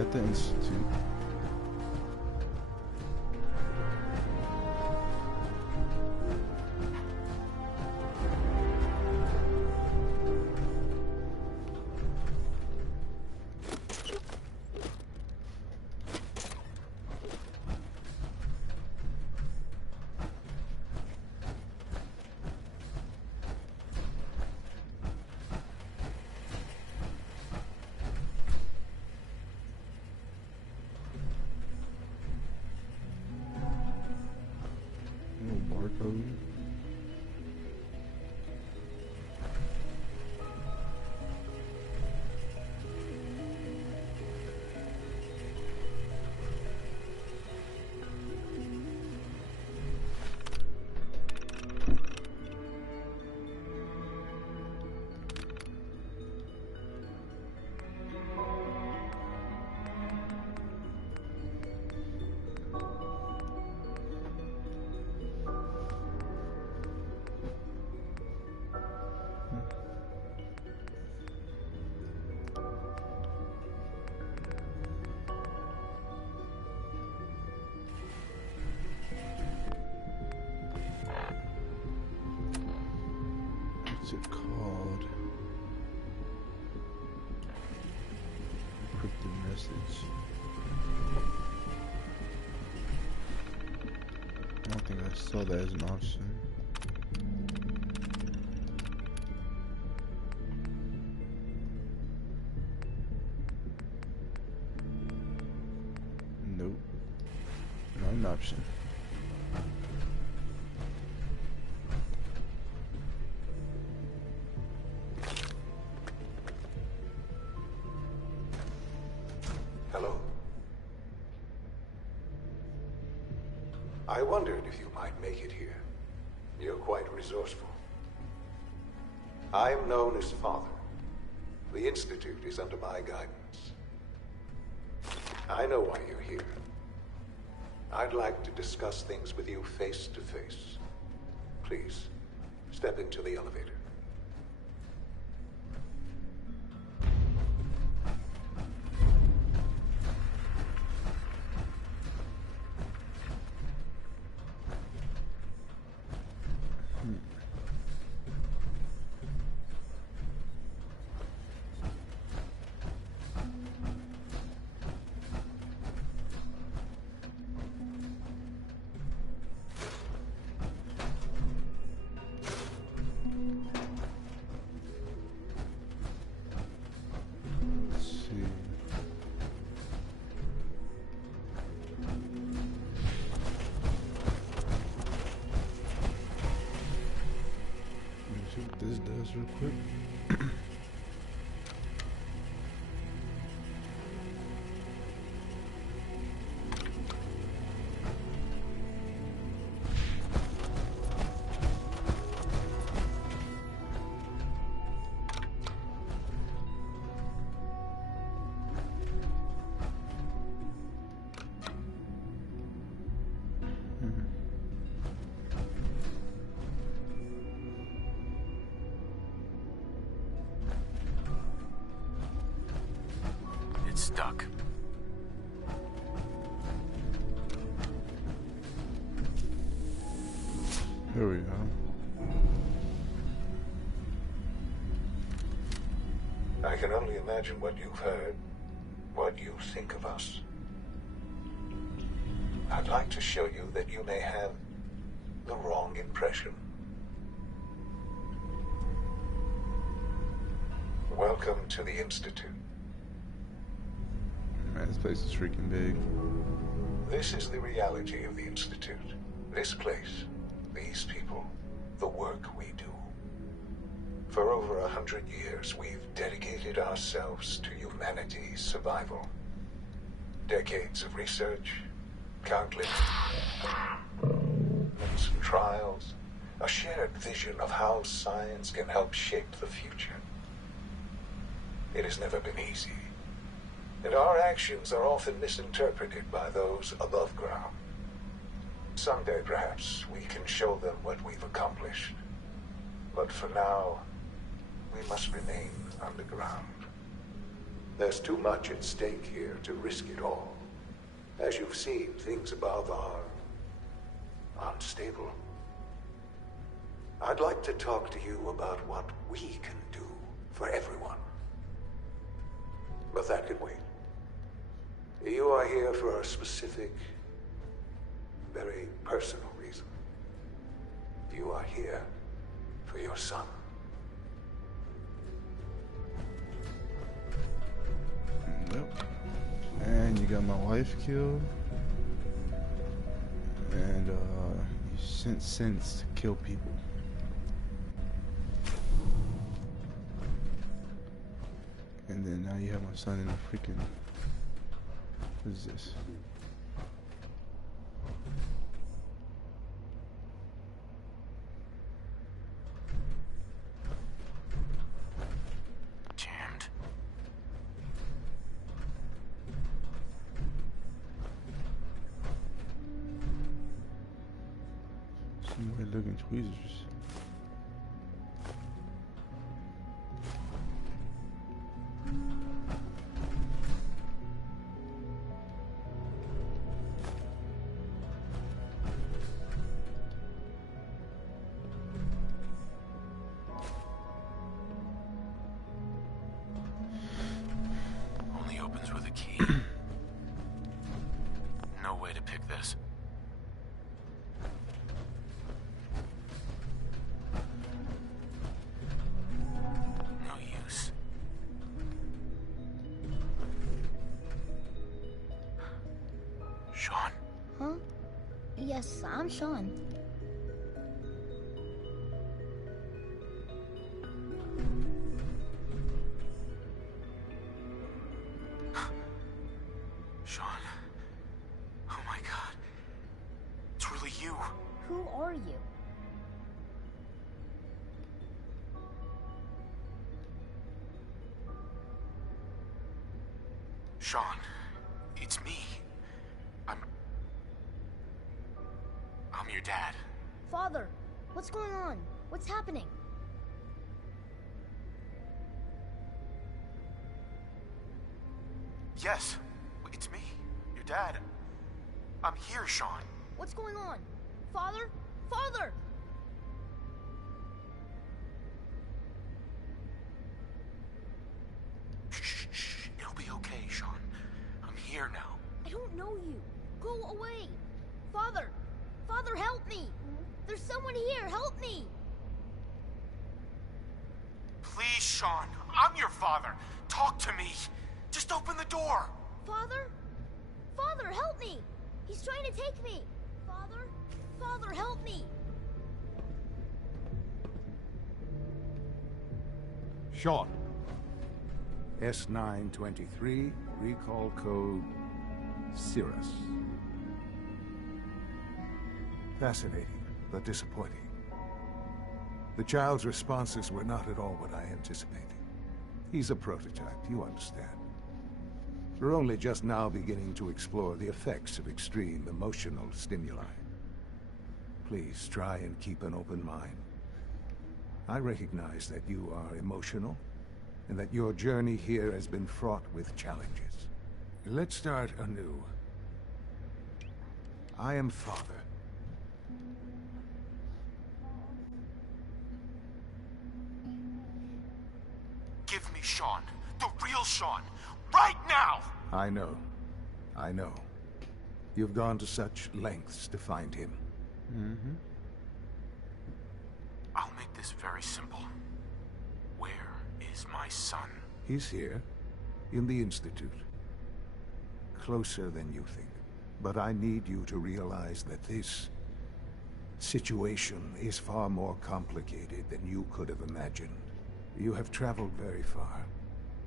at the Institute. Barcode. What's it called? Encrypted message. I don't think I saw that as an option. Nope. Not an option. Hello. I wondered if you might make it here. You're quite resourceful. I'm known as Father. The Institute is under my guidance. I know why you're here. I'd like to discuss things with you face to face. Please, step into the elevator. This does real quick. Stuck. Here we go. I can only imagine what you've heard, what you think of us. I'd like to show you that you may have the wrong impression. Welcome to the Institute. Man, this place is freaking big. This is the reality of the Institute. This place, these people, the work we do. For over 100 years, we've dedicated ourselves to humanity's survival. Decades of research, countless and trials, a shared vision of how science can help shape the future. It has never been easy, and our actions are often misinterpreted by those above ground. Someday, perhaps, we can show them what we've accomplished. But for now, we must remain underground. There's too much at stake here to risk it all. As you've seen, things above are unstable. I'd like to talk to you about what we can do for everyone. But that can wait. You are here for a specific, very personal reason. You are here for your son. Yep. And you got my wife killed. And you sent sins to kill people. And then now you have my son in a freaking... What is this? Jammed. Some weird looking tweezers. Only opens with a key. No way to pick this. No use. Sean? Huh? Yes, I'm Sean. Sean? Oh my god. It's really you. Who are you? Sean, it's me. I'm your dad. Father, what's going on? What's happening? Yes, it's me, your dad. I'm here, Sean. What's going on? Father? Father! Shh. It'll be okay, Sean. I'm here now. I don't know you. Go away. Father! Father, help me! There's someone here. Help me! Please, Sean. I'm your father. Talk to me. Just open the door. Father? Father, help me! He's trying to take me! Father? Father, help me! Sean. S923, recall code Cirrus. Fascinating, but disappointing. The child's responses were not at all what I anticipated. He's a prototype, you understand. We're only just now beginning to explore the effects of extreme emotional stimuli. Please try and keep an open mind. I recognize that you are emotional, and that your journey here has been fraught with challenges. Let's start anew. I am Father. Give me Sean. The real Sean. Right now! I know. I know. You've gone to such lengths to find him. Mm-hmm. I'll make this very simple. Where is my son? He's here, in the Institute. Closer than you think. But I need you to realize that this situation is far more complicated than you could have imagined. You have traveled very far,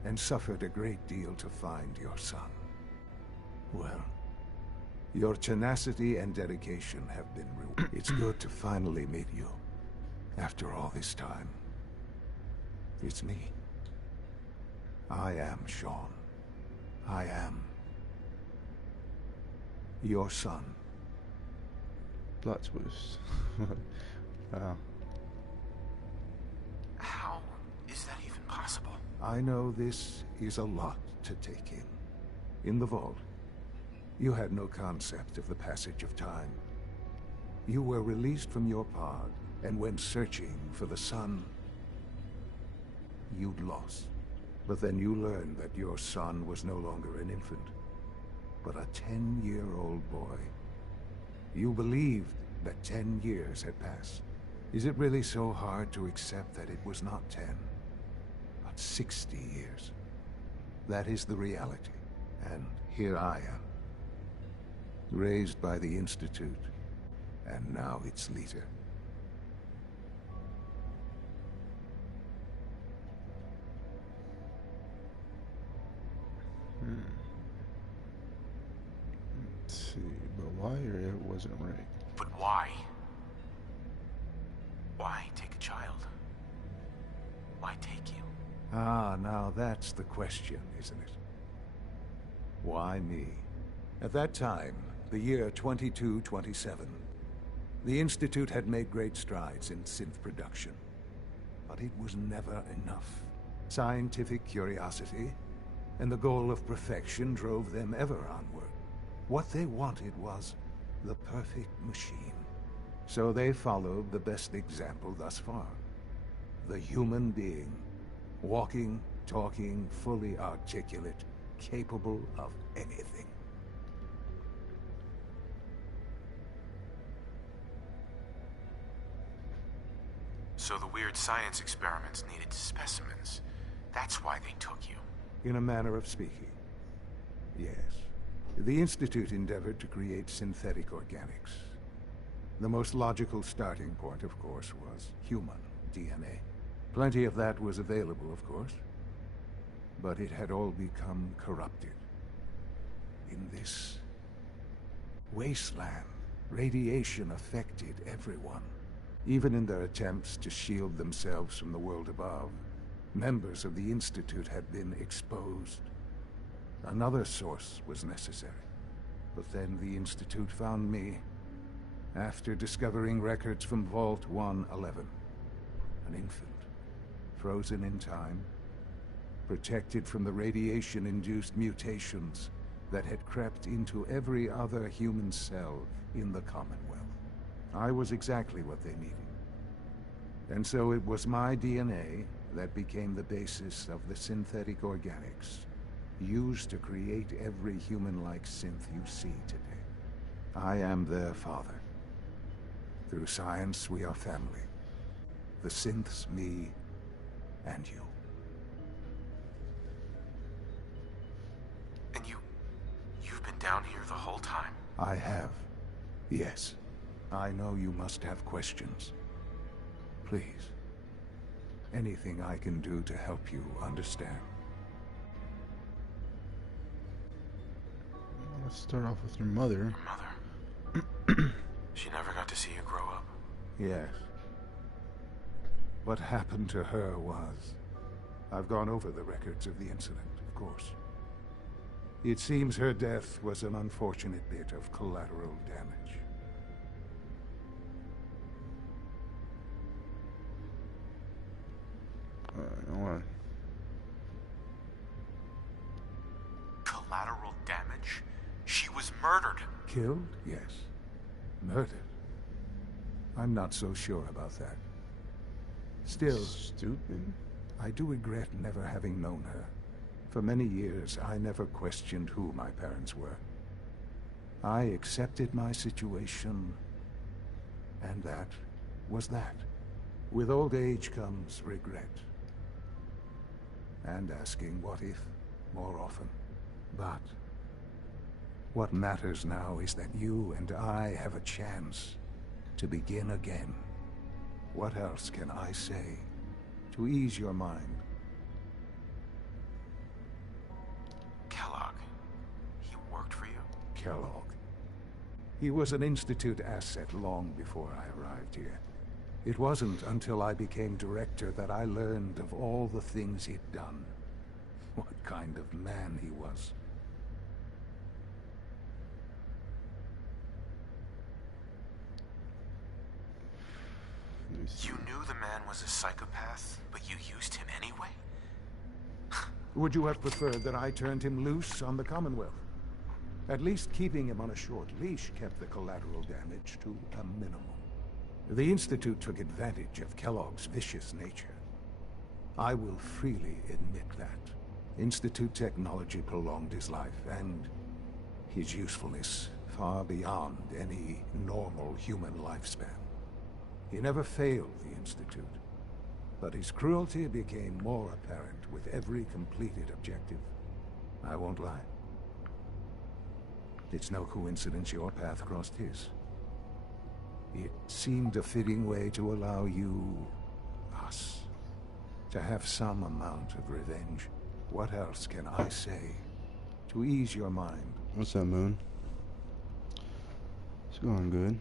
and suffered a great deal to find your son. Well, your tenacity and dedication have been rewarded. It's good to finally meet you, after all this time. It's me. I am Sean. I am your son. Plot twist. Wow. How is that even possible? I know this is a lot to take in. In the vault, you had no concept of the passage of time. You were released from your pod and went searching for the sun you'd lost. But then you learned that your son was no longer an infant, but a 10-year-old boy. You believed that 10 years had passed. Is it really so hard to accept that it was not 10, but 60 years? That is the reality, and here I am, raised by the Institute, and now its leader. Let's see, but why or it wasn't right? But why? Why take a child? Why take you? Ah, now that's the question, isn't it? Why me? At that time, the year 2227, the Institute had made great strides in synth production. But it was never enough. Scientific curiosity and the goal of perfection drove them ever onward. What they wanted was the perfect machine. So they followed the best example thus far. The human being. Walking, talking, fully articulate, capable of anything. So the weird science experiments needed specimens. That's why they took you. In a manner of speaking, yes. The Institute endeavored to create synthetic organics. The most logical starting point, of course, was human DNA. Plenty of that was available, of course. But it had all become corrupted. In this wasteland, radiation affected everyone. Even in their attempts to shield themselves from the world above, members of the Institute had been exposed. Another source was necessary. But then the Institute found me after discovering records from Vault 111. An infant, frozen in time, protected from the radiation-induced mutations that had crept into every other human cell in the Commonwealth. I was exactly what they needed. And so it was my DNA that became the basis of the synthetic organics used to create every human-like synth you see today. I am their father. Through science, we are family. The synths, me, and you. And you've been down here the whole time? I have. Yes. I know you must have questions. Please. Anything I can do to help you understand. Let's start off with your mother. Your mother? She never got to see you grow up? Yes. What happened to her was... I've gone over the records of the incident, of course. It seems her death was an unfortunate bit of collateral damage. Go on. Collateral damage? She was murdered. Killed? Yes. Murdered? I'm not so sure about that. Still... Stupid? I do regret never having known her. For many years, I never questioned who my parents were. I accepted my situation, and that was that. With old age comes regret. And asking what if more often. But what matters now is that you and I have a chance to begin again. What else can I say to ease your mind? Kellogg. He worked for you? Kellogg. He was an Institute asset long before I arrived here. It wasn't until I became director that I learned of all the things he'd done. What kind of man he was. You knew the man was a psychopath, but you used him anyway? Would you have preferred that I turned him loose on the Commonwealth? At least keeping him on a short leash kept the collateral damage to a minimum. The Institute took advantage of Kellogg's vicious nature. I will freely admit that. Institute technology prolonged his life, and his usefulness far beyond any normal human lifespan. He never failed the Institute, but his cruelty became more apparent with every completed objective. I won't lie. It's no coincidence your path crossed his. It seemed a fitting way to allow you, us, to have some amount of revenge. What else can I say to ease your mind? What's up, Moon? It's going good.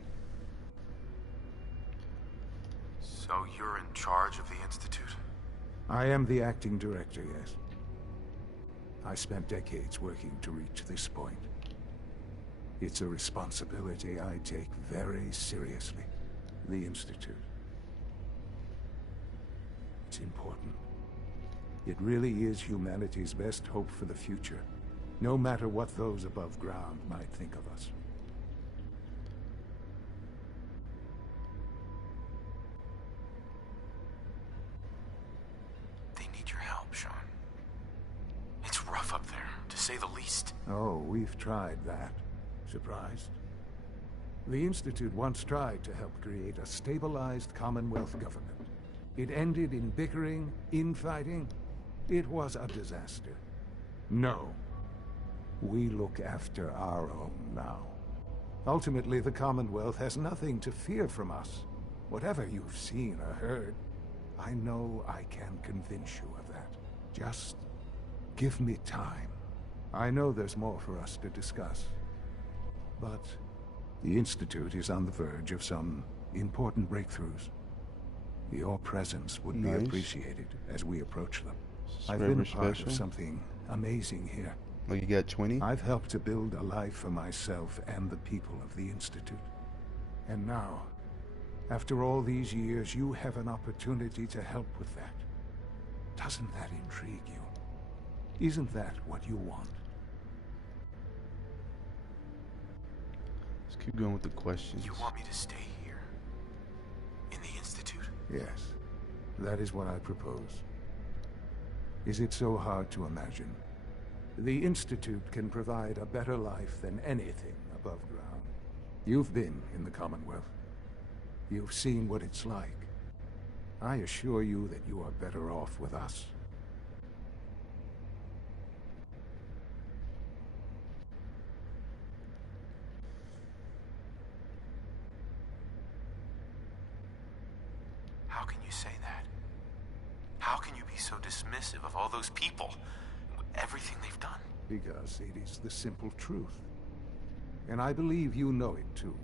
So you're in charge of the Institute? I am the acting director, yes. I spent decades working to reach this point. It's a responsibility I take very seriously. The Institute. It's important. It really is humanity's best hope for the future, no matter what those above ground might think of us. They need your help, Sean. It's rough up there, to say the least. Oh, we've tried that. Surprised? The Institute once tried to help create a stabilized Commonwealth government. It ended in bickering, infighting. It was a disaster. No. We look after our own now. Ultimately, the Commonwealth has nothing to fear from us. Whatever you've seen or heard, I know I can convince you of that. Just give me time. I know there's more for us to discuss. But the Institute is on the verge of some important breakthroughs. Your presence would be appreciated as we approach them. I've been part of something amazing here. Oh, you got 20? I've helped to build a life for myself and the people of the Institute. And now, after all these years, you have an opportunity to help with that. Doesn't that intrigue you? Isn't that what you want? Let's keep going with the questions. You want me to stay here? In the Institute? Yes, that is what I propose. Is it so hard to imagine? The Institute can provide a better life than anything above ground. You've been in the Commonwealth. You've seen what it's like. I assure you that you are better off with us. How can you say that? How can you be so dismissive of all those people? Everything they've done? Because it is the simple truth. And I believe you know it too.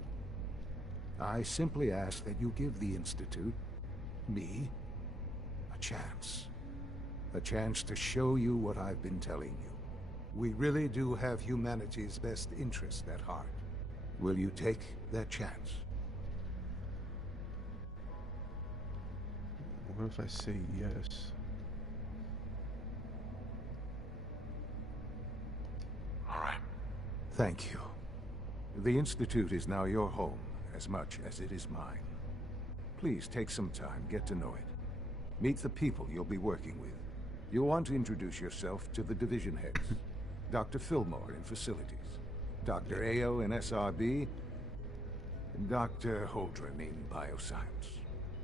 I simply ask that you give the Institute, me, a chance. A chance to show you what I've been telling you. We really do have humanity's best interest at heart. Will you take that chance? What if I say yes? All right. Thank you. The Institute is now your home, as much as it is mine. Please take some time, get to know it. Meet the people you'll be working with. You'll want to introduce yourself to the division heads. Dr. Fillmore in Facilities, Dr. Ayo in SRB, and Dr. Holdren in Bioscience.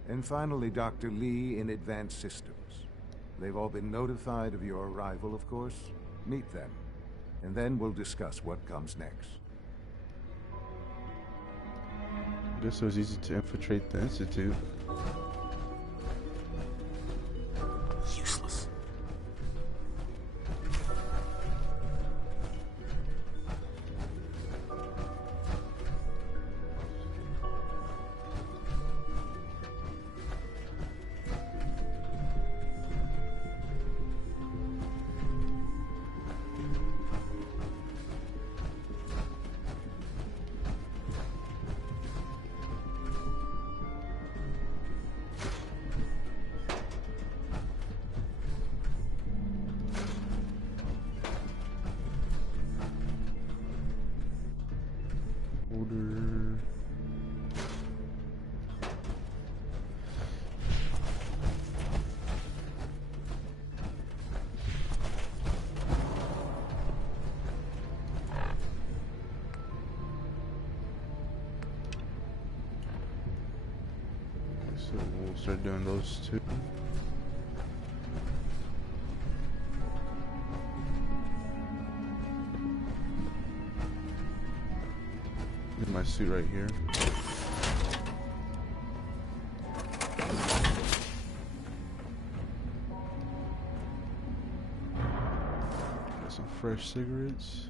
And finally, Dr. Lee in Advanced Systems. They've all been notified of your arrival, of course. Meet them, and then we'll discuss what comes next. I guess it was easy to infiltrate the Institute. Useless. So we'll start doing those two. In my suit right here. Got some fresh cigarettes.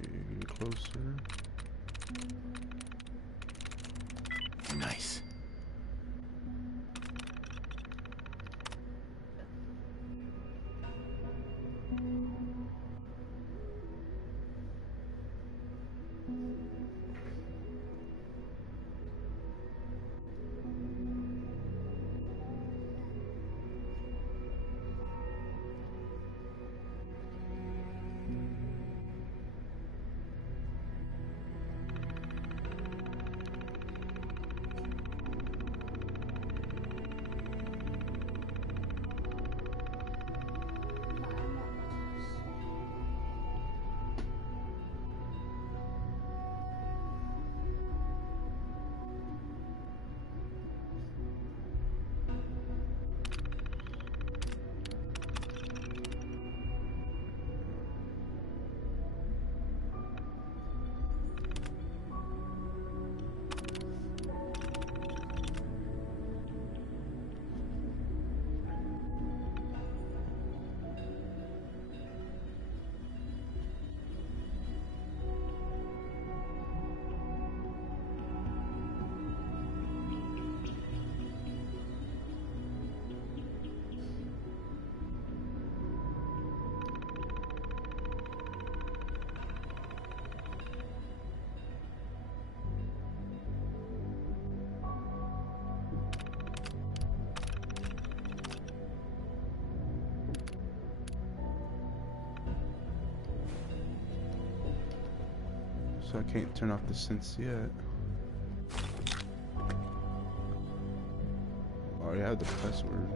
Okay, get closer. Nice. So I can't turn off the synths yet. I already have the password.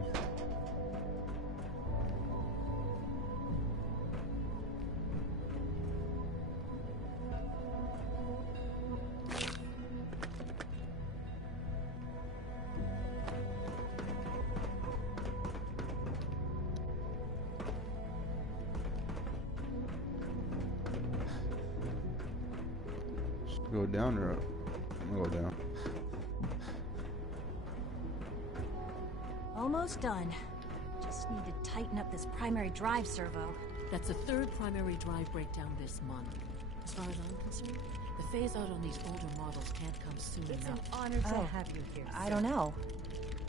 Go down or up? I'm gonna go down. Almost done. Just need to tighten up this primary drive servo. That's the third primary drive breakdown this month. As far as I'm concerned, the phase out on these older models can't come soon It's enough. an honor to have you here. I don't know.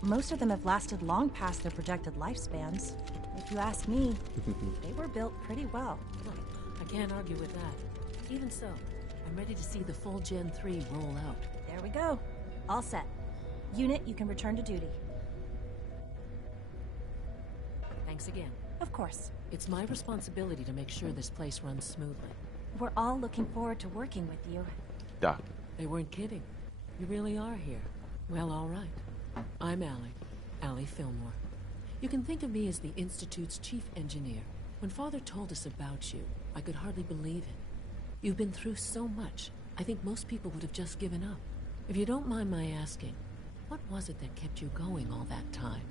Most of them have lasted long past their projected lifespans. If you ask me, they were built pretty well. Look, I can't argue with that. Even so, I'm ready to see the full Gen 3 roll out. There we go. All set. Unit, you can return to duty. Thanks again. Of course. It's my responsibility to make sure this place runs smoothly. We're all looking forward to working with you. Doc. They weren't kidding. You really are here. Well, all right. I'm Allie Fillmore. You can think of me as the Institute's chief engineer. When Father told us about you, I could hardly believe it. You've been through so much, I think most people would have just given up. If you don't mind my asking, what was it that kept you going all that time?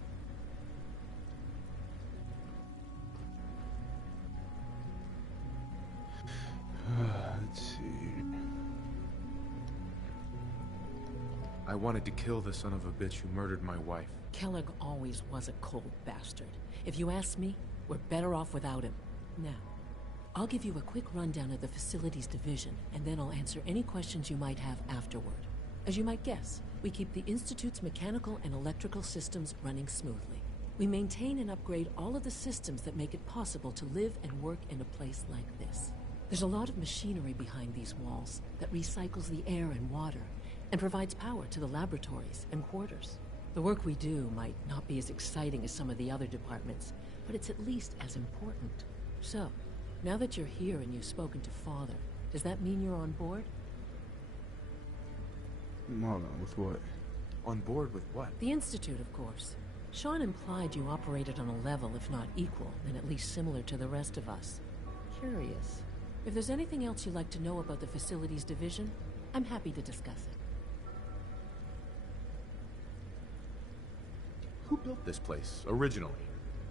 Let's see. I wanted to kill the son of a bitch who murdered my wife. Kellogg always was a cold bastard. If you ask me, we're better off without him. Now, I'll give you a quick rundown of the facilities division, and then I'll answer any questions you might have afterward. As you might guess, we keep the Institute's mechanical and electrical systems running smoothly. We maintain and upgrade all of the systems that make it possible to live and work in a place like this. There's a lot of machinery behind these walls that recycles the air and water and provides power to the laboratories and quarters. The work we do might not be as exciting as some of the other departments, but it's at least as important. So, now that you're here and you've spoken to Father, does that mean you're on board? Hold on, with what? On board with what? The Institute, of course. Sean implied you operated on a level, if not equal, then at least similar to the rest of us. Curious. If there's anything else you'd like to know about the Facilities Division, I'm happy to discuss it. Who built this place, originally?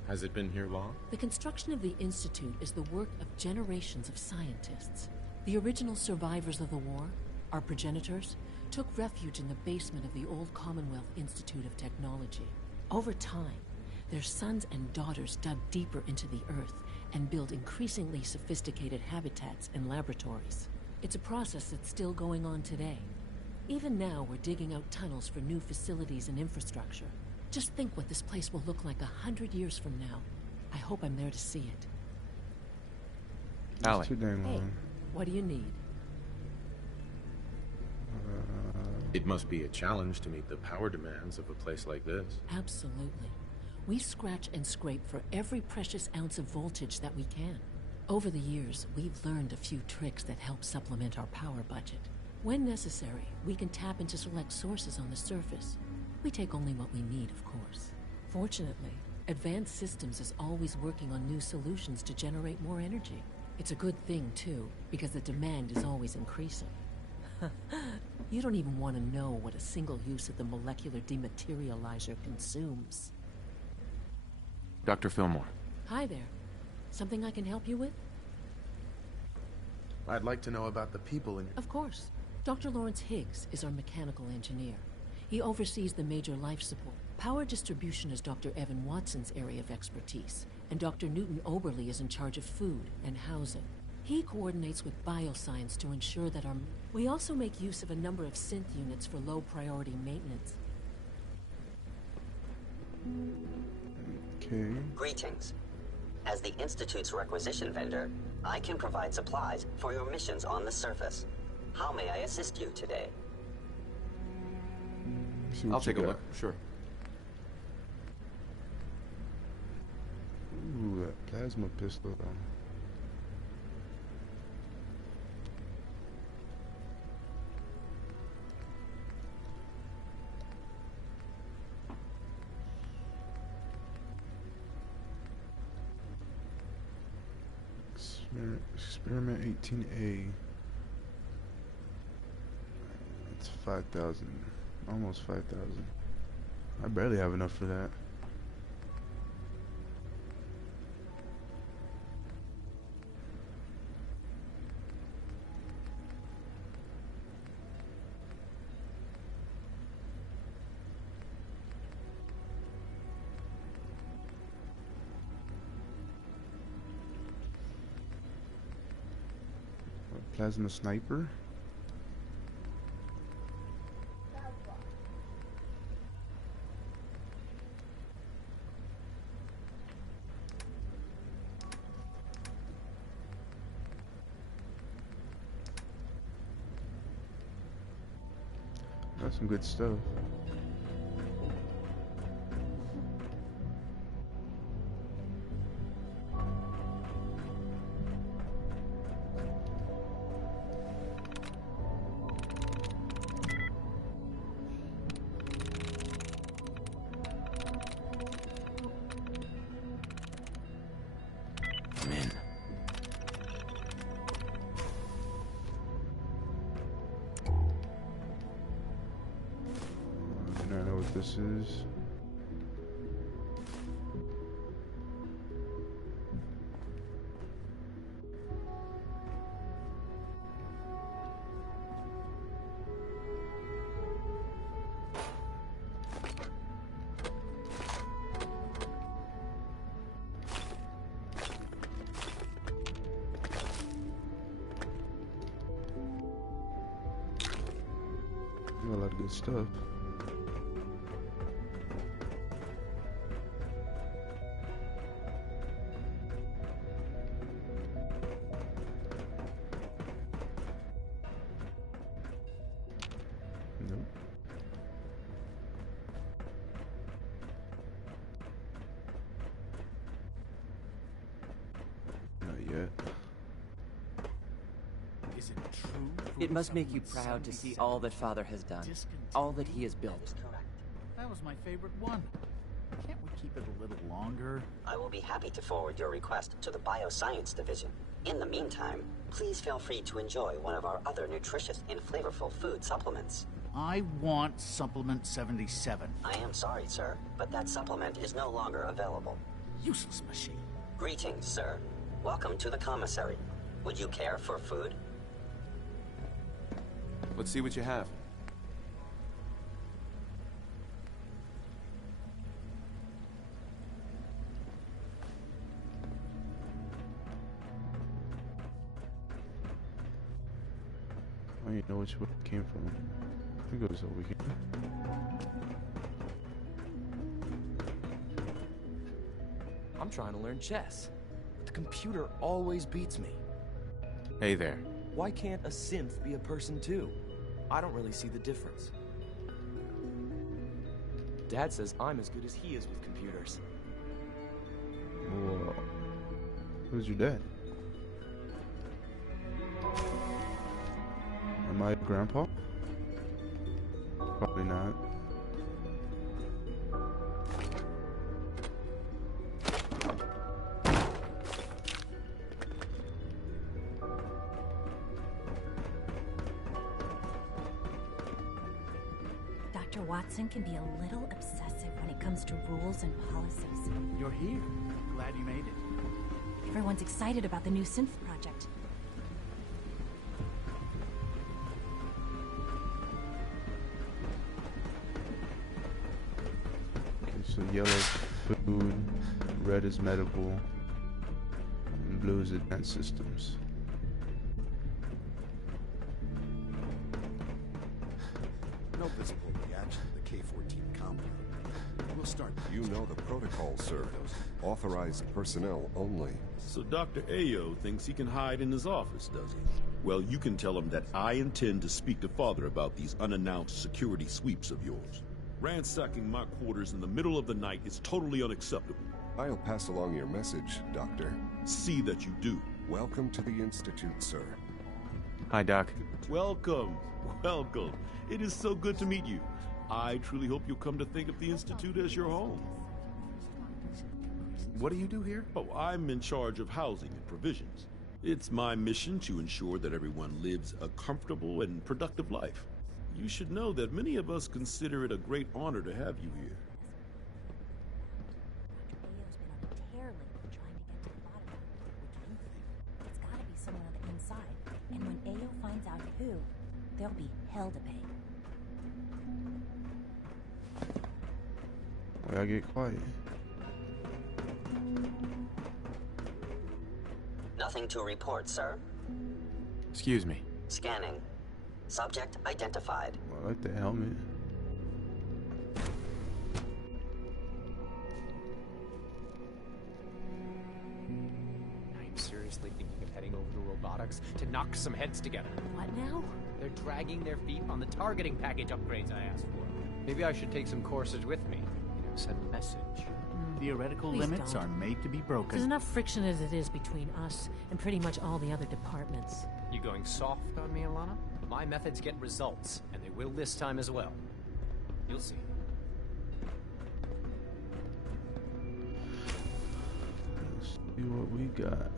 Has it been here long? The construction of the Institute is the work of generations of scientists. The original survivors of the war, our progenitors, took refuge in the basement of the old Commonwealth Institute of Technology. Over time, their sons and daughters dug deeper into the earth and built increasingly sophisticated habitats and laboratories. It's a process that's still going on today. Even now, we're digging out tunnels for new facilities and infrastructure. Just think what this place will look like 100 years from now. I hope I'm there to see it. That's too dang long. Hey, what do you need? It must be a challenge to meet the power demands of a place like this. Absolutely. We scratch and scrape for every precious ounce of voltage that we can. Over the years, we've learned a few tricks that help supplement our power budget. When necessary, we can tap into select sources on the surface. We take only what we need, of course. Fortunately, Advanced Systems is always working on new solutions to generate more energy. It's a good thing, too, because the demand is always increasing. You don't even want to know what a single use of the molecular dematerializer consumes. Dr. Fillmore. Hi there. Something I can help you with? I'd like to know about the people in... Of course. Dr. Lawrence Higgs is our mechanical engineer. He oversees the major life support. Power distribution is Dr. Evan Watson's area of expertise, and Dr. Newton Oberly is in charge of food and housing. He coordinates with bioscience to ensure that our... We also make use of a number of synth units for low-priority maintenance. Okay. Greetings. As the Institute's requisition vendor, I can provide supplies for your missions on the surface. How may I assist you today? I'll take a look, sure. Ooh, that plasma pistol. Experiment 18A. It's 5,000. Almost 5,000. I barely have enough for that. Plasma sniper. That's some good stuff. This is a lot of good stuff. Is it true? It must make you proud to see all that Father has done, all that he has built. was my favorite one. Can't we keep it a little longer? I will be happy to forward your request to the Bioscience Division. In the meantime, please feel free to enjoy one of our other nutritious and flavorful food supplements. I want Supplement 77. I am sorry, sir, but that supplement is no longer available. Useless machine. Greetings, sir. Welcome to the commissary. Would you care for food? Let's see what you have. I don't even know which way it came from. I think it was over here. I'm trying to learn chess, but the computer always beats me. Hey there. Why can't a synth be a person too? I don't really see the difference. Dad says I'm as good as he is with computers. Whoa. Who's your dad? Am I grandpa? Probably not. Dr. Watson can be a little obsessive when it comes to rules and policies. You're here. Glad you made it. Everyone's excited about the new synth project. So yellow is food, red is medical, and blue is advanced systems. No visible reaction to the K-14 compound. We'll start. You know the protocol, sir. Authorized personnel only. So Dr. Ayo thinks he can hide in his office, does he? Well, you can tell him that I intend to speak to Father about these unannounced security sweeps of yours. Ransacking my quarters in the middle of the night is totally unacceptable. I'll pass along your message, Doctor. See that you do. Welcome to the Institute, sir. Hi, Doc. Welcome. Welcome. It is so good to meet you. I truly hope you'll come to think of the Institute as your home. What do you do here? Oh, I'm in charge of housing and provisions. It's my mission to ensure that everyone lives a comfortable and productive life. You should know that many of us consider it a great honor to have you here. Dr. Ayo's been on a tear lately trying to get to the bottom of it. What do you think? It's gotta be someone on the inside. And when Ayo finds out who, there'll be hell to pay. Why I get quiet? Nothing to report, sir. Excuse me. Scanning. Subject identified. I like the helmet. I'm seriously thinking of heading over to robotics to knock some heads together. What now? They're dragging their feet on the targeting package upgrades I asked for. Maybe I should take some courses with me. Send a message. Theoretical Please limits don't. are made to be broken. There's enough friction as it is between us and pretty much all the other departments. You going soft on me, Alana? My methods get results, and they will this time as well. You'll see. Let's see what we got.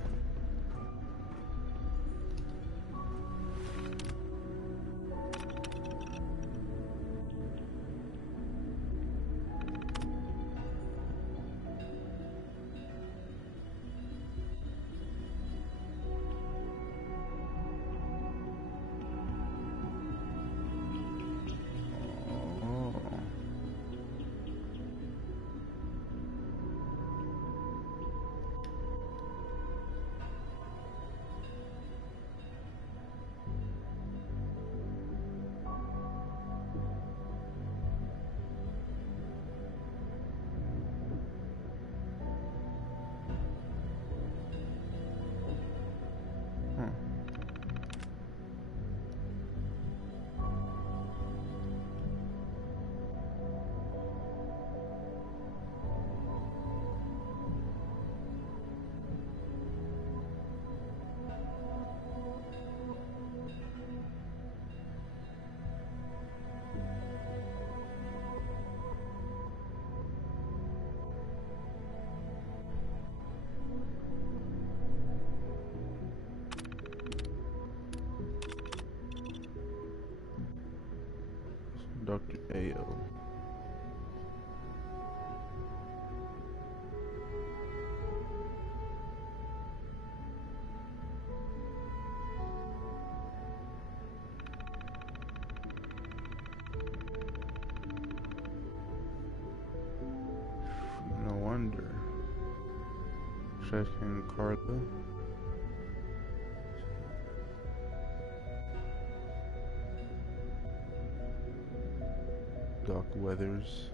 Checking Carla. Doc Weathers.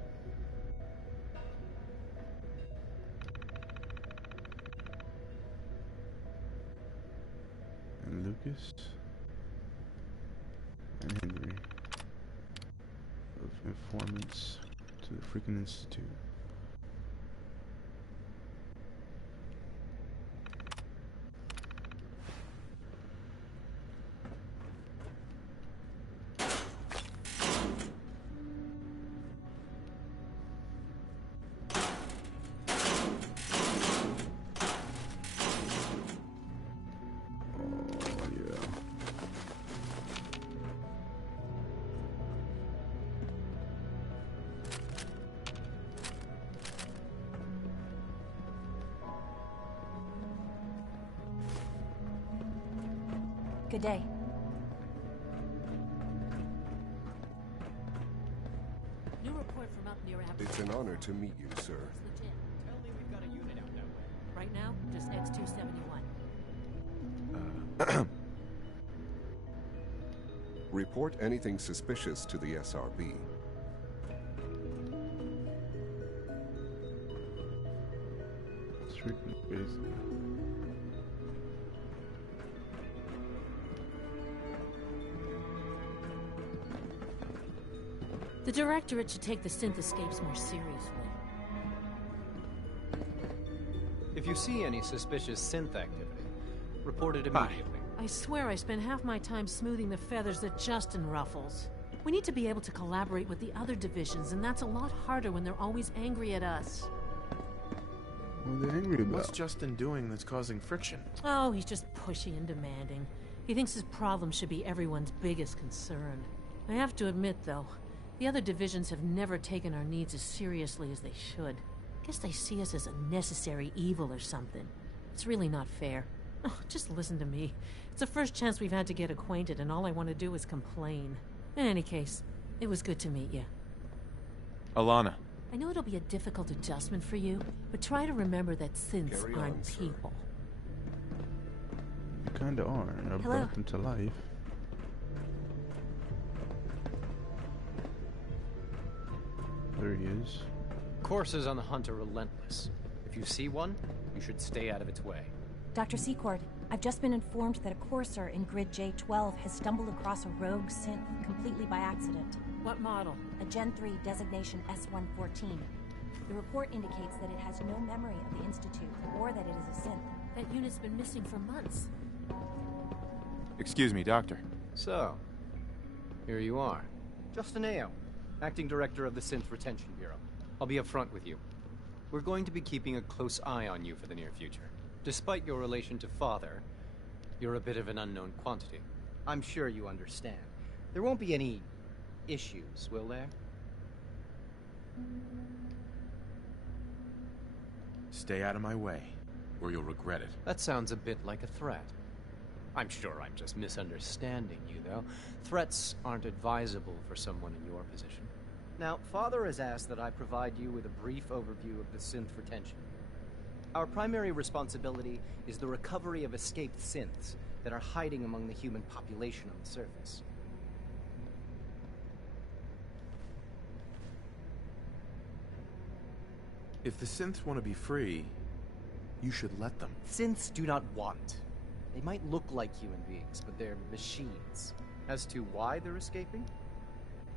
And Lucas. And Henry. Of informants to the freaking Institute. Good day. New report from up near Abbott. It's an honor to meet you, sir. Legit. Tell me we've got a unit out that way. Right now, just X-271. Report anything suspicious to the SRB. It's freaking crazy. The Directorate should take the synth escapes more seriously. If you see any suspicious synth activity, report it immediately. I swear I spend half my time smoothing the feathers that Justin ruffles. We need to be able to collaborate with the other divisions, and that's a lot harder when they're always angry at us. What are they angry about? What's Justin doing that's causing friction? Oh, he's just pushy and demanding. He thinks his problem should be everyone's biggest concern. I have to admit, though, the other divisions have never taken our needs as seriously as they should. Guess they see us as a necessary evil or something. It's really not fair. Oh, just listen to me. It's the first chance we've had to get acquainted, and all I want to do is complain. In any case, it was good to meet you. Alana. I know it'll be a difficult adjustment for you, but try to remember that synths Carry aren't on, sir. people. You kinda are. I Hello. brought them to life. There he is. Coursers on the hunt are relentless. If you see one, you should stay out of its way. Dr. Secord, I've just been informed that a courser in grid J12 has stumbled across a rogue synth completely by accident. What model? A Gen 3 designation S114. The report indicates that it has no memory of the Institute, or that it is a synth. That unit's been missing for months. Excuse me, Doctor. So, here you are. Justin Ao, Acting Director of the Synth Retention Bureau. I'll be upfront with you. We're going to be keeping a close eye on you for the near future. Despite your relation to Father, you're a bit of an unknown quantity. I'm sure you understand. There won't be any issues, will there? Stay out of my way, or you'll regret it. That sounds a bit like a threat. I'm sure I'm just misunderstanding you, though. Threats aren't advisable for someone in your position. Now, Father has asked that I provide you with a brief overview of the synth retention. Our primary responsibility is the recovery of escaped synths that are hiding among the human population on the surface. If the synths want to be free, you should let them. Synths do not want. They might look like human beings, but they're machines. As to why they're escaping?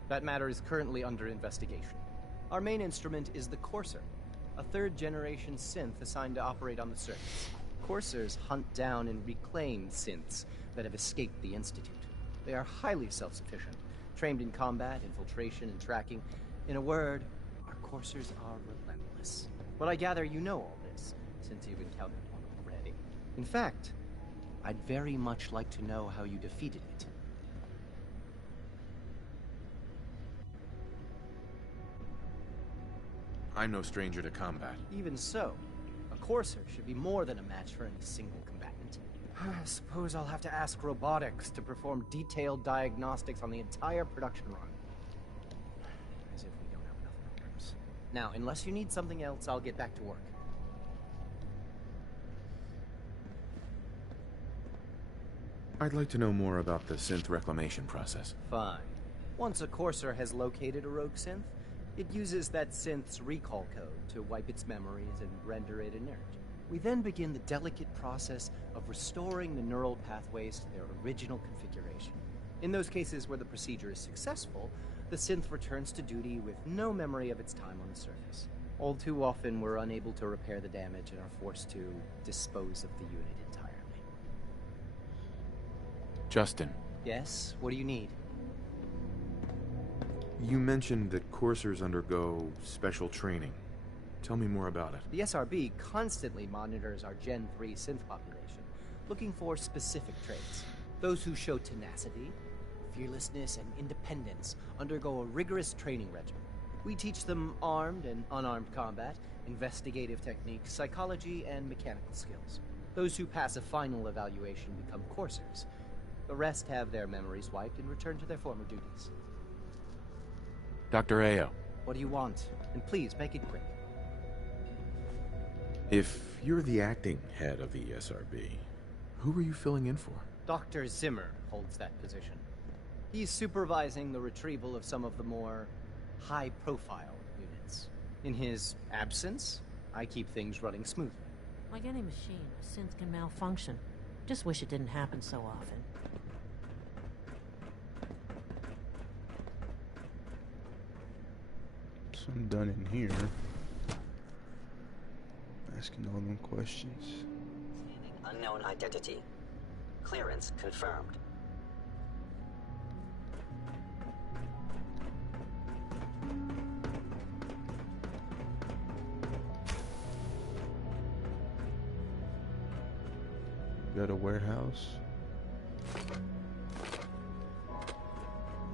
That matter is currently under investigation. Our main instrument is the Courser, a third-generation synth assigned to operate on the surface. Coursers hunt down and reclaim synths that have escaped the Institute. They are highly self-sufficient, trained in combat, infiltration, and tracking. In a word, our Coursers are relentless. But I gather you know all this, since you've encountered one already. In fact, I'd very much like to know how you defeated it. I'm no stranger to combat. Even so, a Courser should be more than a match for any single combatant. I suppose I'll have to ask robotics to perform detailed diagnostics on the entire production run. As if we don't have enough problems. Now, unless you need something else, I'll get back to work. I'd like to know more about the synth reclamation process. Fine. Once a Courser has located a rogue synth, it uses that synth's recall code to wipe its memories and render it inert. We then begin the delicate process of restoring the neural pathways to their original configuration. In those cases where the procedure is successful, the synth returns to duty with no memory of its time on the surface. All too often, we're unable to repair the damage and are forced to dispose of the unit entirely. Justin. Yes? What do you need? You mentioned that coursers undergo special training. Tell me more about it. The SRB constantly monitors our Gen 3 synth population, looking for specific traits. Those who show tenacity, fearlessness, and independence undergo a rigorous training regimen. We teach them armed and unarmed combat, investigative techniques, psychology, and mechanical skills. Those who pass a final evaluation become coursers. The rest have their memories wiped and return to their former duties. Dr. Ayo. What do you want? And please, make it quick. If you're the acting head of the SRB, who are you filling in for? Dr. Zimmer holds that position. He's supervising the retrieval of some of the more high-profile units. In his absence, I keep things running smoothly. Like any machine, a synth can malfunction. Just wish it didn't happen so often. So I'm done in here. Asking all them questions. Unknown identity. Clearance confirmed. Got a warehouse.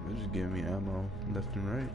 They're just giving me ammo left and right.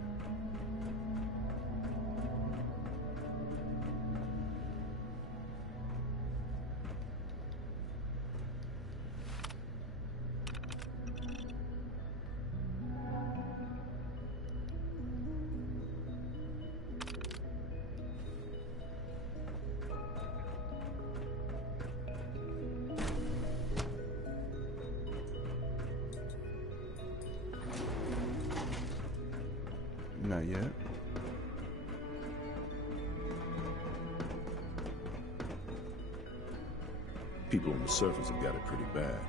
Not yet. People on the surface have got it pretty bad.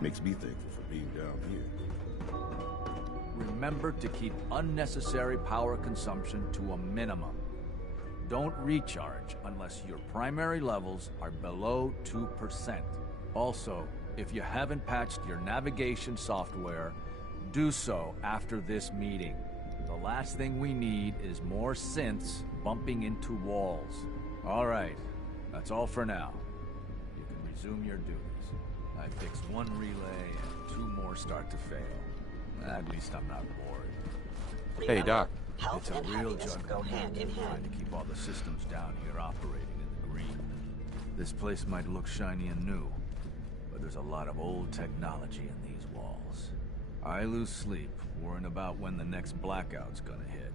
Makes me thankful for being down here. Remember to keep unnecessary power consumption to a minimum. Don't recharge unless your primary levels are below 2%. Also, if you haven't patched your navigation software, do so after this meeting. The last thing we need is more synths bumping into walls. All right, that's all for now. You can resume your duties. I fixed one relay and 2 more start to fail. At least I'm not bored. Hey, Doc. It's a real juggle trying to keep all the systems down here operating in the green. This place might look shiny and new, but there's a lot of old technology in these walls. I lose sleep worrying about when the next blackout's gonna hit.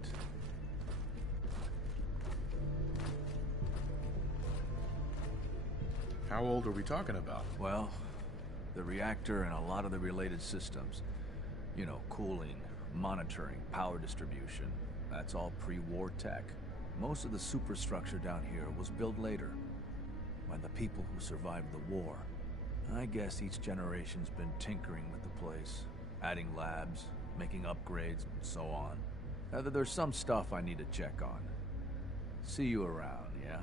How old are we talking about? Well, the reactor and a lot of the related systems. You know, cooling, monitoring, power distribution. That's all pre-war tech. Most of the superstructure down here was built later, by the people who survived the war. I guess each generation's been tinkering with the place, adding labs, making upgrades, and so on. There's some stuff I need to check on. See you around, yeah?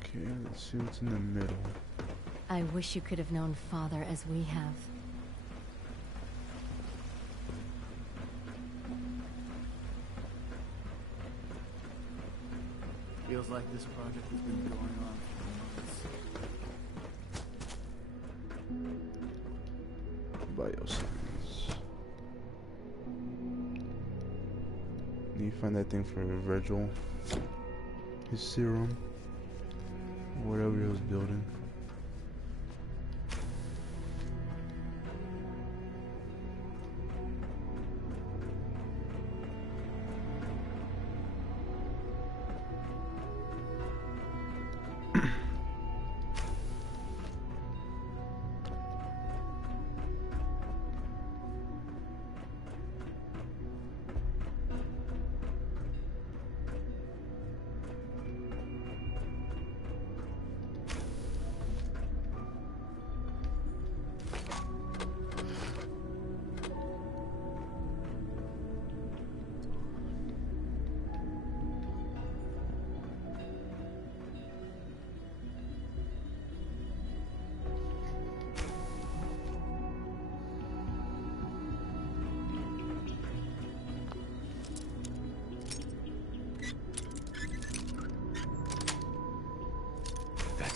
Okay, let's see what's in the middle. I wish you could have known Father as we have. Feels like this project has been going on for months. Bioscience. Need to find that thing for Virgil. His serum. Whatever he was building.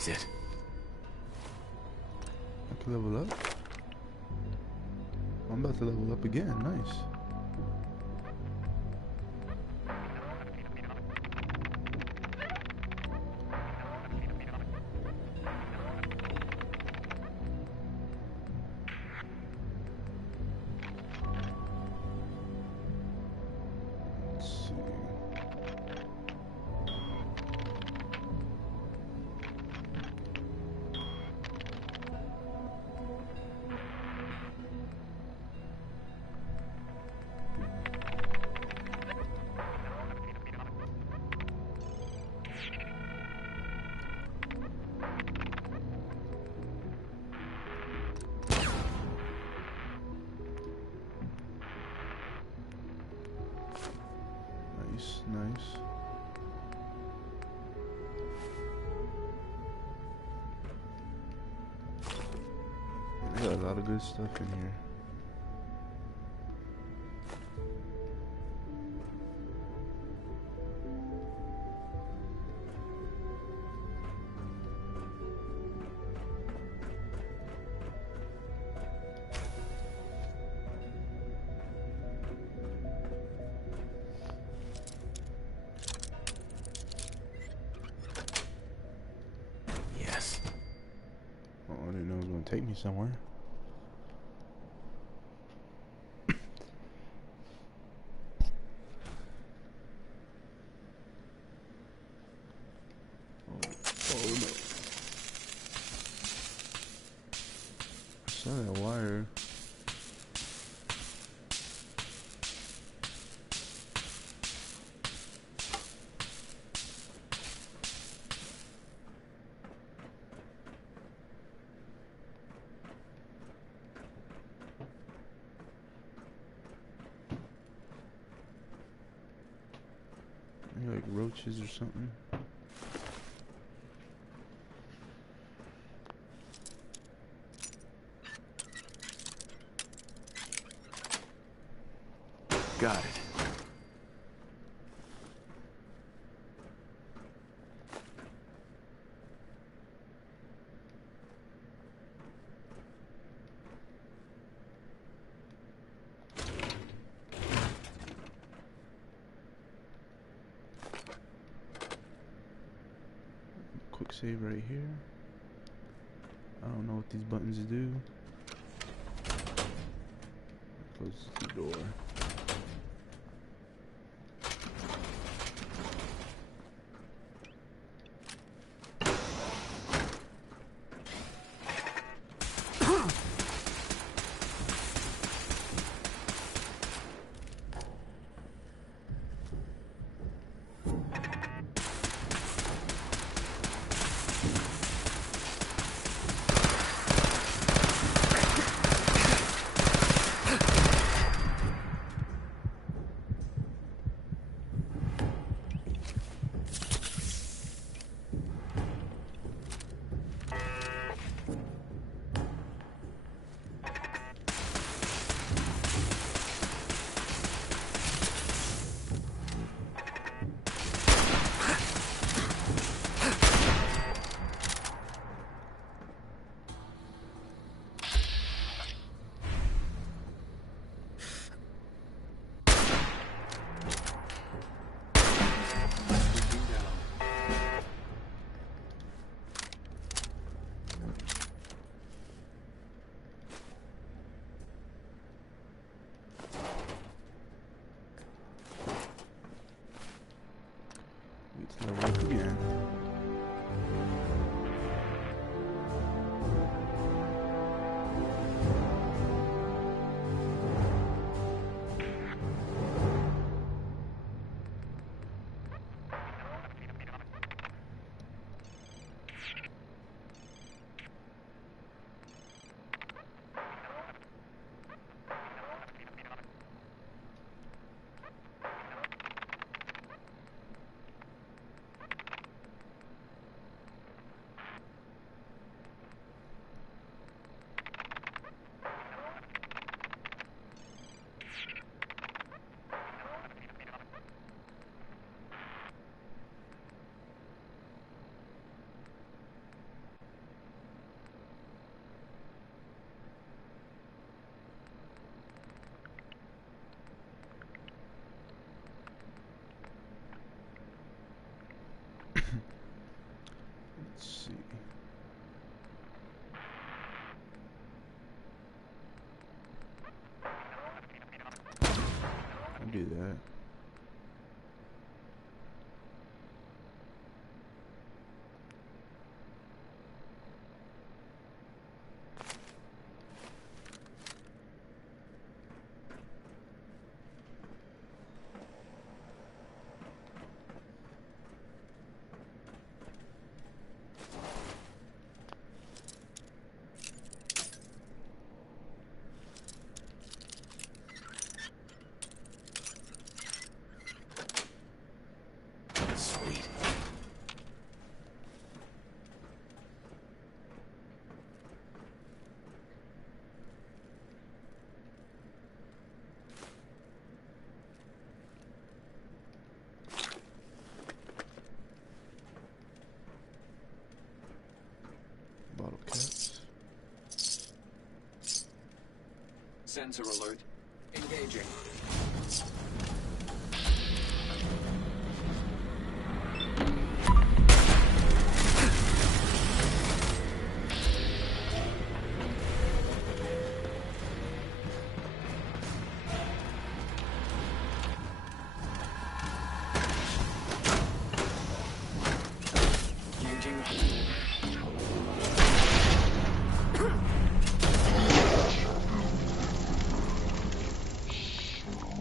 That's it. I can level up. I'm about to level up again. Nice. Nice. They got a lot of good stuff in here. Take me somewhere. Oh no. I saw that wire. Like roaches or something. Got it. Quick save right here. I don't know what these buttons do. Close the door. bottle caps. Sensor alert. Engaging.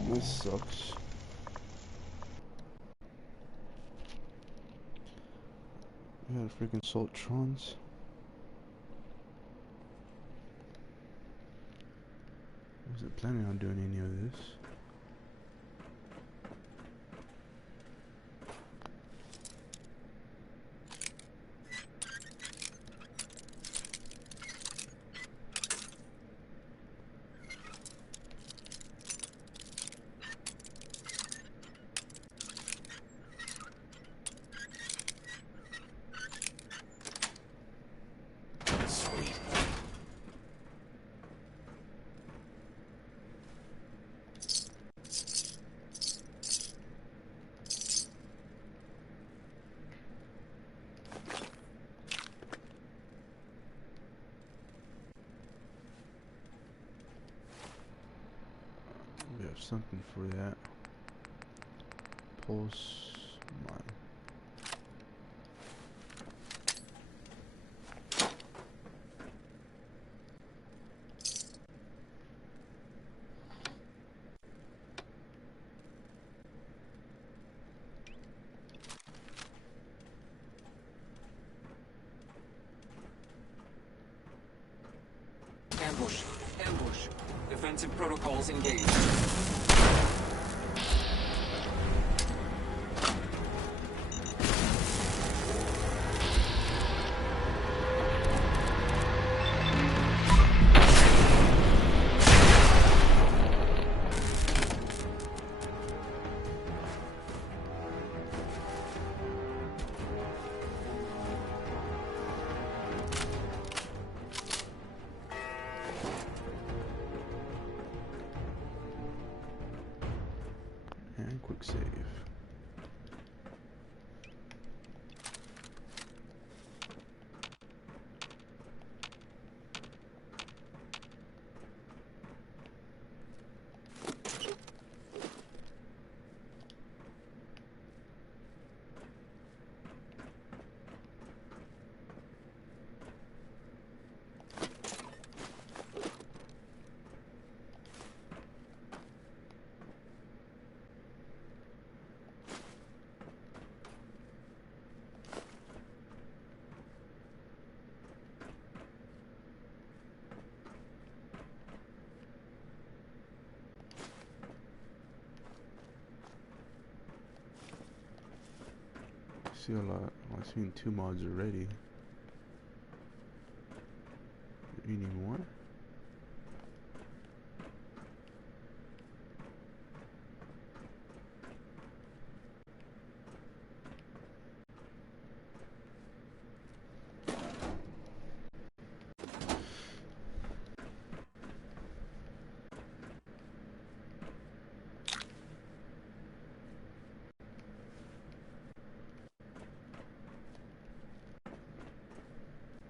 This sucks. We had freaking Sultrons. I wasn't planning on doing any of this. We have something for that. Pulse mine. Ambush. Ambush. Defensive protocols engaged. And quick save. See a lot. I've seen 2 mods already. You need more?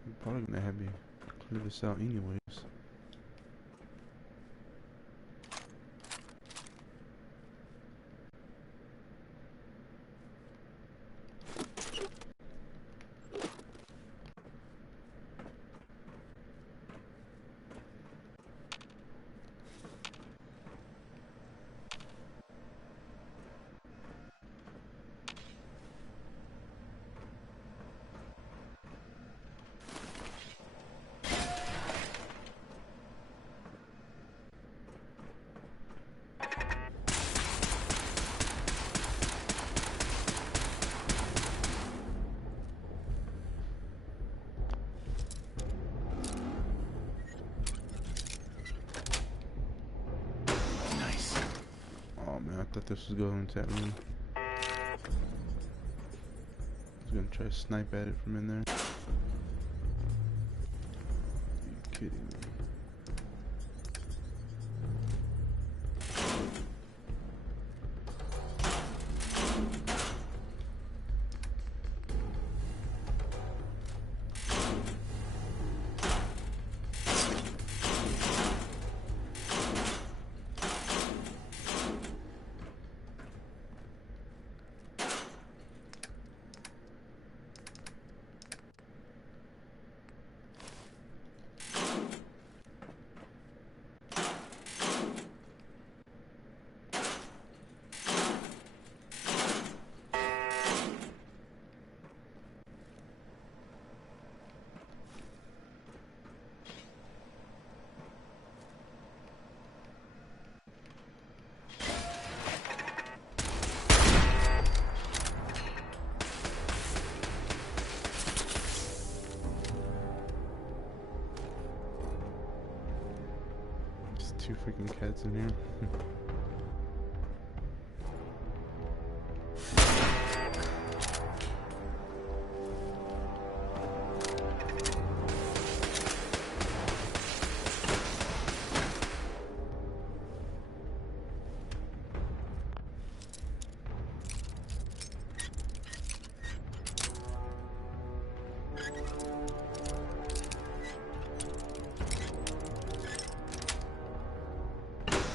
I'm probably gonna have me clear this out anyways. I thought this was going to me. I was gonna try to snipe at it from in there. kidding me? Two freaking cats in here.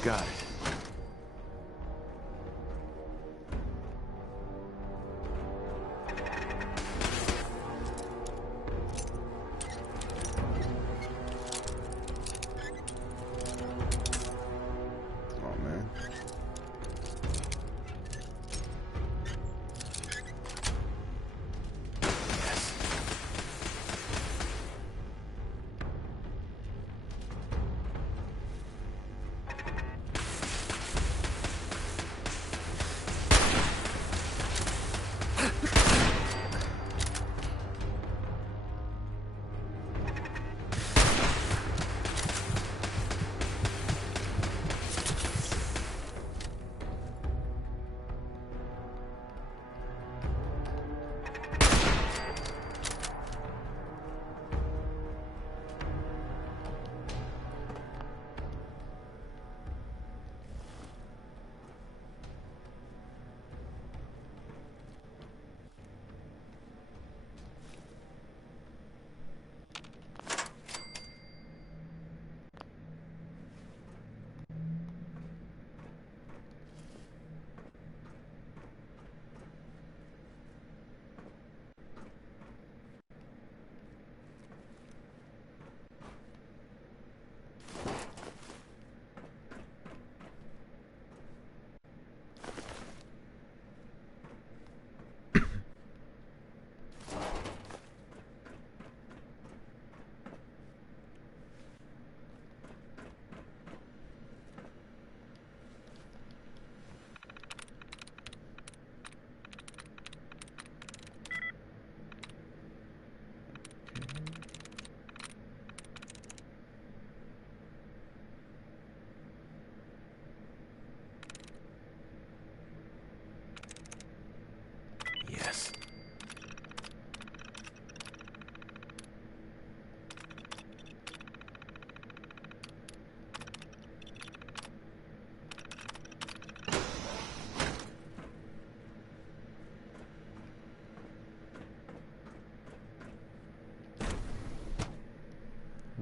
Got it. Oh man. Yes.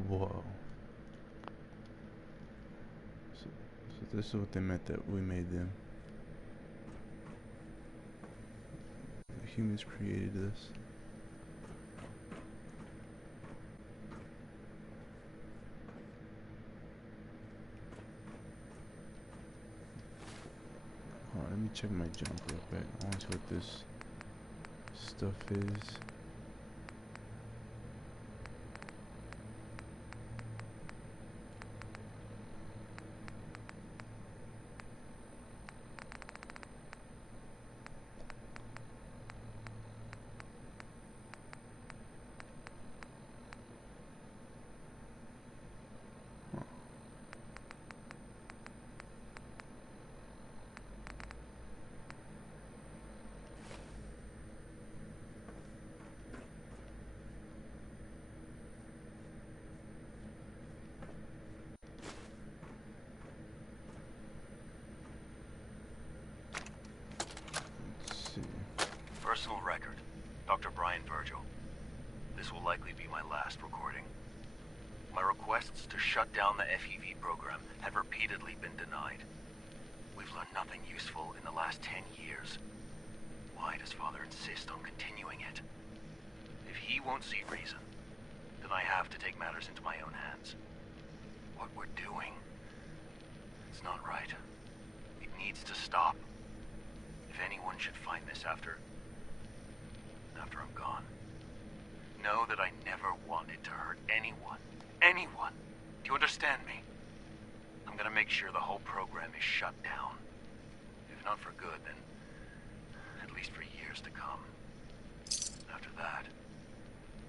Whoa. So this is what they meant that we made them. The humans created this. Hold on, let me check my junk real quick. I want to see what this stuff is. Dr. Brian Virgil. This will likely be my last recording. My requests to shut down the FEV program have repeatedly been denied. We've learned nothing useful in the last 10 years. Why does Father insist on continuing it? If he won't see reason, then I have to take matters into my own hands. What we're doing, it's not right. It needs to stop. If anyone should find this after I'm gone, know that I never wanted to hurt anyone. Anyone! Do you understand me? I'm gonna make sure the whole program is shut down. If not for good, then at least for years to come. After that,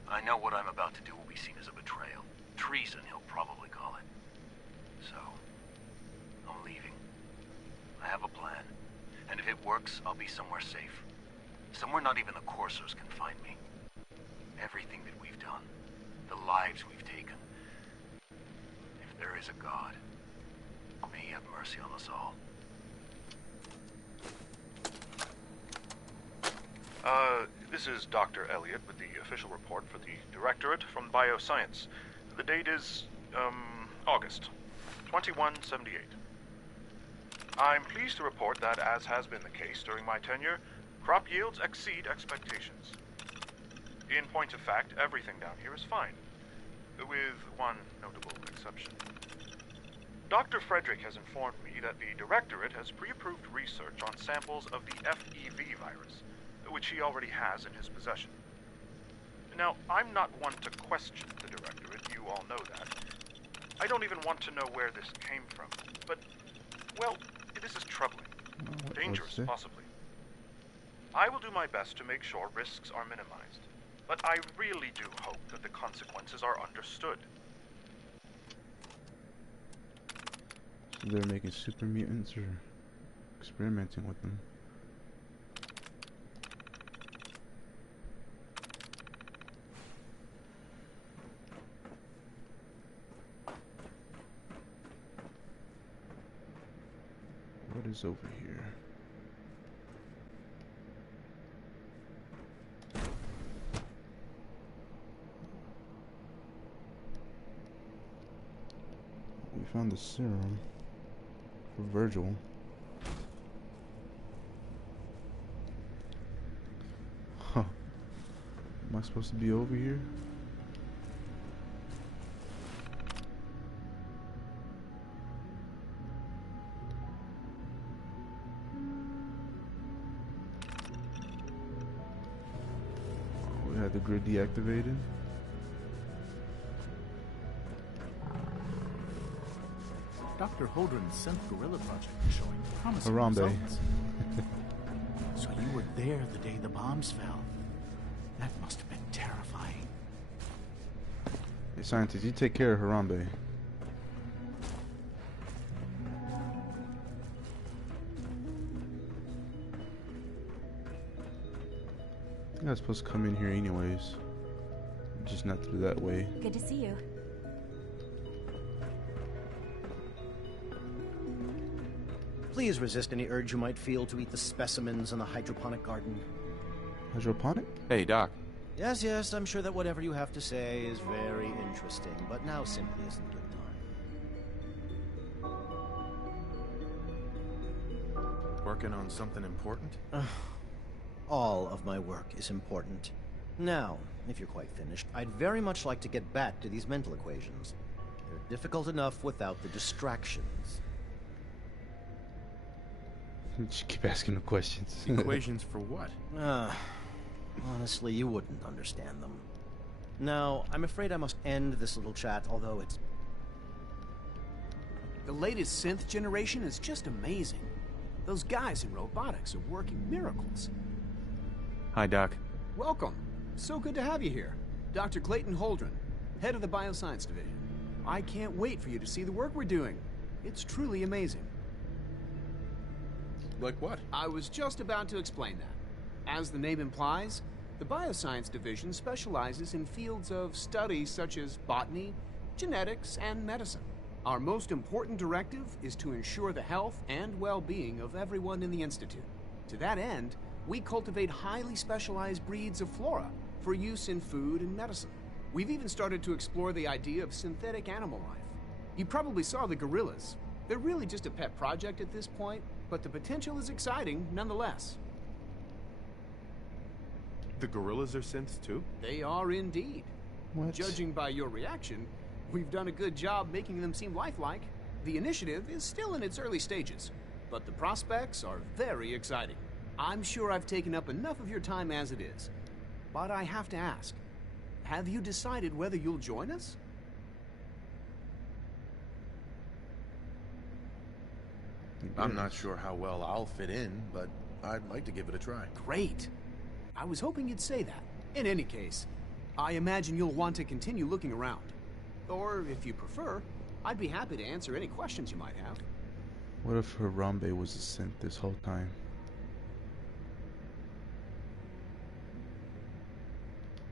I know what I'm about to do will be seen as a betrayal. Treason, he'll probably call it. So, I'm leaving. I have a plan, and if it works, I'll be somewhere safe. Somewhere not even the Corsairs can find me. Everything that we've done, the lives we've taken. If there is a God, may he have mercy on us all. This is Dr. Elliot with the official report for the Directorate from Bioscience. The date is, August 2178. I'm pleased to report that, as has been the case during my tenure, crop yields exceed expectations. In point of fact, everything down here is fine, with one notable exception. Dr. Frederick has informed me that the Directorate has pre-approved research on samples of the FEV virus, which he already has in his possession. Now, I'm not one to question the Directorate, you all know that. I don't even want to know where this came from, but, well, this is troubling. Dangerous, possibly. I will do my best to make sure risks are minimized, but I really do hope that the consequences are understood. So they're making super mutants or experimenting with them. What is over here? We found the serum for Virgil. Huh. Am I supposed to be over here? Oh, we had the grid deactivated. Dr. Holdren's synth gorilla project is showing promising Harambe. results. So you were there the day the bombs fell. That must have been terrifying. Hey, scientist, you take care of Harambe. I was supposed to come in here anyways. Just not through that way. Good to see you. Please resist any urge you might feel to eat the specimens in the hydroponic garden. Hydroponic? Hey, Doc. Yes, yes, I'm sure that whatever you have to say is very interesting, but now simply isn't a good time. Working on something important? All of my work is important. Now, if you're quite finished, I'd very much like to get back to these mental equations. They're difficult enough without the distractions. Just keep asking the questions. Equations for what? Honestly, you wouldn't understand them. Now, I'm afraid I must end this little chat, although it's... The latest synth generation is just amazing. Those guys in robotics are working miracles. Hi, Doc. Welcome. So good to have you here. Dr. Clayton Holdren, head of the Bioscience Division. I can't wait for you to see the work we're doing. It's truly amazing. Like what? I was just about to explain that. As the name implies, the Bioscience Division specializes in fields of study such as botany, genetics, and medicine. Our most important directive is to ensure the health and well-being of everyone in the Institute. To that end, We cultivate highly specialized breeds of flora for use in food and medicine. We've even started to explore the idea of synthetic animal life. You probably saw the gorillas. They're really just a pet project at this point, but the potential is exciting nonetheless. The gorillas are synths too? They are indeed. What? Judging by your reaction, we've done a good job making them seem lifelike. The initiative is still in its early stages, but the prospects are very exciting. I'm sure I've taken up enough of your time as it is. But I have to ask, have you decided whether you'll join us? I'm not sure how well I'll fit in, but I'd like to give it a try. Great. I was hoping you'd say that. In any case, I imagine you'll want to continue looking around. Or, if you prefer, I'd be happy to answer any questions you might have. What if Harambe was a synth this whole time?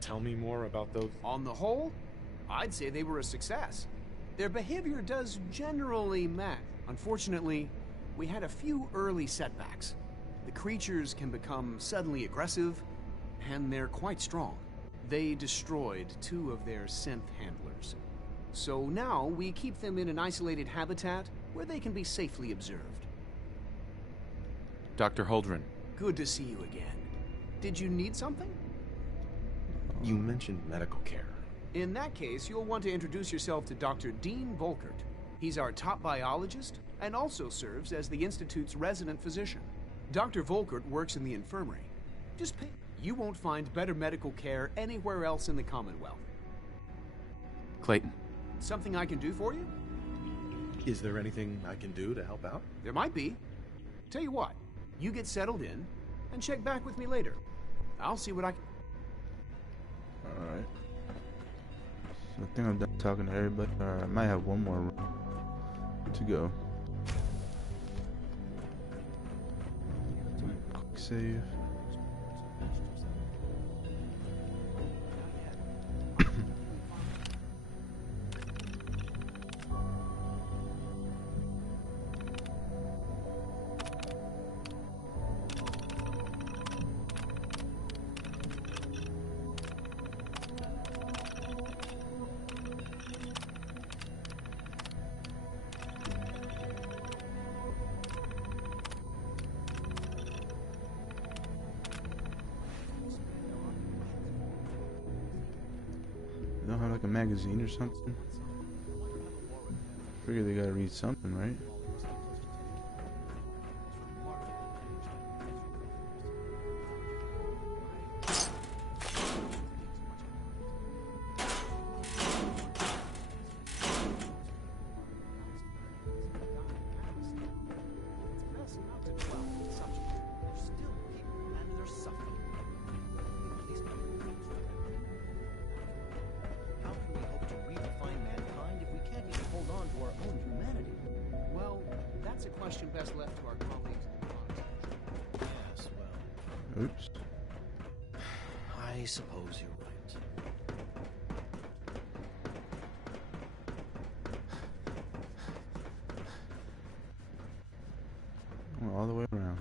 Tell me more about those. On the whole, I'd say they were a success. Their behavior does generally match. Unfortunately, we had a few early setbacks. The creatures can become suddenly aggressive, and they're quite strong. They destroyed 2 of their synth handlers. So now we keep them in an isolated habitat where they can be safely observed. Dr. Holdren. Good to see you again. Did you need something? You mentioned medical care. In that case, you'll want to introduce yourself to Dr. Dean Volkert. He's our top biologist and also serves as the Institute's resident physician. Dr. Volkert works in the infirmary. Just pay. You won't find better medical care anywhere else in the Commonwealth. Clayton. Something I can do for you? Is there anything I can do to help out? There might be. Tell you what, you get settled in and check back with me later. I'll see what I can... Alright. So I think I'm done talking to everybody. Alright, I might have one more room to go. Quick save. They don't have like a magazine or something? Figure they gotta read something, right? Best left to our colleagues. Yes, well. Oops. I suppose you're right. Well, all the way around.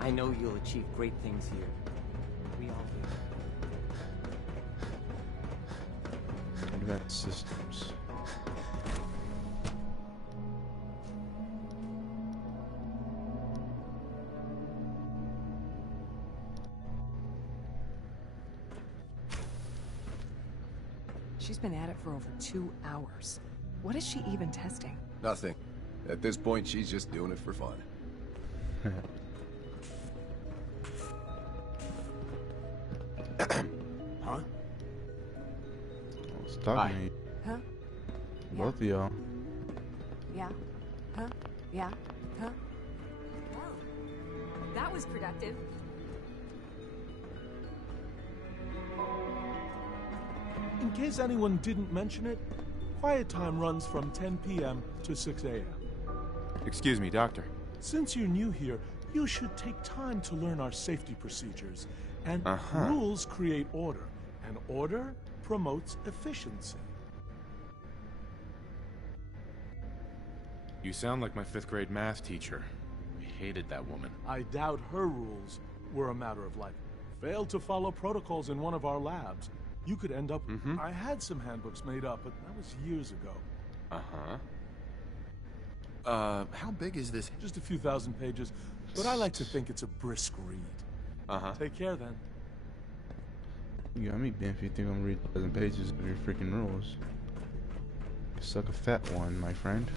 I know you'll achieve great things here. We all do. Advanced systems. She's been at it for over 2 hours. What is she even testing? Nothing. At this point, she's just doing it for fun. Huh? Stop me. Huh? Both of y'all. Yeah? Huh? Yeah? Huh? Well, that was productive. In case anyone didn't mention it, quiet time runs from 10 p.m. to 6 a.m. Excuse me, Doctor. Since you're new here, you should take time to learn our safety procedures. And rules create order, and order promotes efficiency. You sound like my 5th grade math teacher. I hated that woman. I doubt her rules were a matter of like, failed to follow protocols in one of our labs. You could end up... I had some handbooks made up, but that was years ago. How big is this? Just a few thousand pages, but I like to think it's a brisk read. Take care, then. You got me, Ben, if you think I'm gonna read 1,000 pages of your freaking rules. You suck a fat one, my friend.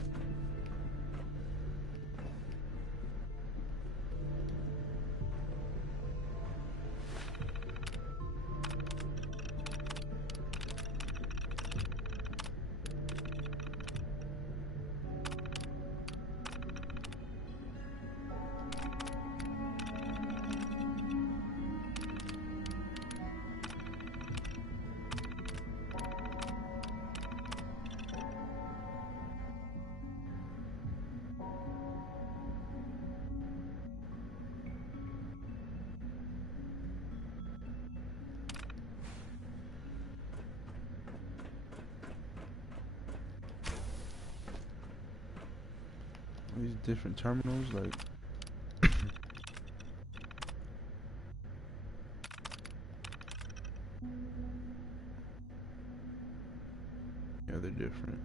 These different terminals, like yeah, they're different.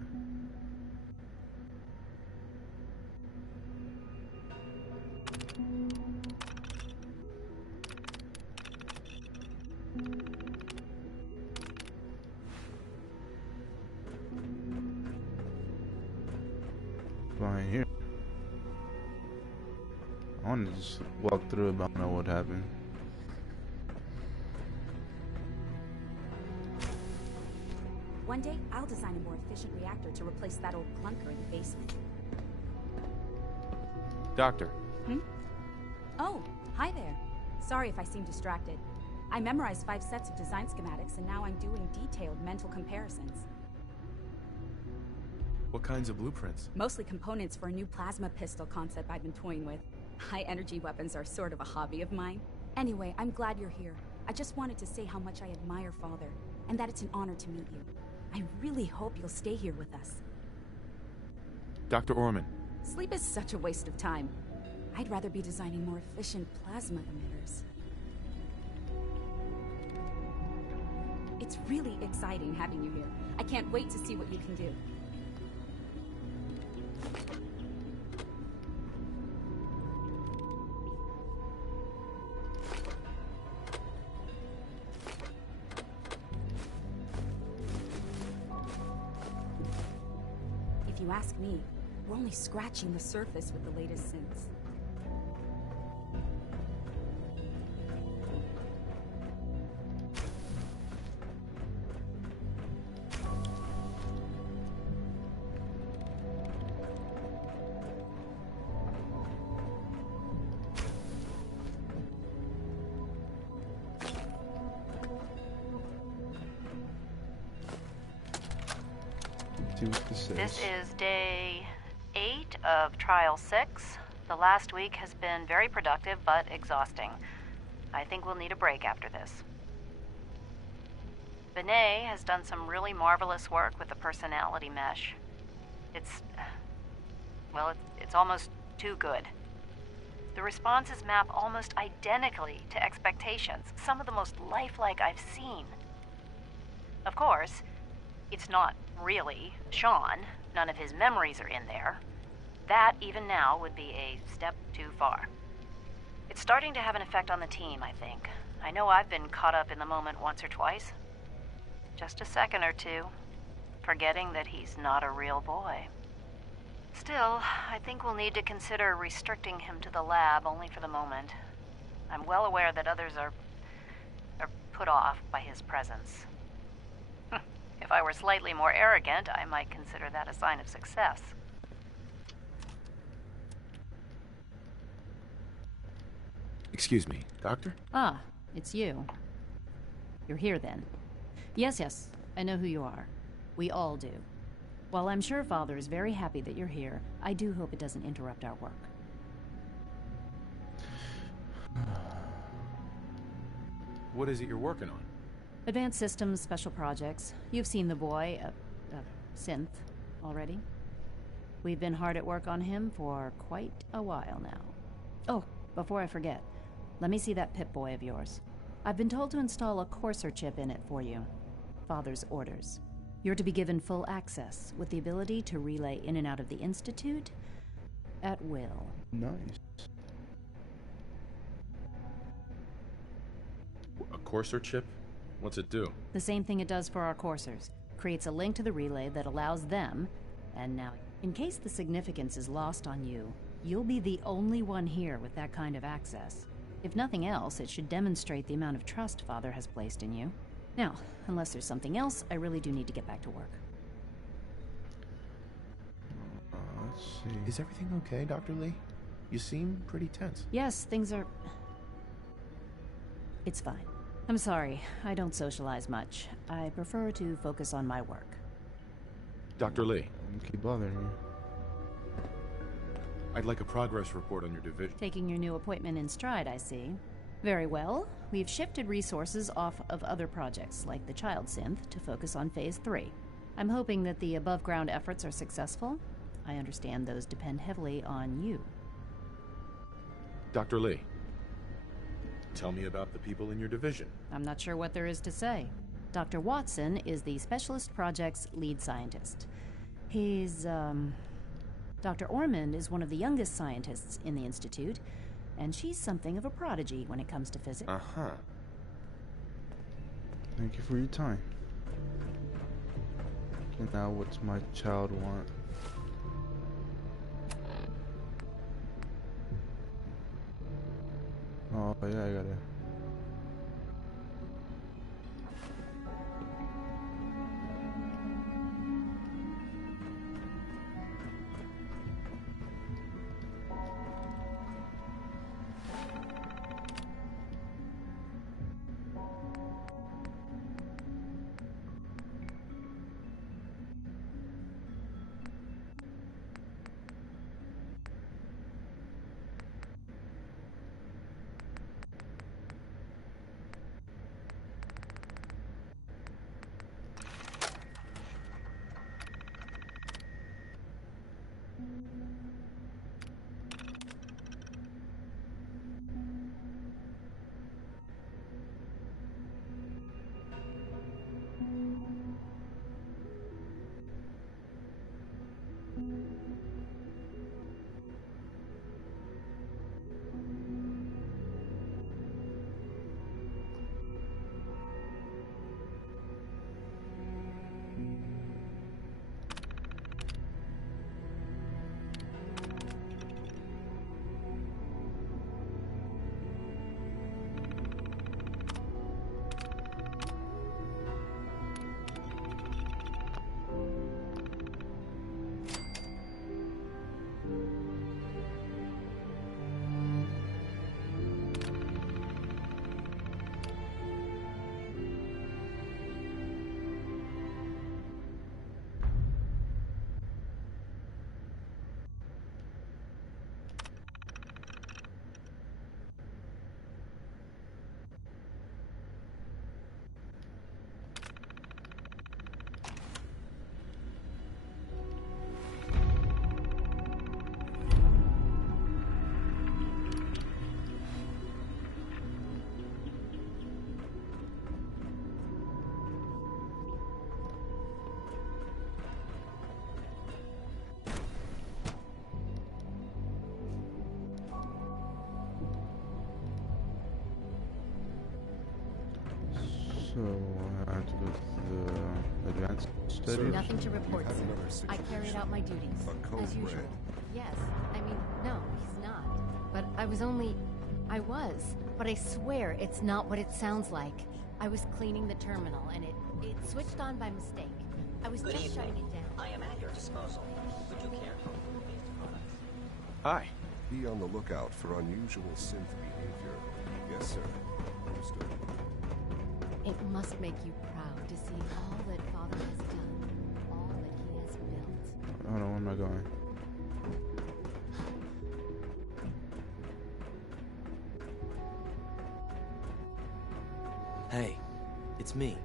Behind here. I want to just walk through it, but I don't know what happened. One day, I'll design a more efficient reactor to replace that old clunker in the basement. Doctor. Oh, hi there. Sorry if I seem distracted. I memorized 5 sets of design schematics, and now I'm doing detailed mental comparisons. What kinds of blueprints? Mostly components for a new plasma pistol concept I've been toying with. High-energy weapons are sort of a hobby of mine. Anyway, I'm glad you're here. I just wanted to say how much I admire Father, and that it's an honor to meet you. I really hope you'll stay here with us. Dr. Orman. Sleep is such a waste of time. I'd rather be designing more efficient plasma emitters. It's really exciting having you here. I can't wait to see what you can do. If you ask me, we're only scratching the surface with the latest synths. This is day 8 of Trial 6. The last week has been very productive, but exhausting. I think we'll need a break after this. Benet has done some really marvelous work with the personality mesh. It's almost too good. The responses map almost identically to expectations, some of the most lifelike I've seen. Of course, it's not really Sean. None of his memories are in there. That, even now, would be a step too far. It's starting to have an effect on the team, I think. I know I've been caught up in the moment once or twice. Just a second or two, forgetting that he's not a real boy. Still, I think we'll need to consider restricting him to the lab only for the moment. I'm well aware that others are put off by his presence. If I were slightly more arrogant, I might consider that a sign of success. Excuse me, Doctor? Ah, it's you. You're here then. Yes, I know who you are. We all do. While I'm sure Father is very happy that you're here, I do hope it doesn't interrupt our work. What is it you're working on? Advanced systems, special projects. You've seen the boy, Synth, already. We've been hard at work on him for quite a while now. Oh, before I forget, let me see that Pip-Boy of yours. I've been told to install a Courser chip in it for you. Father's orders. You're to be given full access, with the ability to relay in and out of the Institute at will. Nice. A Courser chip? What's it do? The same thing it does for our coursers. Creates a link to the relay that allows them, and now, in case the significance is lost on you, you'll be the only one here with that kind of access. If nothing else, it should demonstrate the amount of trust Father has placed in you. Now, unless there's something else, I really do need to get back to work. Let's see. Is everything okay, Dr. Lee? You seem pretty tense. Yes, things are... It's fine. I'm sorry, I don't socialize much. I prefer to focus on my work. Dr. Lee. Keep bothering you. I'd like a progress report on your division. Taking your new appointment in stride, I see. Very well. We've shifted resources off of other projects, like the Child Synth, to focus on Phase 3. I'm hoping that the above-ground efforts are successful. I understand those depend heavily on you. Dr. Lee. Tell me about the people in your division. I'm not sure what there is to say. Dr. Watson is the Specialist Project's lead scientist. He's, Dr. Ormond is one of the youngest scientists in the Institute, and she's something of a prodigy when it comes to physics. Uh-huh. Thank you for your time. And now what's my child want? Oh yeah, I gotta... So I have to go to the advanced studies. Nothing to report, sir. I carried out my duties, as usual. Yes, I mean, no, he's not. But I was, but I swear it's not what it sounds like. I was cleaning the terminal, and it switched on by mistake. I was just shutting it down. I am at your disposal. Would you care to based products? Hi. Be on the lookout for unusual synth behavior. Yes, sir. Understood. It must make you proud to see all that Father has done, all that he has built. Hold on, where am I going? Hey, it's me.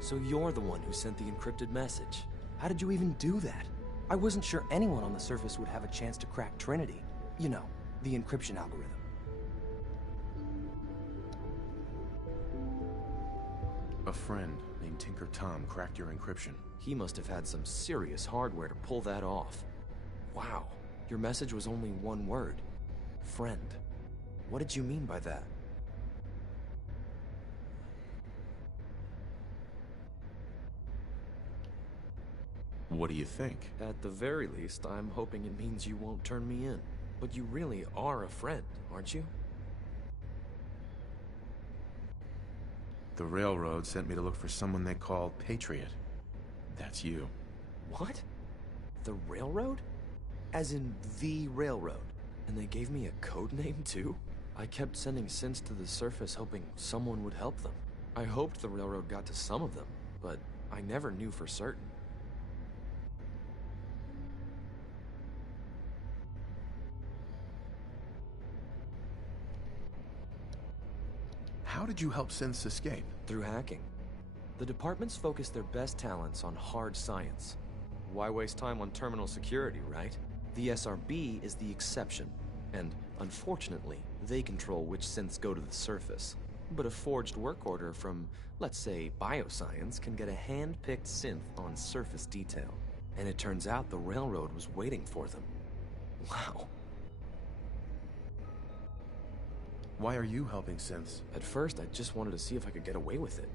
So you're the one who sent the encrypted message. How did you even do that? I wasn't sure anyone on the surface would have a chance to crack Trinity. You know, the encryption algorithm. A friend named Tinker Tom cracked your encryption. He must have had some serious hardware to pull that off. Wow, your message was only one word. Friend. What did you mean by that? What do you think? At the very least, I'm hoping it means you won't turn me in. But you really are a friend, aren't you? The Railroad sent me to look for someone they call Patriot. That's you. What? The Railroad? As in the Railroad? And they gave me a code name too? I kept sending synths to the surface hoping someone would help them. I hoped the Railroad got to some of them, but I never knew for certain. How did you help synths escape? Through hacking. The departments focus their best talents on hard science. Why waste time on terminal security, right? The SRB is the exception, and unfortunately, they control which synths go to the surface. But a forged work order from, let's say, bioscience can get a hand-picked synth on surface detail. And it turns out the Railroad was waiting for them. Wow. Why are you helping synths? At first, I just wanted to see if I could get away with it.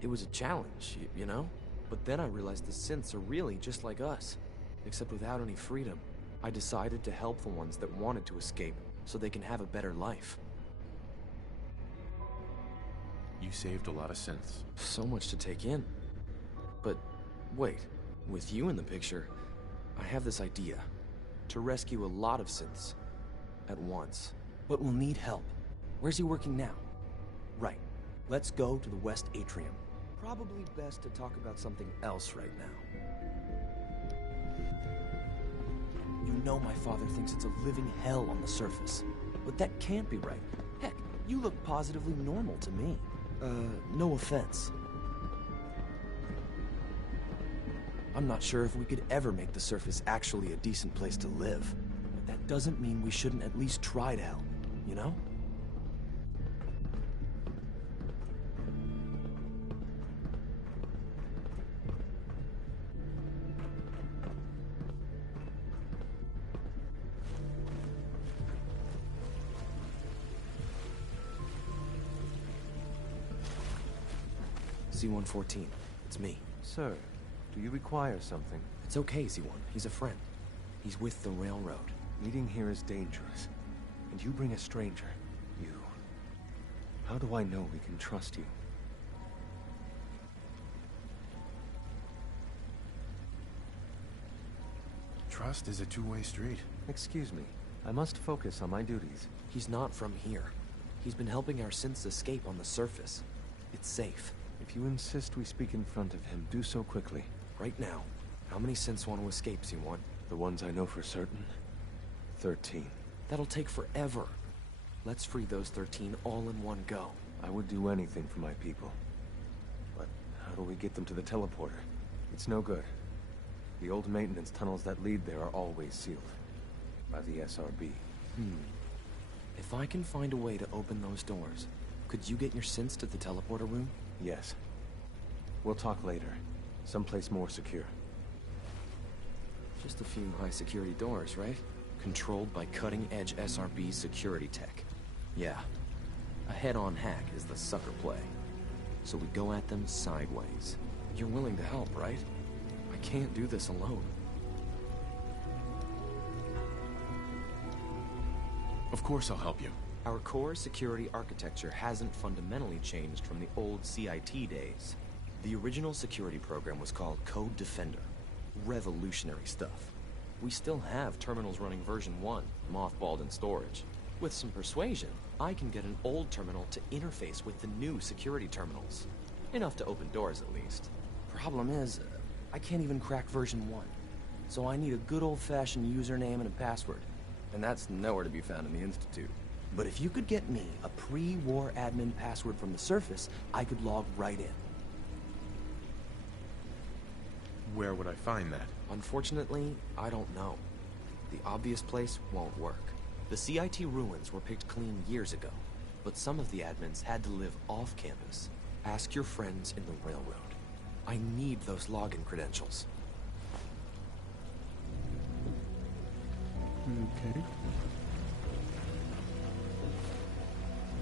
It was a challenge, you know? But then I realized the synths are really just like us, except without any freedom. I decided to help the ones that wanted to escape, so they can have a better life. You saved a lot of synths. So much to take in. But wait, with you in the picture, I have this idea. To rescue a lot of synths at once. But we'll need help. Where's he working now? Right. Let's go to the West Atrium. Probably best to talk about something else right now. You know my father thinks it's a living hell on the surface. But that can't be right. Heck, you look positively normal to me. No offense. I'm not sure if we could ever make the surface actually a decent place to live. But that doesn't mean we shouldn't at least try to help, you know? Z-114, it's me. Sir, do you require something? It's okay, Z-1. He's a friend. He's with the Railroad. Meeting here is dangerous. And you bring a stranger. You. How do I know we can trust you? Trust is a two-way street. Excuse me. I must focus on my duties. He's not from here. He's been helping our synths escape on the surface. It's safe. If you insist we speak in front of him, do so quickly. Right now. How many synths want to escape, Z-1? The ones I know for certain? 13. That'll take forever. Let's free those 13 all in one go. I would do anything for my people. But how do we get them to the teleporter? It's no good. The old maintenance tunnels that lead there are always sealed. By the SRB. If I can find a way to open those doors, could you get your synths to the teleporter room? Yes. We'll talk later. Someplace more secure. Just a few high-security doors, right? Controlled by cutting-edge SRB security tech. Yeah. A head-on hack is the sucker play. So we go at them sideways. You're willing to help, right? I can't do this alone. Of course I'll help you. Our core security architecture hasn't fundamentally changed from the old CIT days. The original security program was called Code Defender. Revolutionary stuff. We still have terminals running version 1, mothballed in storage. With some persuasion, I can get an old terminal to interface with the new security terminals. Enough to open doors, at least. Problem is, I can't even crack version 1. So I need a good old-fashioned username and a password. And that's nowhere to be found in the Institute. But if you could get me a pre-war admin password from the surface, I could log right in. Where would I find that? Unfortunately, I don't know. The obvious place won't work. The CIT ruins were picked clean years ago, but some of the admins had to live off campus. Ask your friends in the railroad. I need those login credentials. Okay.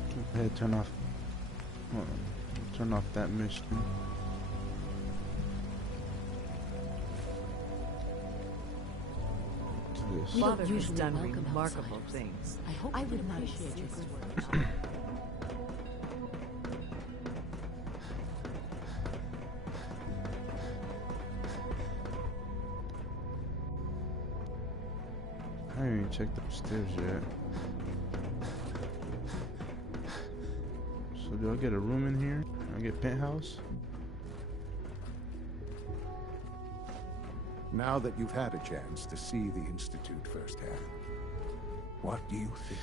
Go ahead, turn off that mission. We don't usually done remarkable things. I would appreciate your good work. I haven't even checked upstairs yet. So do I get a room in here? I get penthouse? Now that you've had a chance to see the Institute firsthand, what do you think?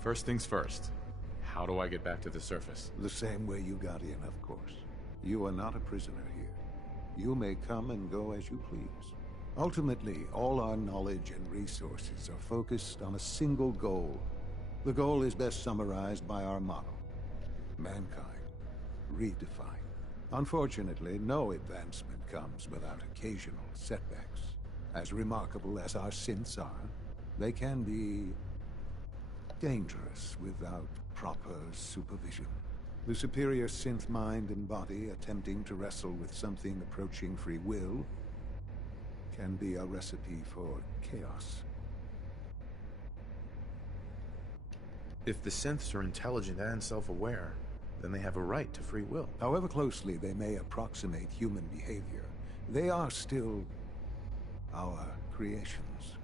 First things first. How do I get back to the surface? The same way you got in, of course. You are not a prisoner here. You may come and go as you please. Ultimately, all our knowledge and resources are focused on a single goal. The goal is best summarized by our motto: mankind, redefined. Unfortunately, no advancement comes without occasional setbacks. As remarkable as our synths are, they can be dangerous without proper supervision. The superior synth mind and body attempting to wrestle with something approaching free will can be a recipe for chaos. If the synths are intelligent and self-aware, then they have a right to free will. However closely they may approximate human behavior, they are still our creations.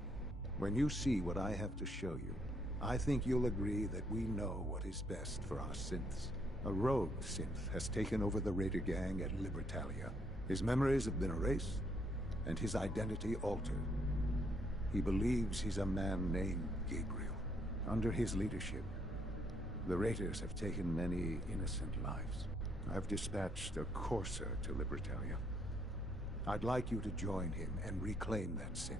When you see what I have to show you, I think you'll agree that we know what is best for our synths. A rogue synth has taken over the Raider gang at Libertalia. His memories have been erased, and his identity altered. He believes he's a man named Gabriel. Under his leadership, the Raiders have taken many innocent lives. I've dispatched a courser to Libertalia. I'd like you to join him and reclaim that synth.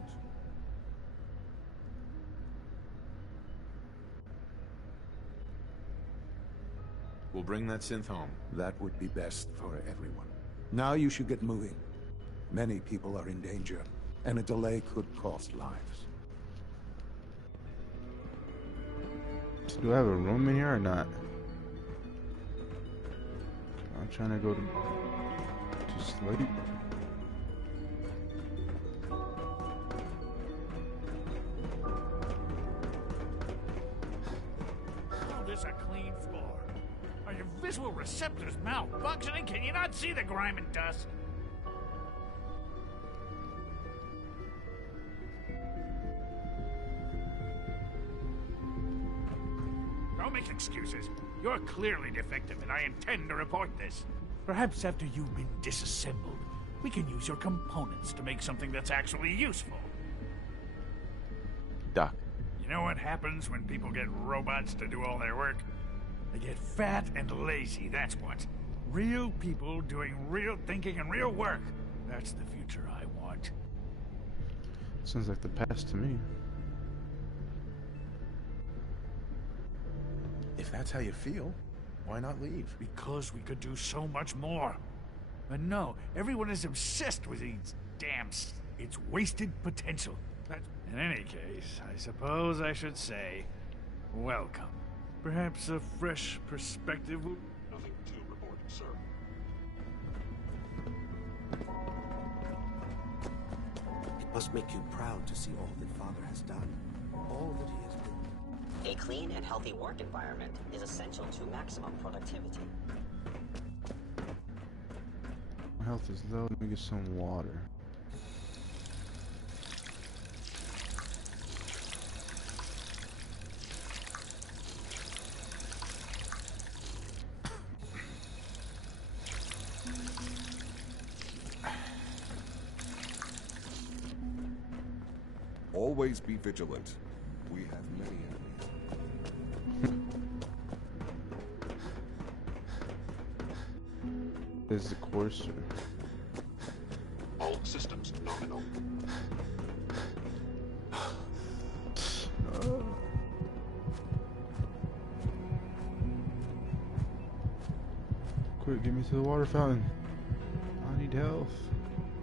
We'll bring that synth home. That would be best for everyone. Now you should get moving. Many people are in danger, and a delay could cost lives. So do I have a room in here or not? I'm trying to go to sleep. Oh, this a clean floor. Are your visual receptors malfunctioning? Can you not see the grime and dust? Don't make excuses. You're clearly defective, and I intend to report this. Perhaps after you've been disassembled, we can use your components to make something that's actually useful. Doc. You know what happens when people get robots to do all their work? They get fat and lazy, that's what. Real people doing real thinking and real work. That's the future I want. Sounds like the past to me. If that's how you feel, why not leave? Because we could do so much more. But no, everyone is obsessed with these damn... It's wasted potential. In any case, I suppose I should say, welcome. Perhaps a fresh perspective will... Nothing to report, sir. It must make you proud to see all that Father has done. All that he has been. A clean and healthy work environment is essential to maximum productivity. My health is low. Let me get some water. Always be vigilant. We have many enemies. This is the course. All systems nominal. Quick, get me to the water fountain. I need health.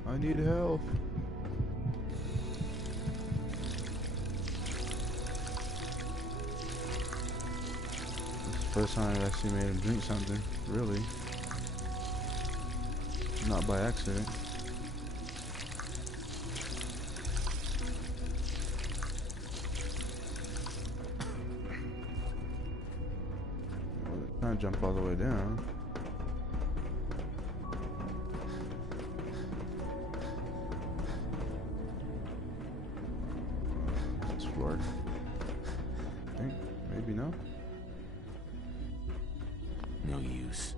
I need health. It's the first time I've actually made him drink something, really. Not by accident. Trying to jump all the way down. Explore. I think maybe no. No use.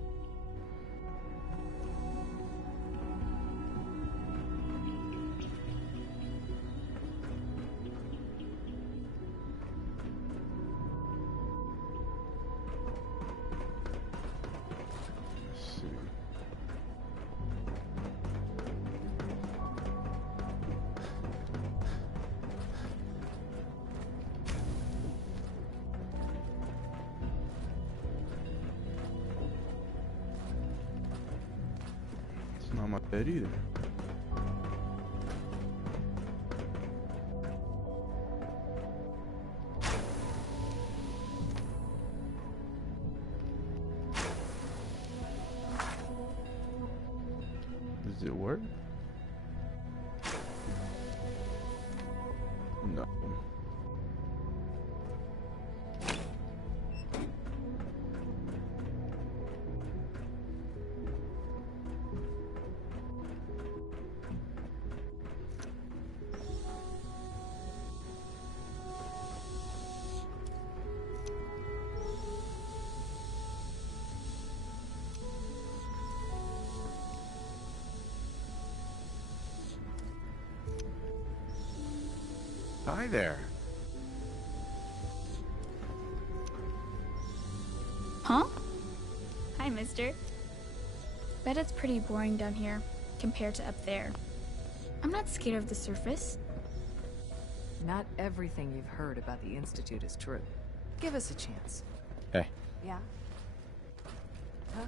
It's not my bed either. Does it work? No. Hi there. Huh? Hi, mister. Bet it's pretty boring down here compared to up there. I'm not scared of the surface. Not everything you've heard about the Institute is true. Give us a chance. Hey, Yeah? Huh?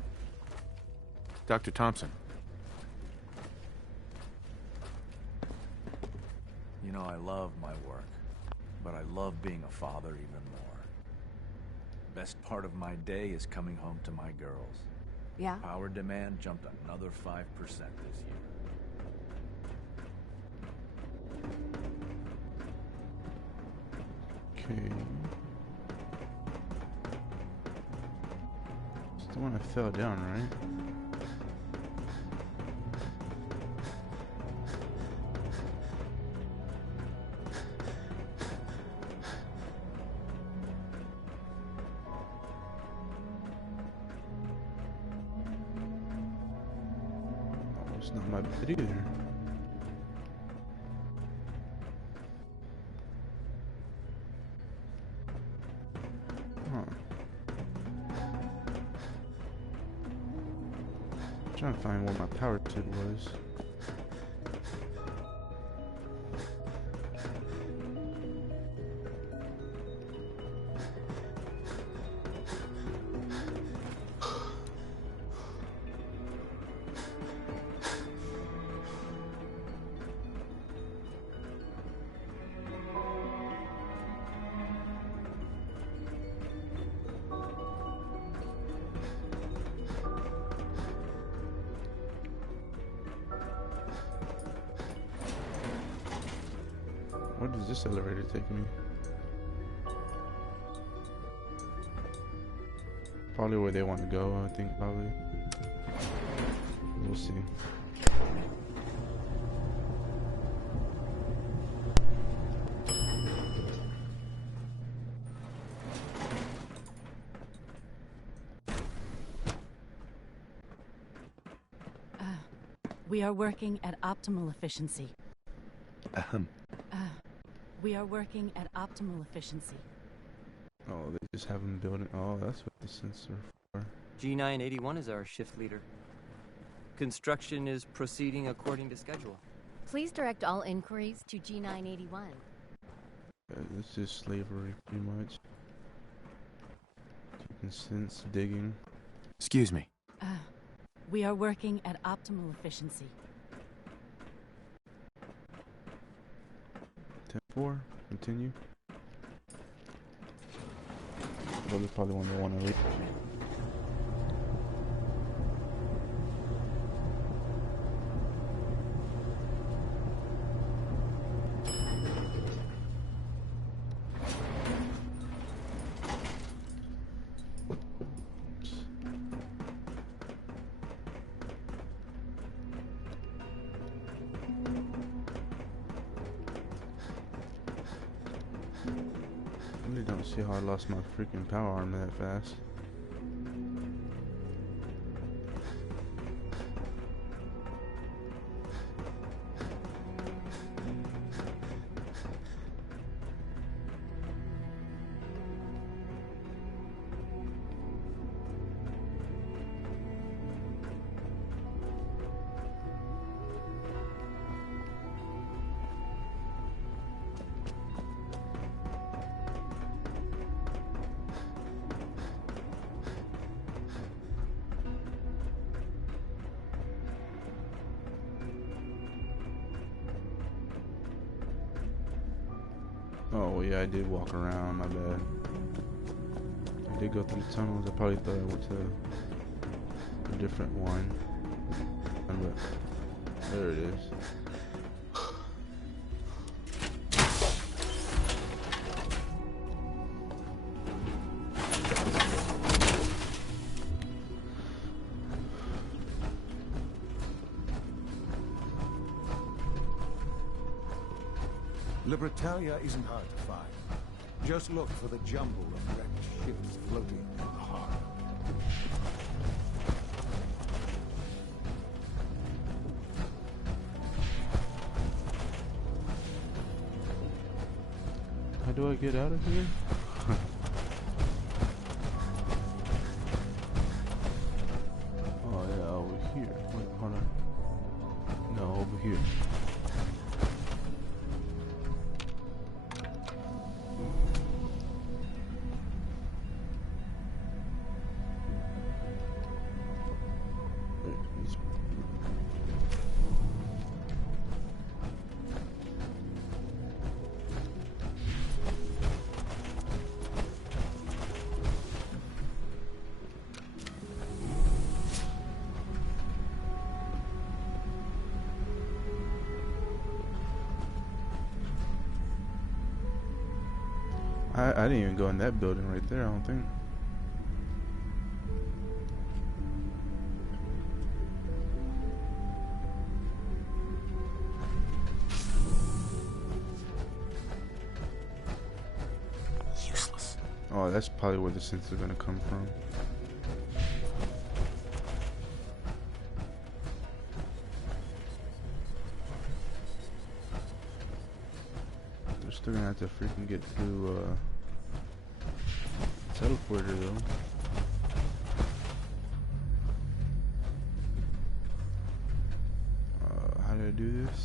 Dr. Thompson. You know, I love my work, but I love being a father even more. Best part of my day is coming home to my girls. Yeah? Power demand jumped another 5% this year. Okay. It's the one I fell down, right? It's not my bed either. Huh. I'm trying to find where my power tube was. Where does this elevator take me? Probably where they want to go, I think, probably. We'll see. We are working at optimal efficiency. We are working at optimal efficiency. Oh, they just have them building. Oh, that's what the sensor for. G981 is our shift leader. Construction is proceeding according to schedule. Please direct all inquiries to G981. It's just slavery, pretty much. Keeping sense, digging. Excuse me. We are working at optimal efficiency. 10-4, continue. Well, there's probably one they want to leave. I really don't see how I lost my freaking power arm that fast. Oh yeah, I did walk around, my bad. I did go through the tunnels. I probably thought I went to a different one. But there it is. Libertalia isn't hard to find. Just look for the jumble of wrecked ships floating in the harbor. How do I get out of here? Oh yeah, over here. Wait, hold on. No, over here. I didn't even go in that building right there, I don't think. Useless. Oh, that's probably where the sense is gonna come from. They're still gonna have to freaking get through teleporter though. How do I do this?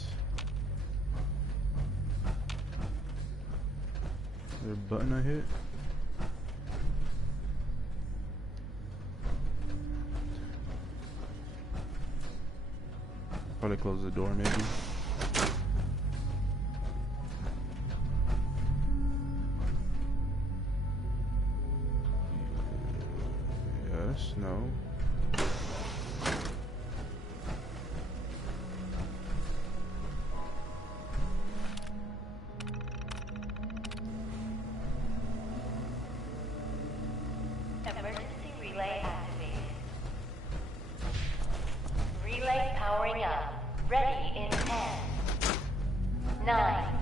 Is there a button I hit? Probably close the door maybe. No. Emergency relay activated. Relay powering up. Ready in 10, 9,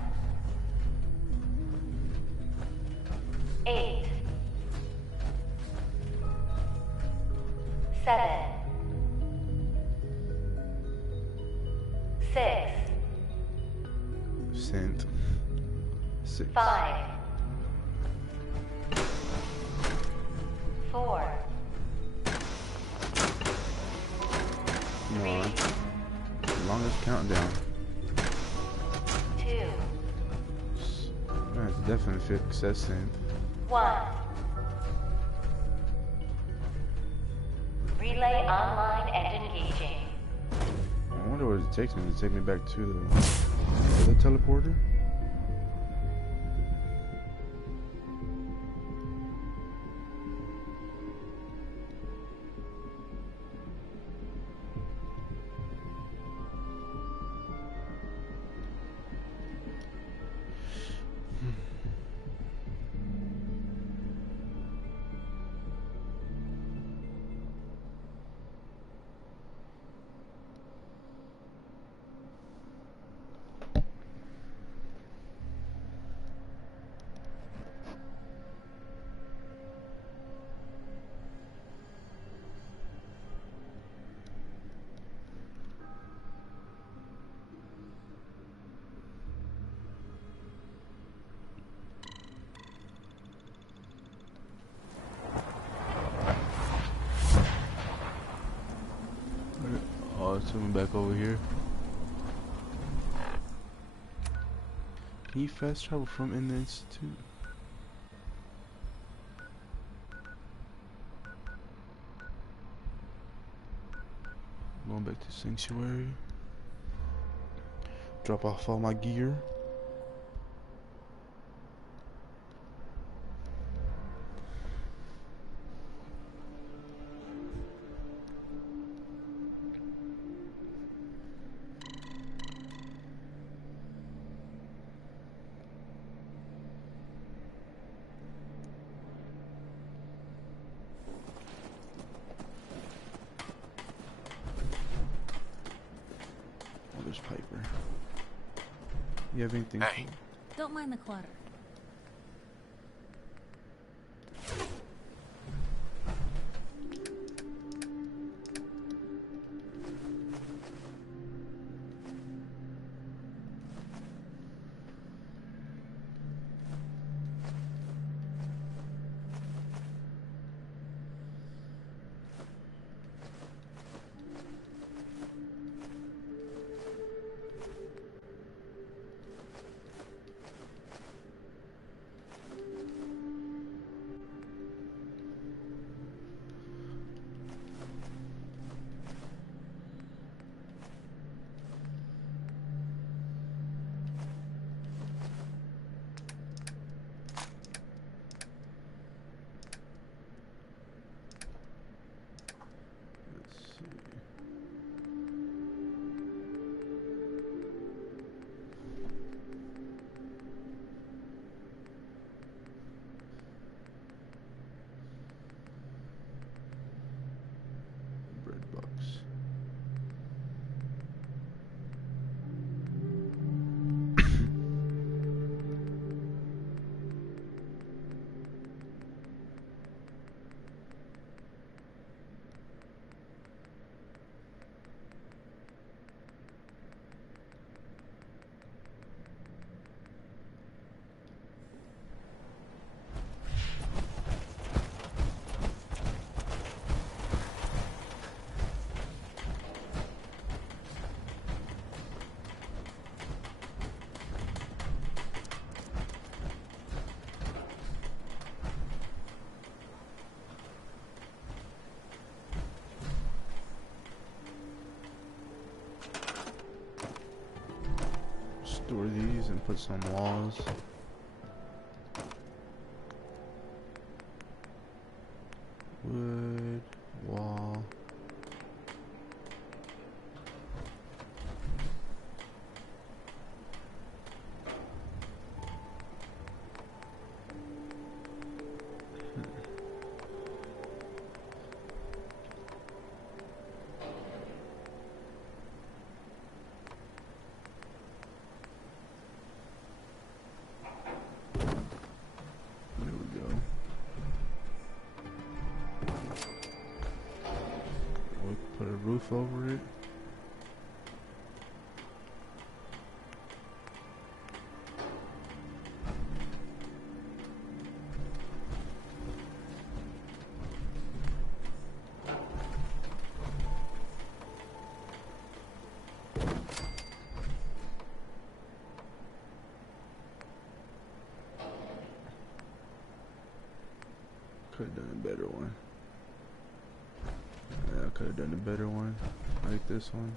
8, 7, 6, Sent. 6. 5, 4. Come on. Longest countdown. 2, That's definitely excessive. 1. Relay online and engaging. I wonder what it takes me. Does it take me back to the teleporter? Oh, it's coming back over here. Can you fast travel from in the institute? Going back to Sanctuary. Drop off all my gear. Piper. You have anything? Hey. Don't mind the clutter. Store these and put some walls. Wood, wall. Roof over it. Could have done a better one. Yeah, I could have done a better one. Like this one.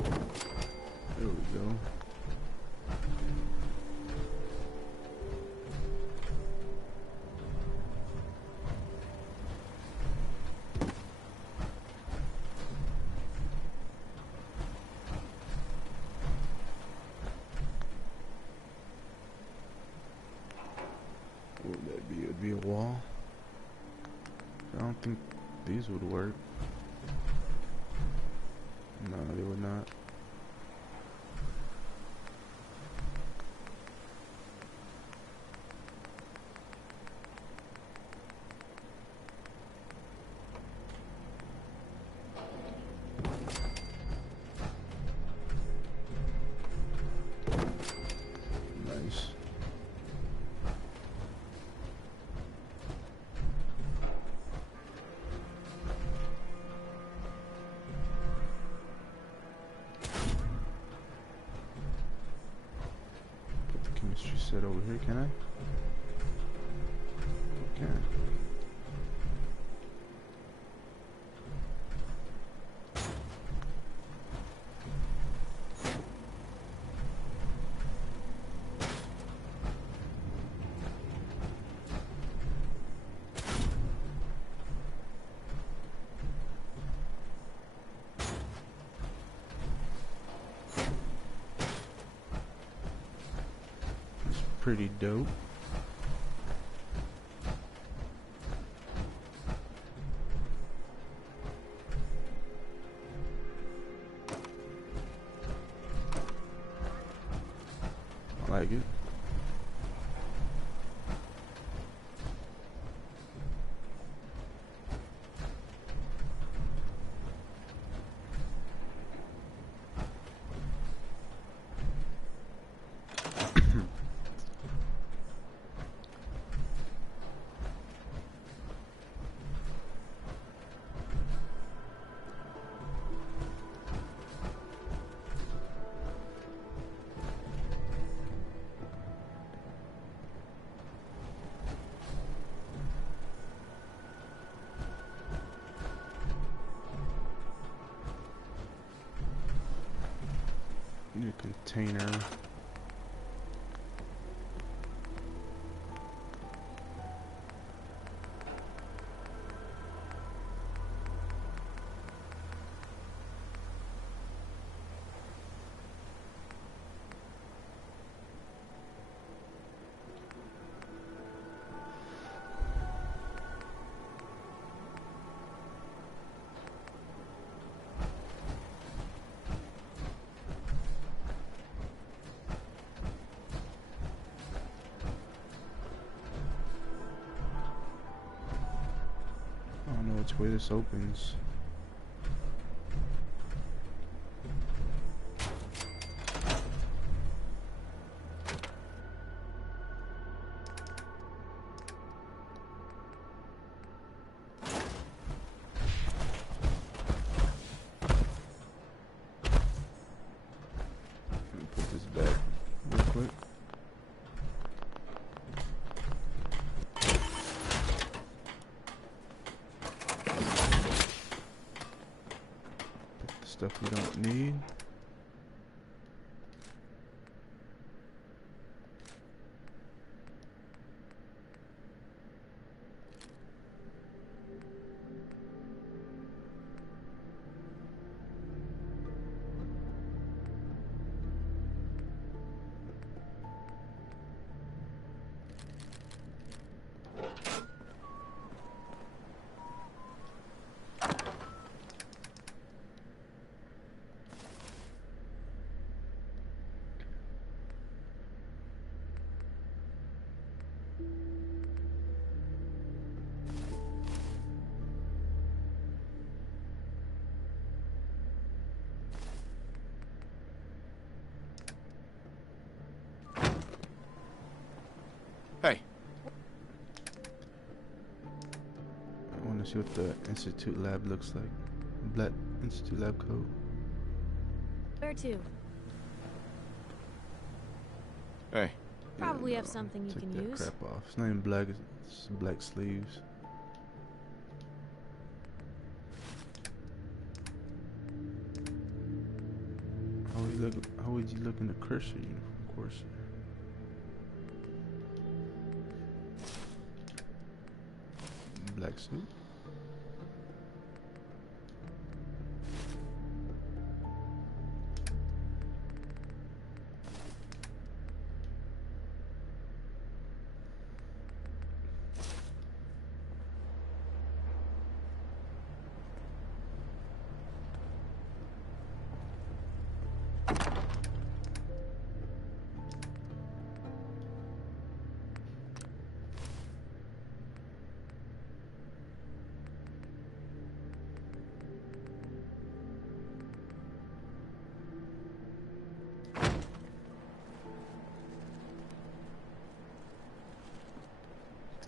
There we go. What would that be? It would be a wall. I don't think these would work. No, they would not. Nice. Put the chemistry set over here, can I? Can. It's pretty dope. I like it. New container. I don't know which way this opens. Let me put this back real quick. Stuff we don't need. Hey. I want to see what the Institute lab looks like. Black Institute lab code. Where to? Hey. Probably have something you can use. Crap off. It's not even black. It's black sleeves. How would you look in the cursor uniform? Of course. Black suit.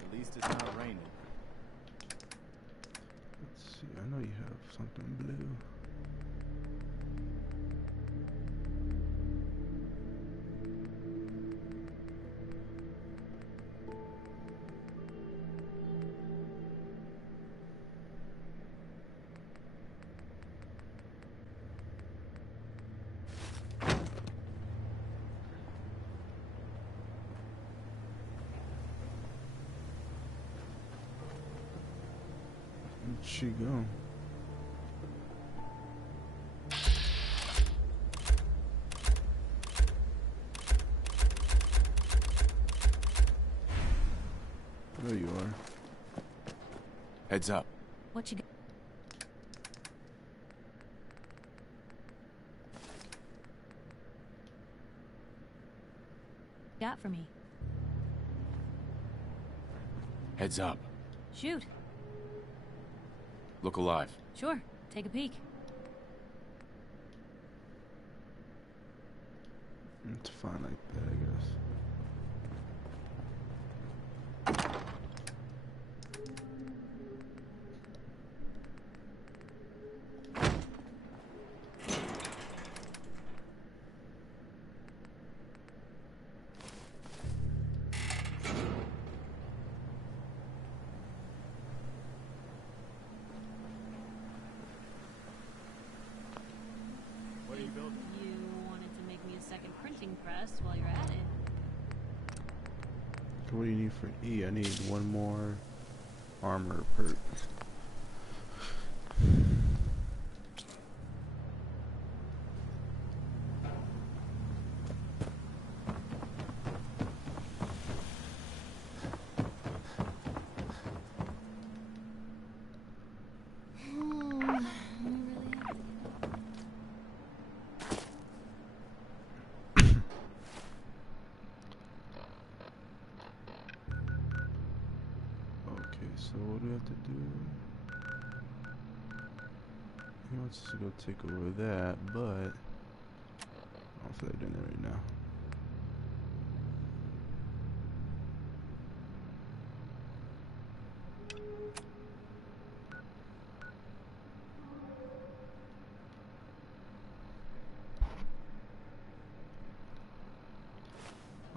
At least it's not raining. Let's see, I know you have something blue. Where'd she go? There you are. Heads up. What you got for me? Heads up. Shoot. Look alive. Sure. Take a peek. It's fine like that, I guess. What are you building? You wanted to make me a second printing press while you're at it. What do you need for E? I need one more armor perk. So what do we have to do? He wants us to go take over that, but I don't feel like doing that right now.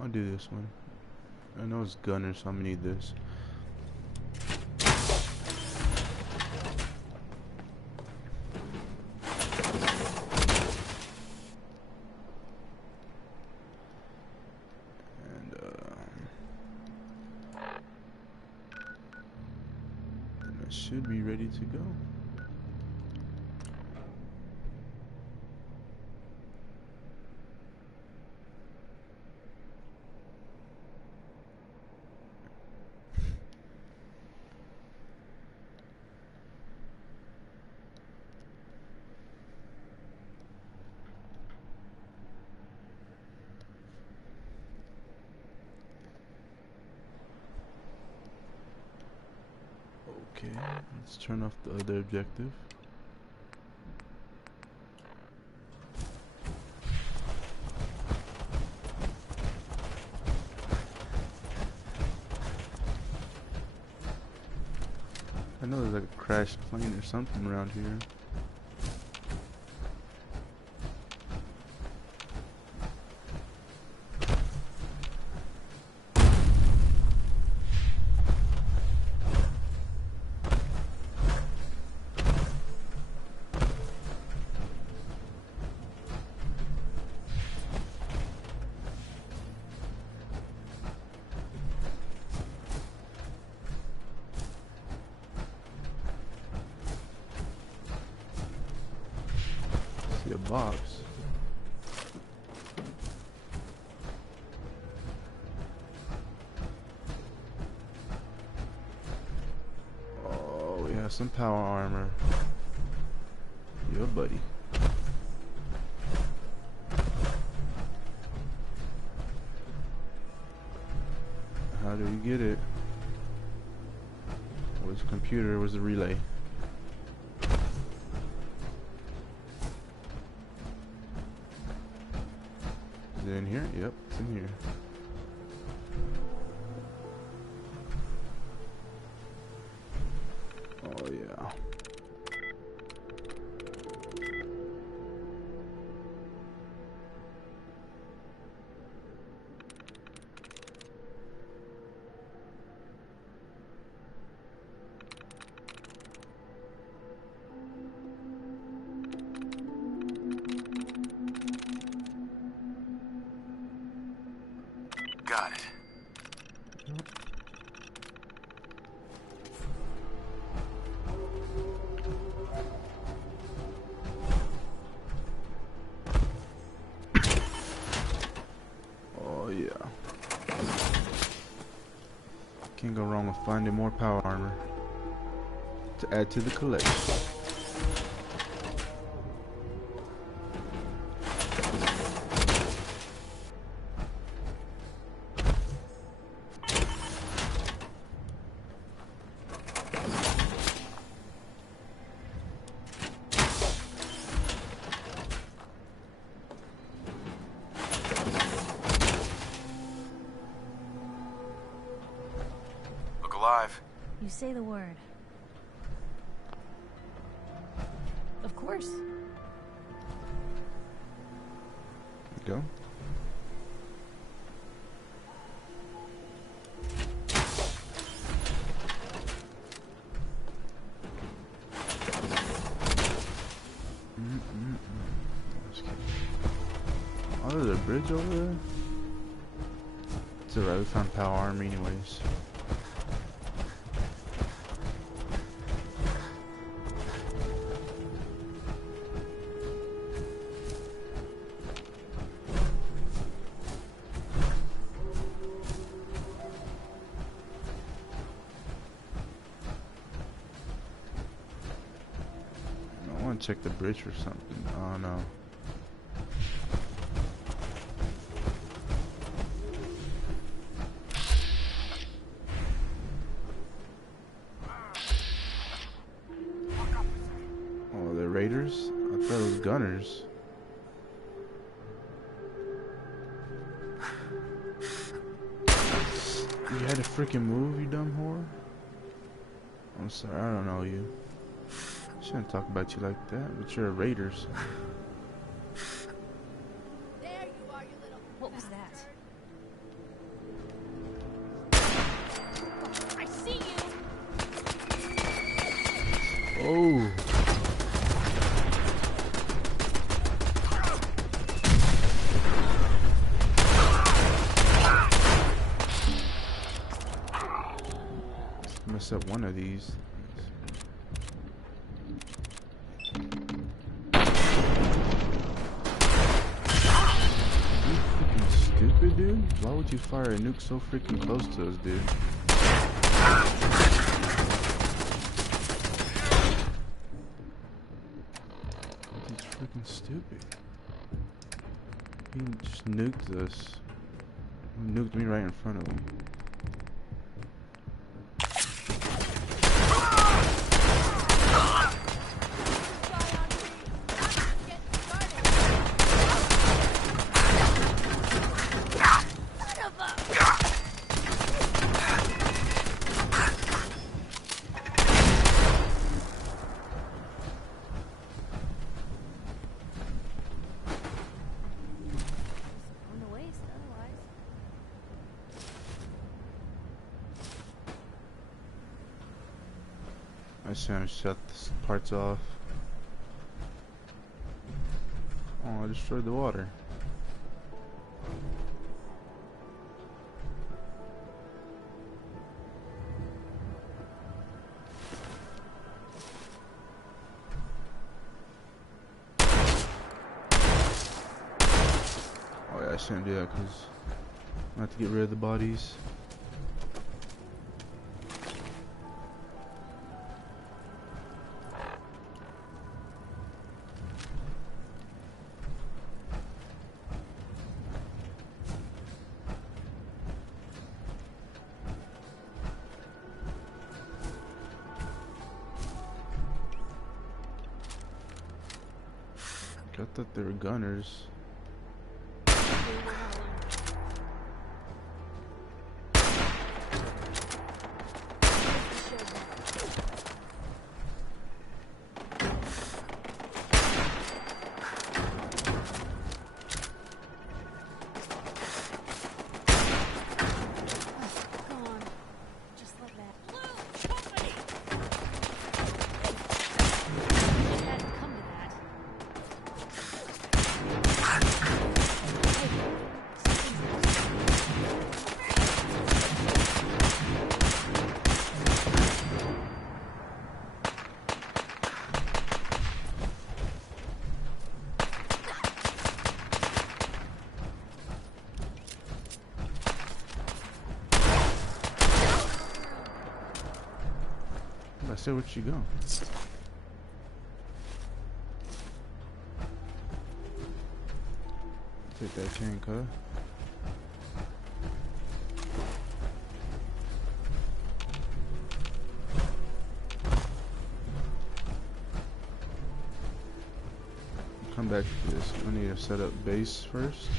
I'll do this one. I know it's gunner, so I'm gonna need this. Should be ready to go. Okay, let's turn off the other objective. I know there's like a crashed plane or something around here. box. Oh, we have some power armor. Yeah, buddy. How do we get it? Where's the computer? Where's the relay? Is it in here? Yep, it's in here. Oh yeah. Got it. Oh yeah. Can't go wrong with finding more power armor to add to the collection. Look alive. You say the word. Of course. Go. Oh, there's a bridge over there? It's alright, we found power armor anyways. I want to check the bridge or something. Oh no. Oh, they're raiders? I thought it was gunners. You had to freaking move, you dumb whore. I'm sorry, I don't know you. Shouldn't talk about you like that, but you're a raiders. There you are, you little. What was that? I see you. Oh. Mess up one of these. You freaking stupid, dude. Why would you fire a nuke so freaking close to us, dude? He's freaking stupid. He just nuked us. He nuked me right in front of him. I just want to shut these parts off. Oh, I destroyed the water. I shouldn't do that because I have to get rid of the bodies. I thought they were gunners. I said, where'd she go? Take that chain cut. Come back to this. I need to set up base first.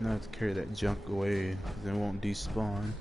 Now I have to carry that junk away, because it won't despawn.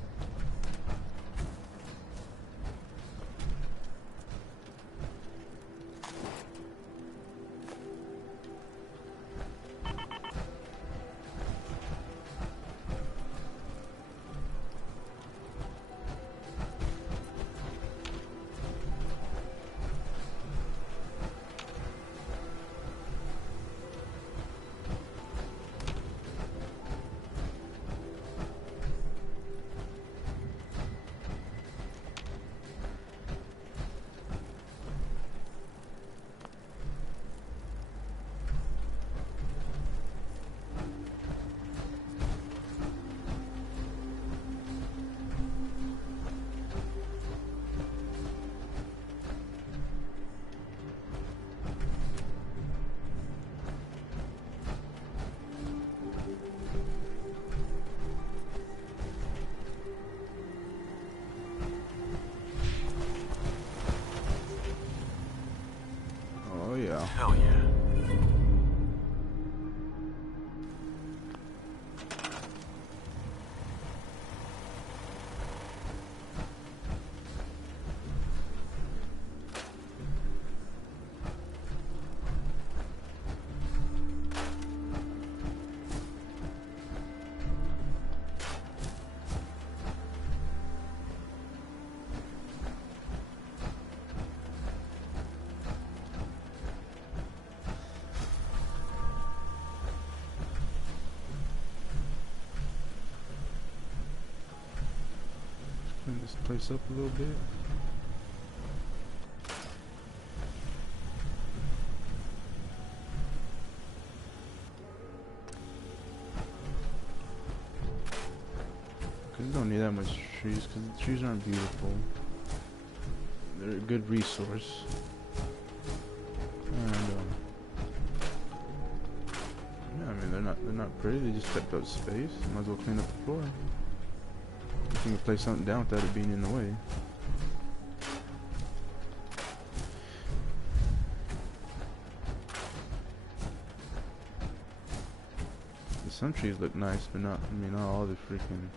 Oh yeah. Hell yeah. Clean this place up a little bit. Because you don't need that much trees, because the trees aren't beautiful. They're a good resource. And yeah, I mean they're not pretty, they just take up space. Might as well clean up the floor. You can place something down without it being in the way. some trees look nice, but not. I mean, not all the freaking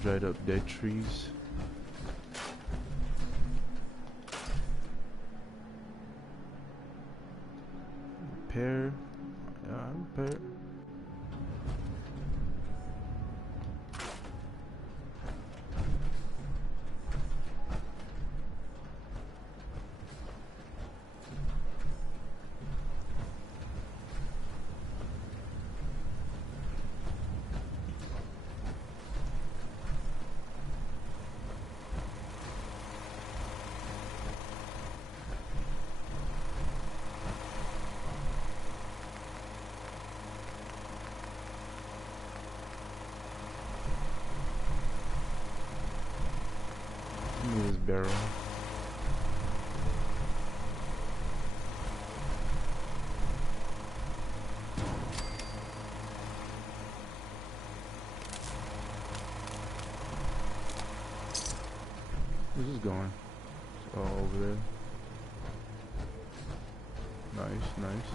dried up dead trees. Repair. Yeah, repair. This barrel. Where's this going? It's all over there. Nice, nice.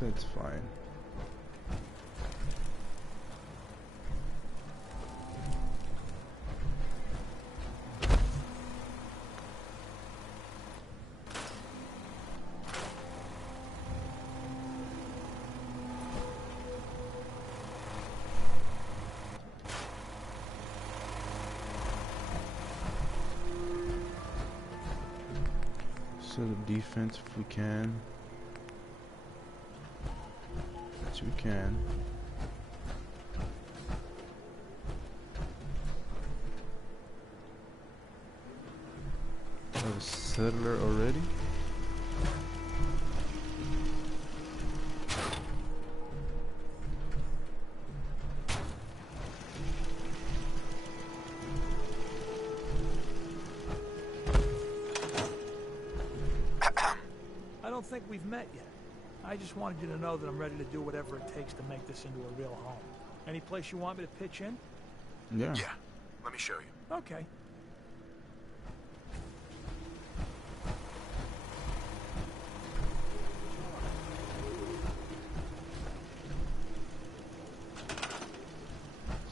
That's fine. Set up defense if we can. We can. Have a settler already? I don't think we've met yet. I just wanted you to know that I'm ready to do whatever it takes to make this into a real home. Any place you want me to pitch in? Yeah. Yeah. Let me show you. Okay.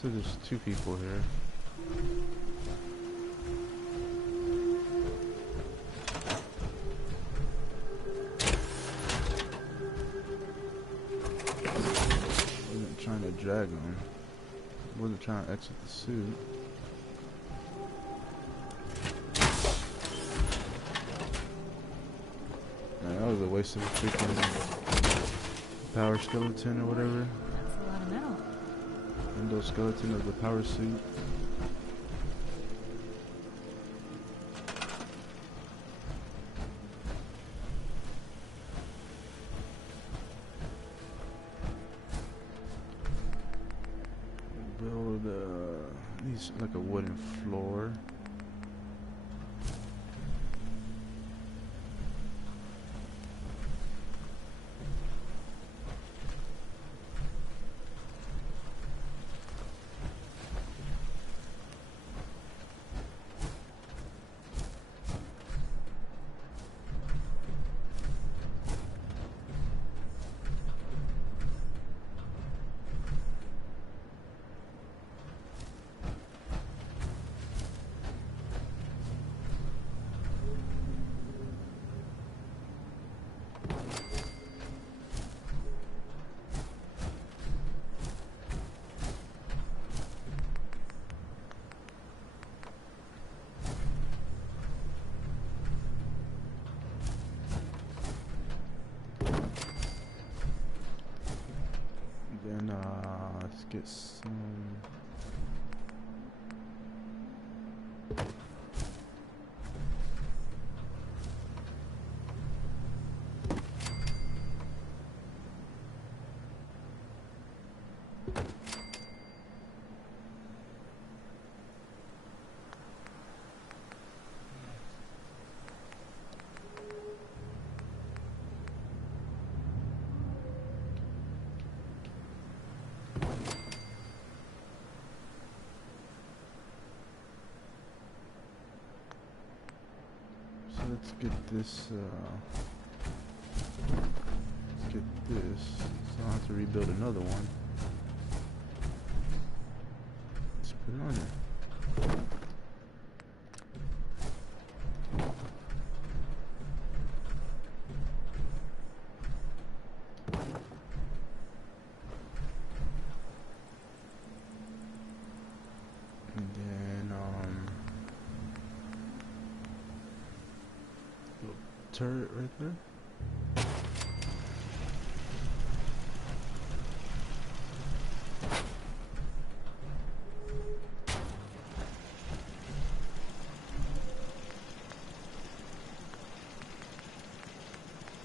So there's two people here. Trying to drag them. Wasn't trying to exit the suit. Man, that was a waste of a freaking power skeleton or whatever. That's a lot of metal. Endoskeleton of the power suit. Needs like a wooden floor. get some. Let's get this, let's get this, so I'll have to rebuild another one. Let's put it on there. And then, turret right there.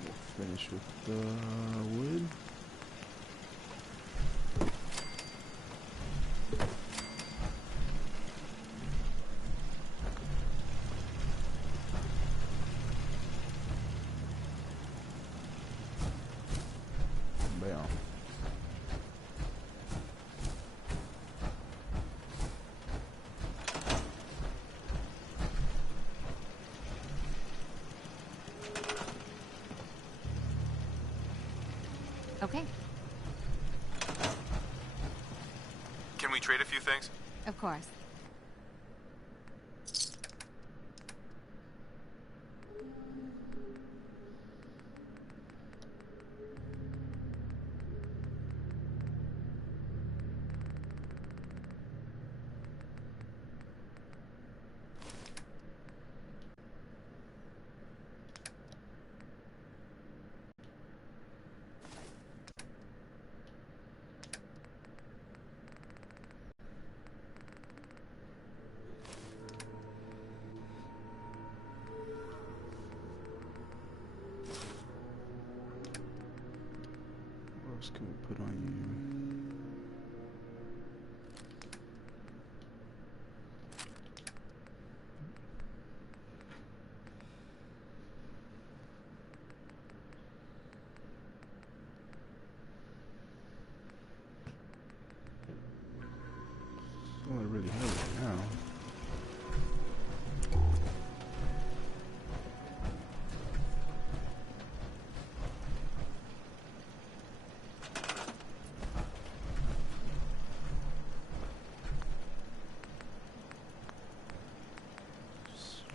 We'll finish with the wood. Okay, Can we trade a few things? of course. What else can we put on you? All I really have right now.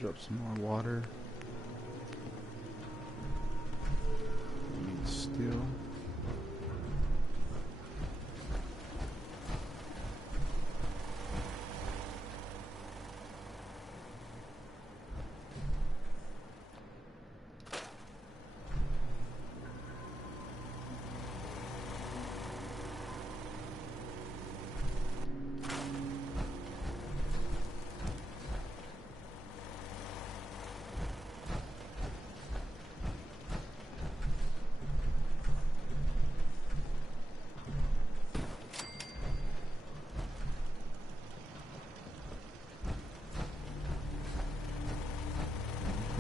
Drop some more water. We need steel.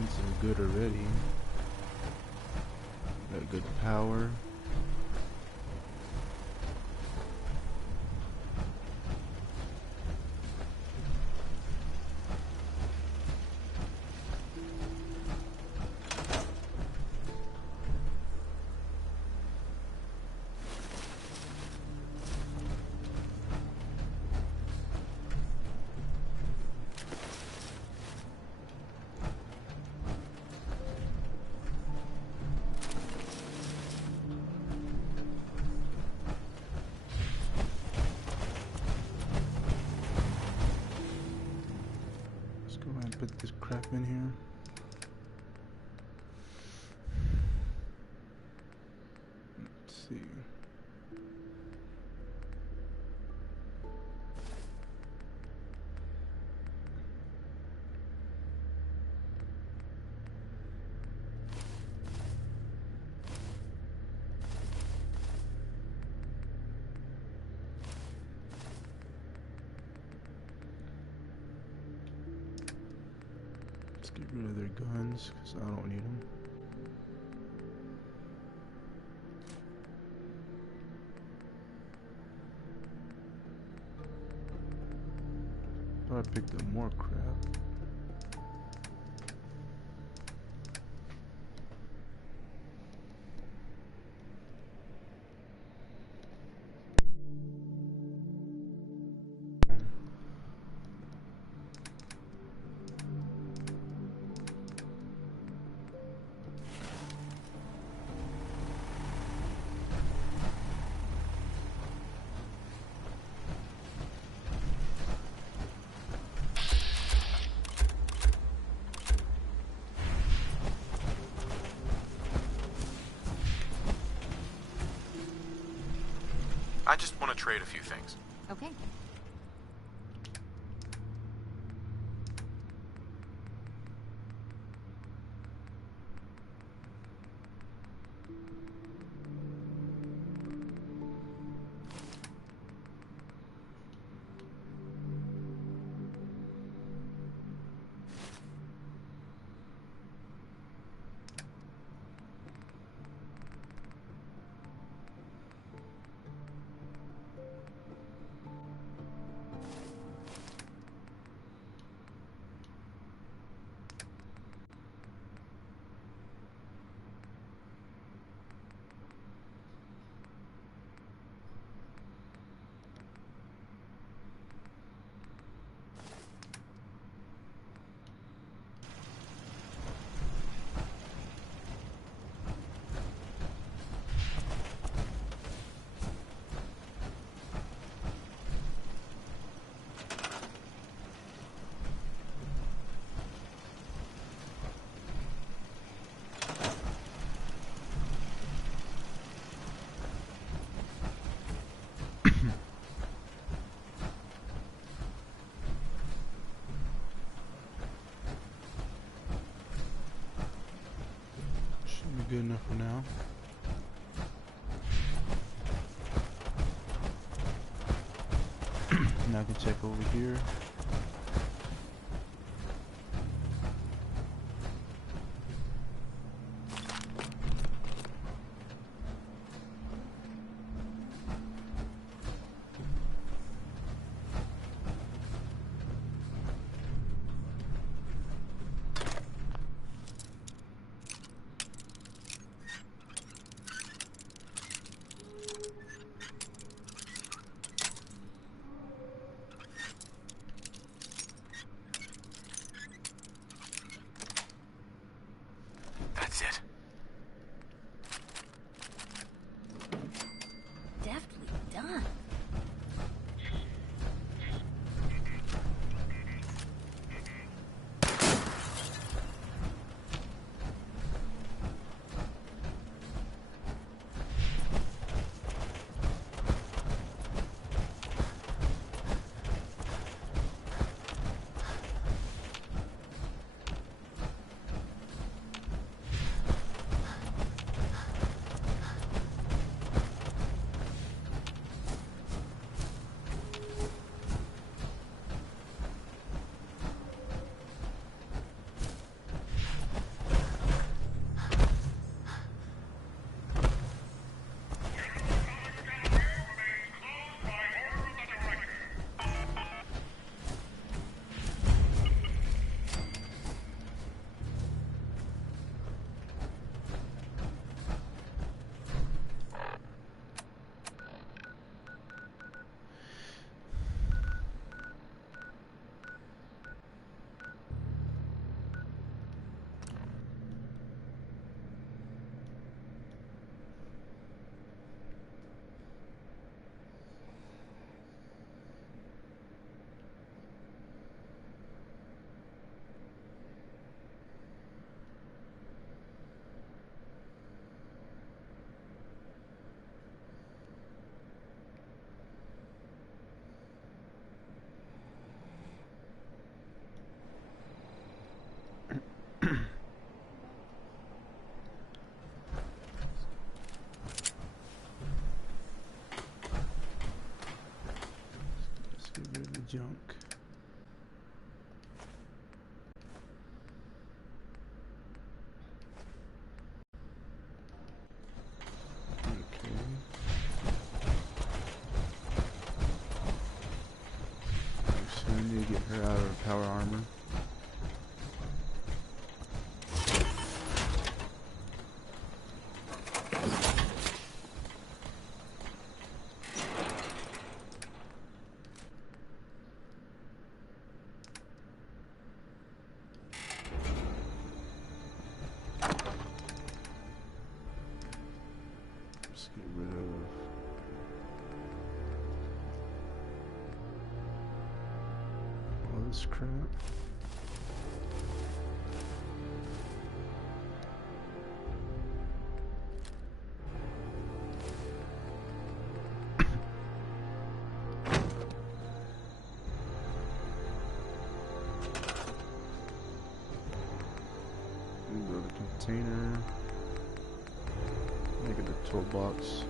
This is good already. Got good power. Put this crap in here. Let's see. Get rid of their guns, because I don't need them. Thought I picked up more crap. I just want to trade a few things. Okay. Good enough for now. Now I can check over here. That's it. Deftly done. Let's get rid of the junk. Let's get rid of all this crap. Build a container. Make it a toolbox.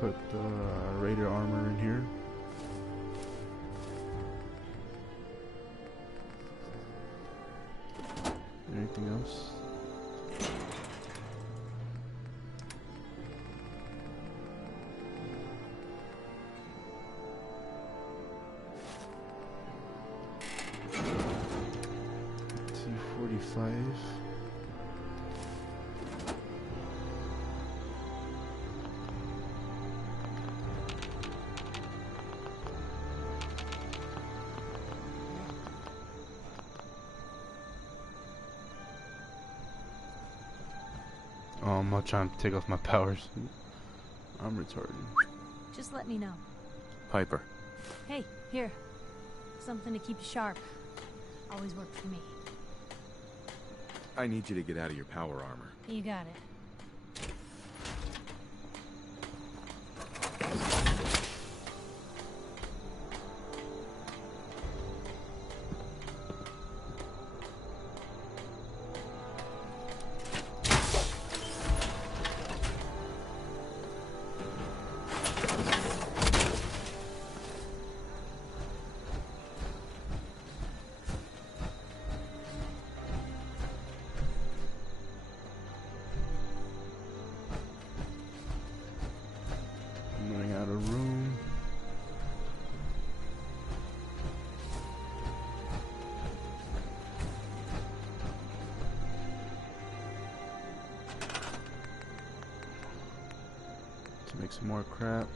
Put the raider armor in here. Anything else? T-45. Oh, I'm not trying to take off my powers. I'm retarded. Just let me know. Piper. Hey, here. Something to keep you sharp. Always worked for me. I need you to get out of your power armor. You got it. I'm running out of room. To make some more crap.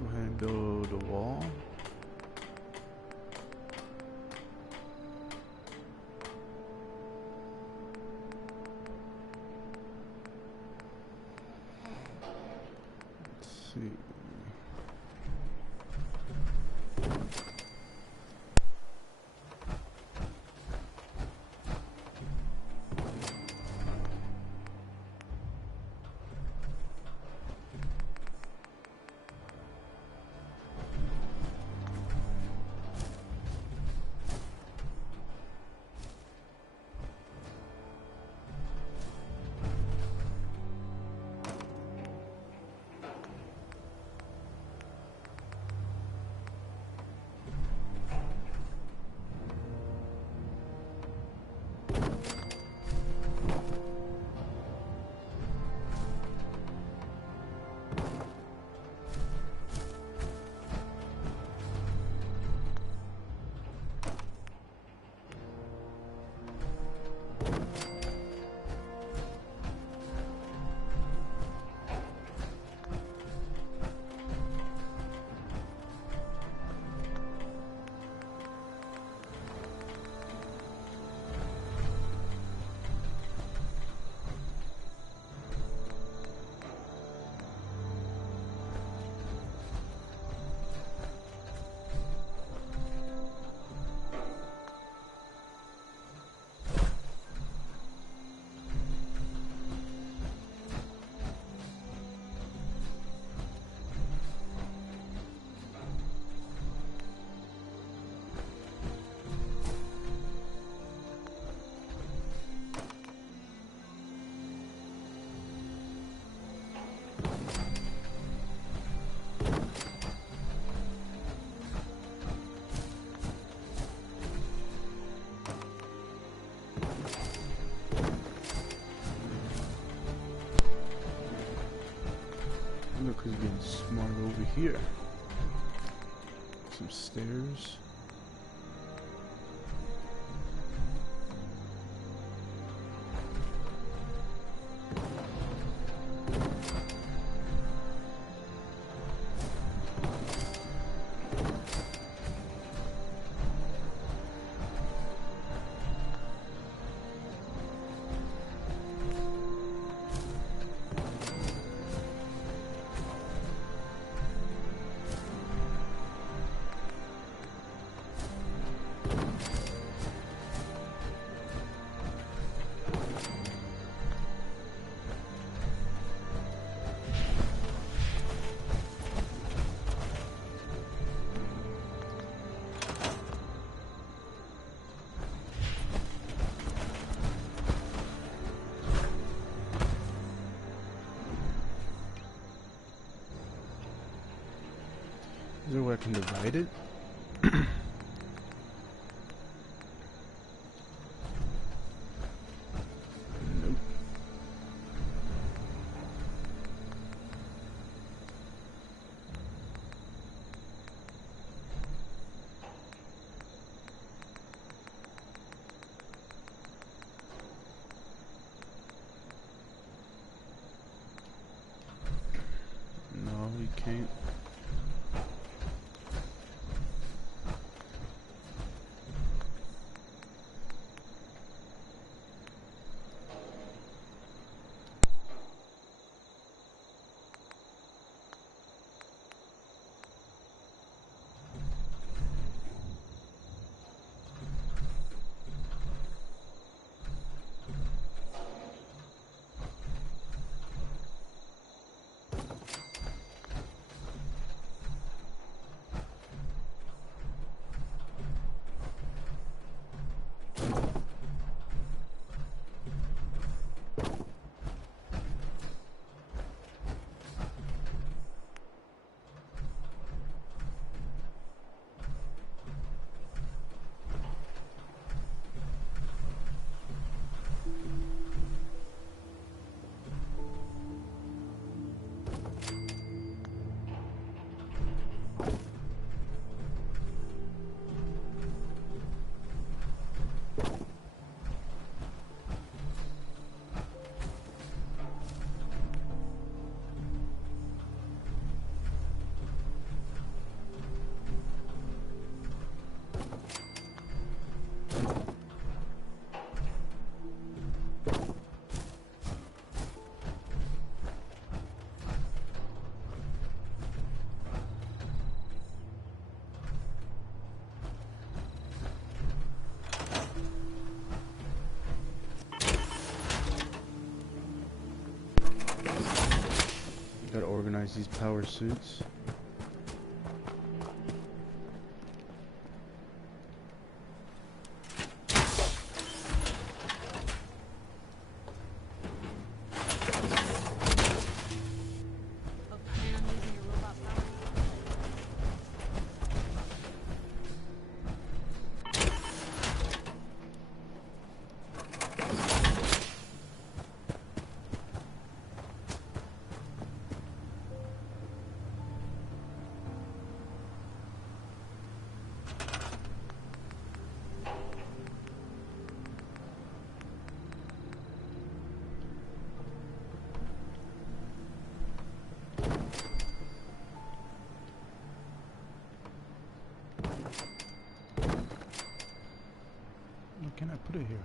Go ahead and build a wall. Let's see. come on over here. Some stairs. Is there a way I can divide it? Nope. No, we can't. Gotta organize these power suits. Where can I put it here?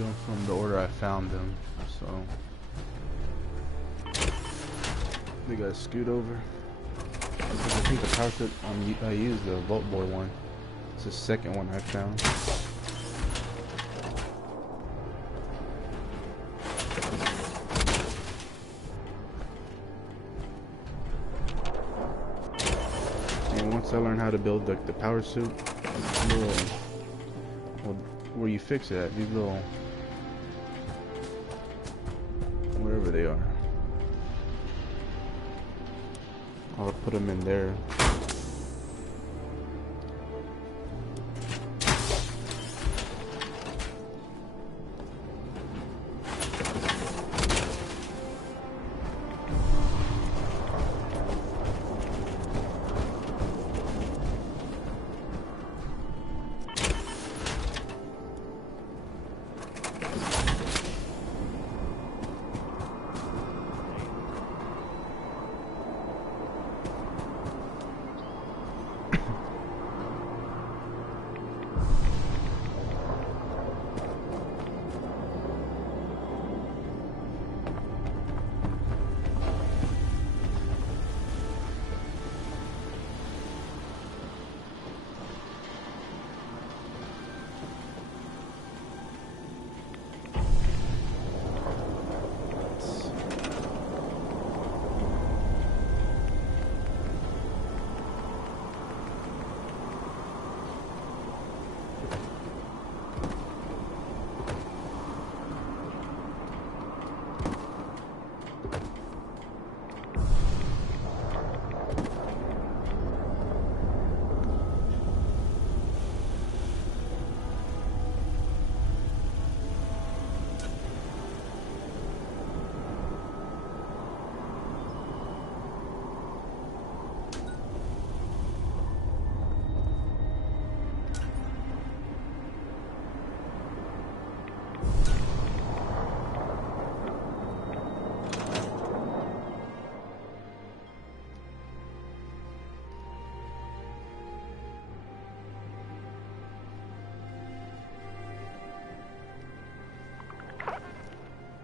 them from the order I found them, so they gotta scoot over. I think the power suit I used the Vault Boy one. It's the second one I found. And once I learn how to build like the power suit, little, well, where you fix it at, these little, wherever they are, I'll put them in there.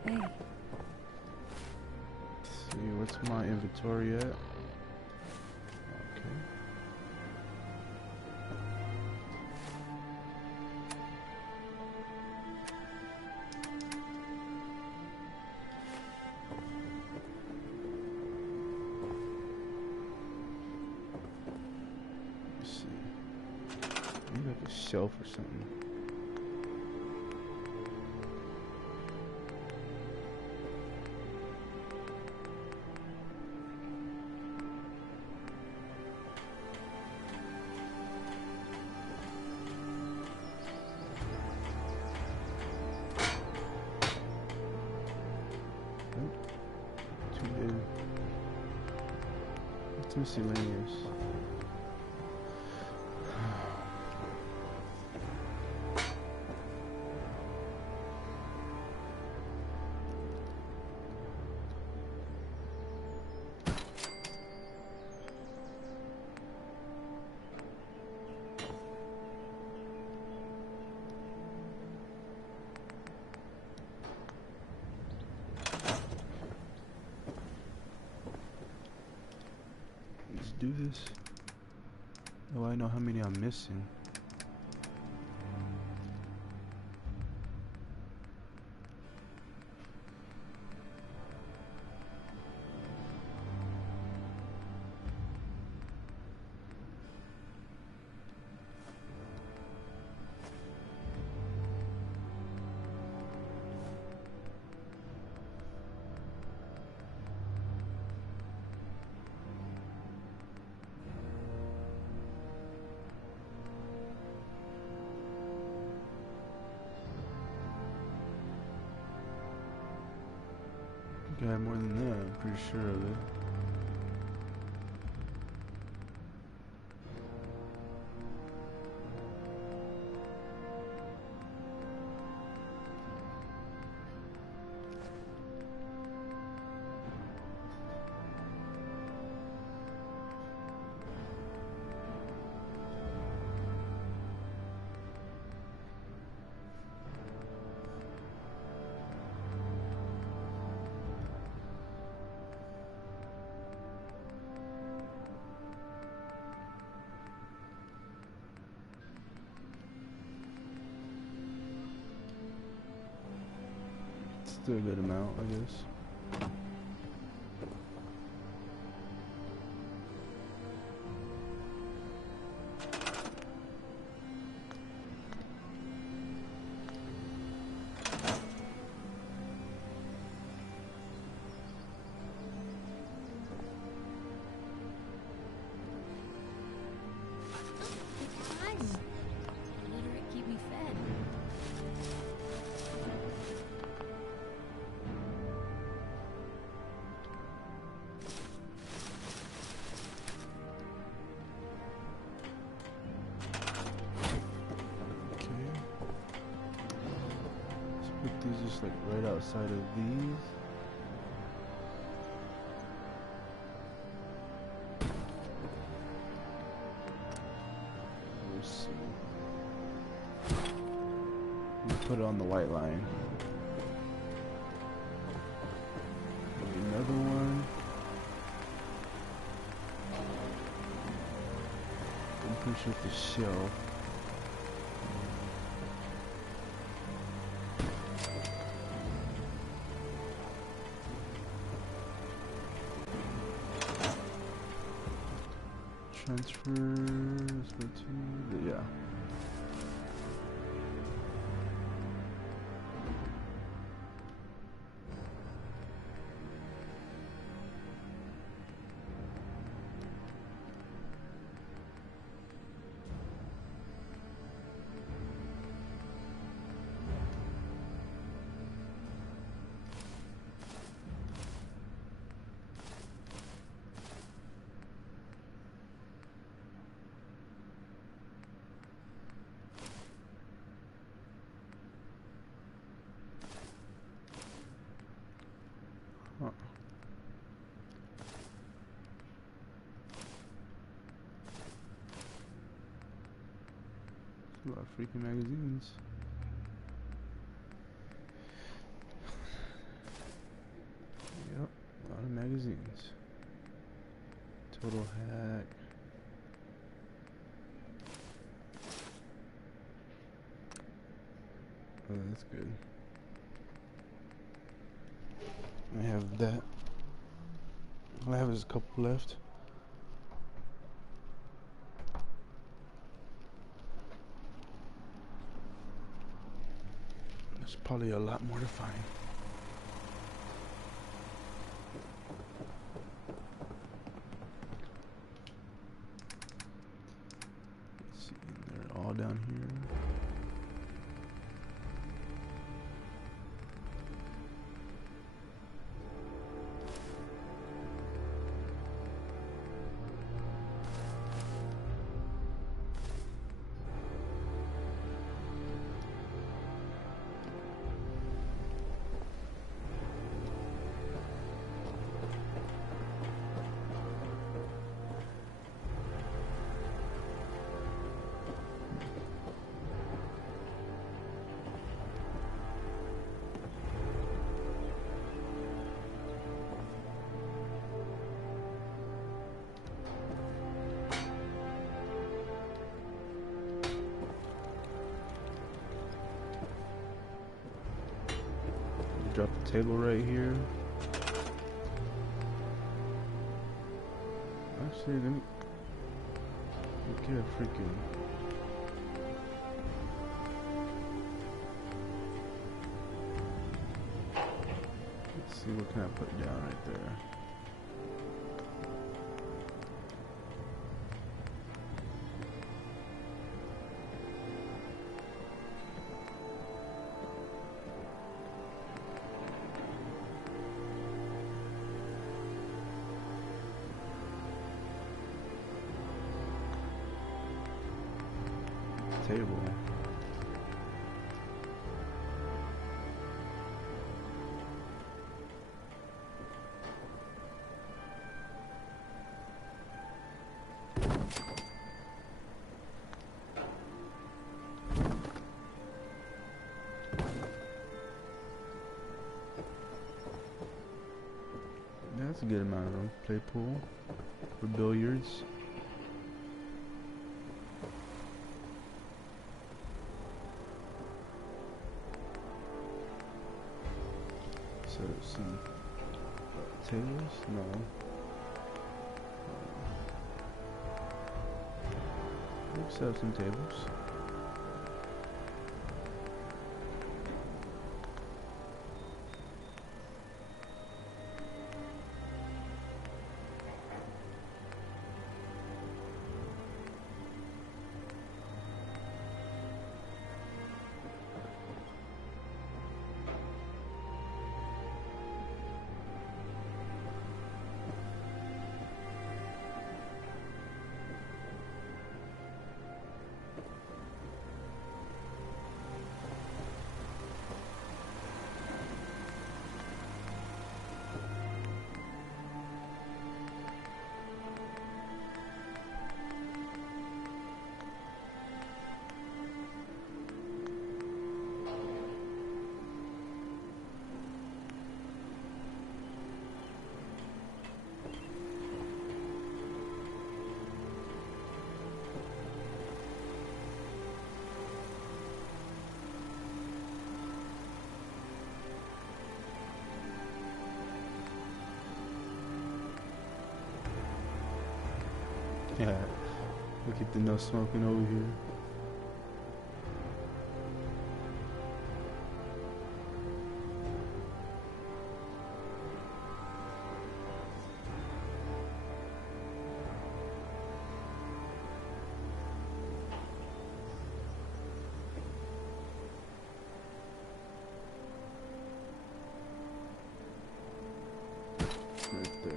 Hey. See, what's my inventory at? Okay. Let's see. Maybe like a shelf or something. It's miscellaneous. Do this. Oh, I know how many I'm missing. Got more than that, I'm pretty sure of it. Still a good amount, I guess. Keep me fed. These just like right outside of these. Let's see. We'll put it on the white line. Maybe another one. I'm pretty sure it's a shell. Transfer, let's go to, yeah. Huh. That's a lot of freaking magazines. Yep, a lot of magazines. Total hack. Oh, that's good. I have that. All I have is a couple left. There's probably a lot more to find. Let's see, they're all down here. Drop the table right here. Actually, let me get a freaking. Let's see, what can I put down right there? Table. That's a good amount of room. Play pool for billiards. set up some tables? No. We'll set up some tables. Yeah, look at the no smoking over here. Right there.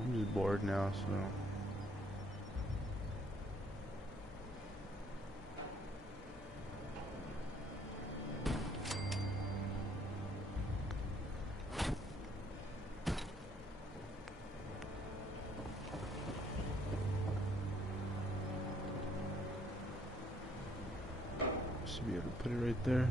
I'm just bored now, so. Should be able to put it right there.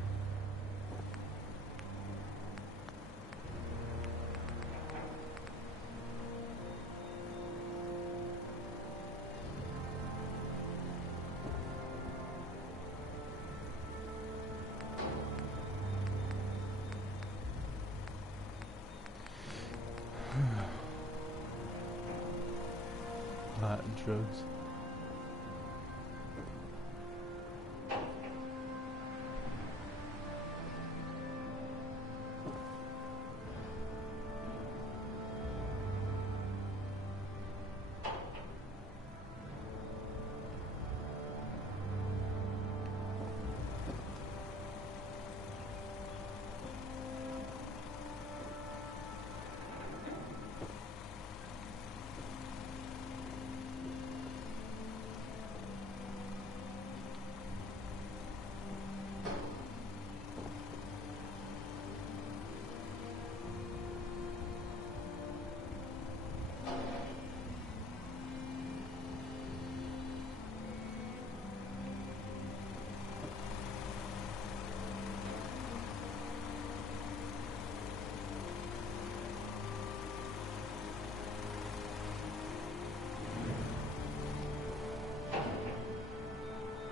Pot and drugs.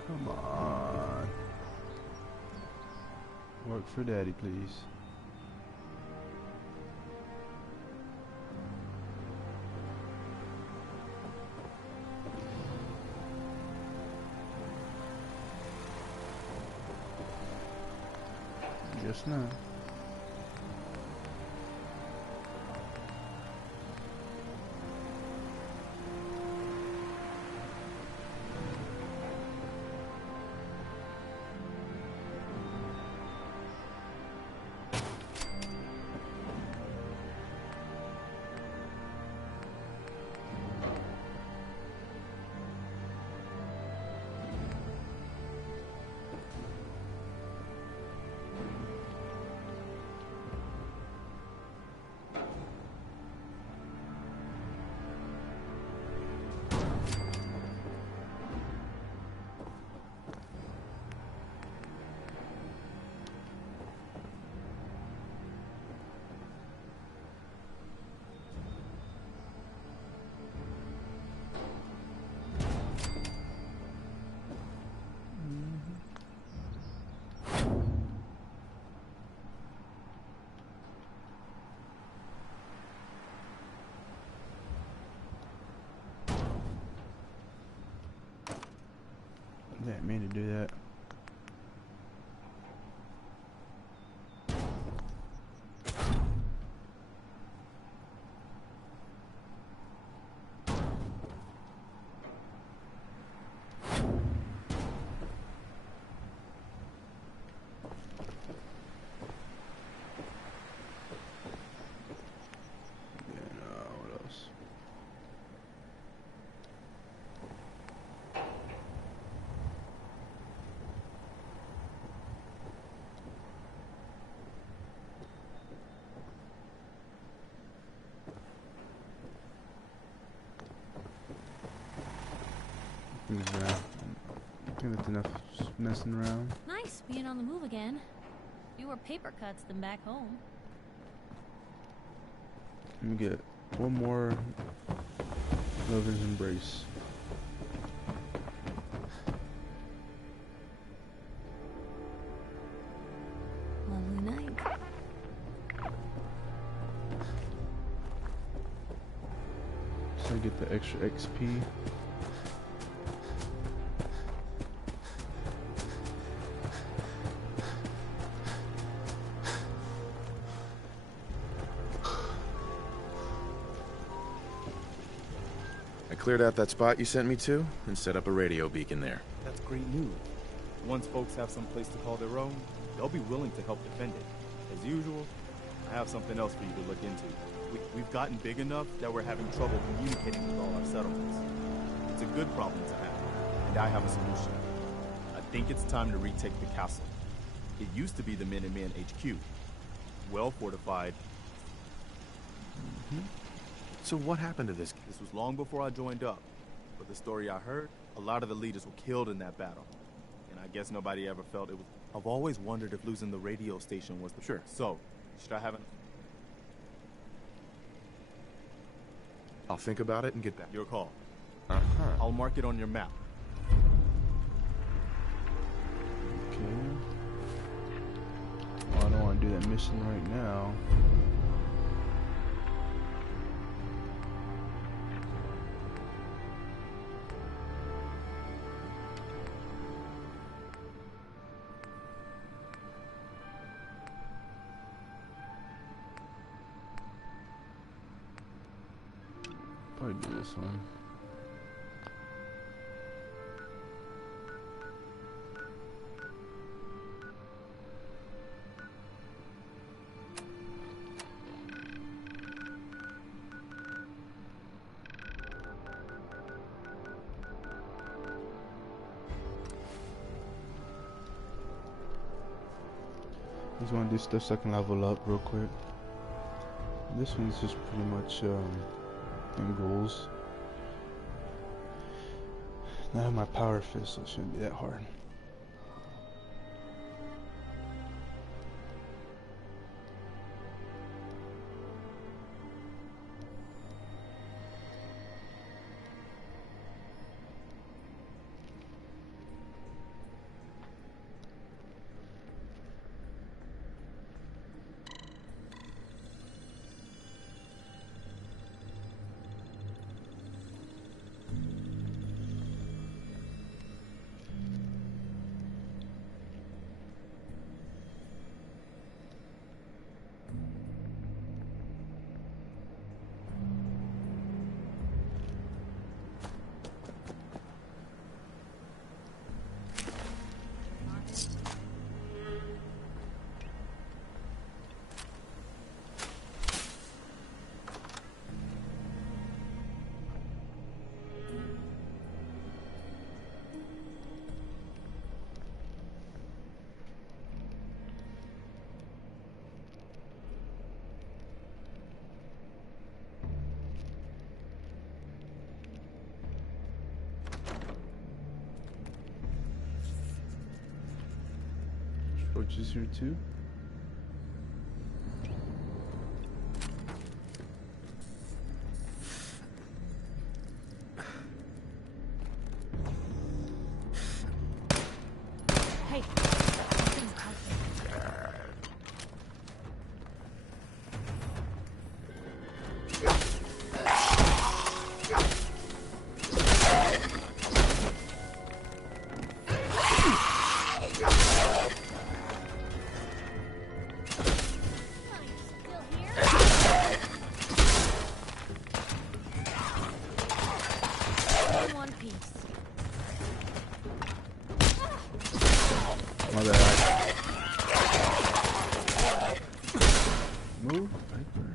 Come on. Work for daddy, please. Guess not. need to do that. I think that's enough just messing around. Nice being on the move again. Fewer paper cuts than back home. Let me get one more lover's embrace. Lovely night. So I get the extra XP. Cleared out that spot you sent me to and set up a radio beacon there. That's great news. Once folks have some place to call their own, they'll be willing to help defend it. As usual, I have something else for you to look into. We've gotten big enough that we're having trouble communicating with all our settlements. It's a good problem to have, and I have a solution. I think it's time to retake the castle. It used to be the Minutemen HQ. Well fortified. So what happened to this? This was long before I joined up, but the story I heard, a lot of the leaders were killed in that battle. And I guess nobody ever felt it was... I've always wondered if losing the radio station was the... Sure. So, should I have an... I'll think about it and get back. Your call. Uh-huh. I'll mark it on your map. Okay. Well, I don't want to do that mission right now. Probably do this one. Just want to do stuff so I can level up real quick. This one's just pretty much in goals. Now I have my power fist, so it shouldn't be that hard. Torches here too. Hey. Ooh, Viper.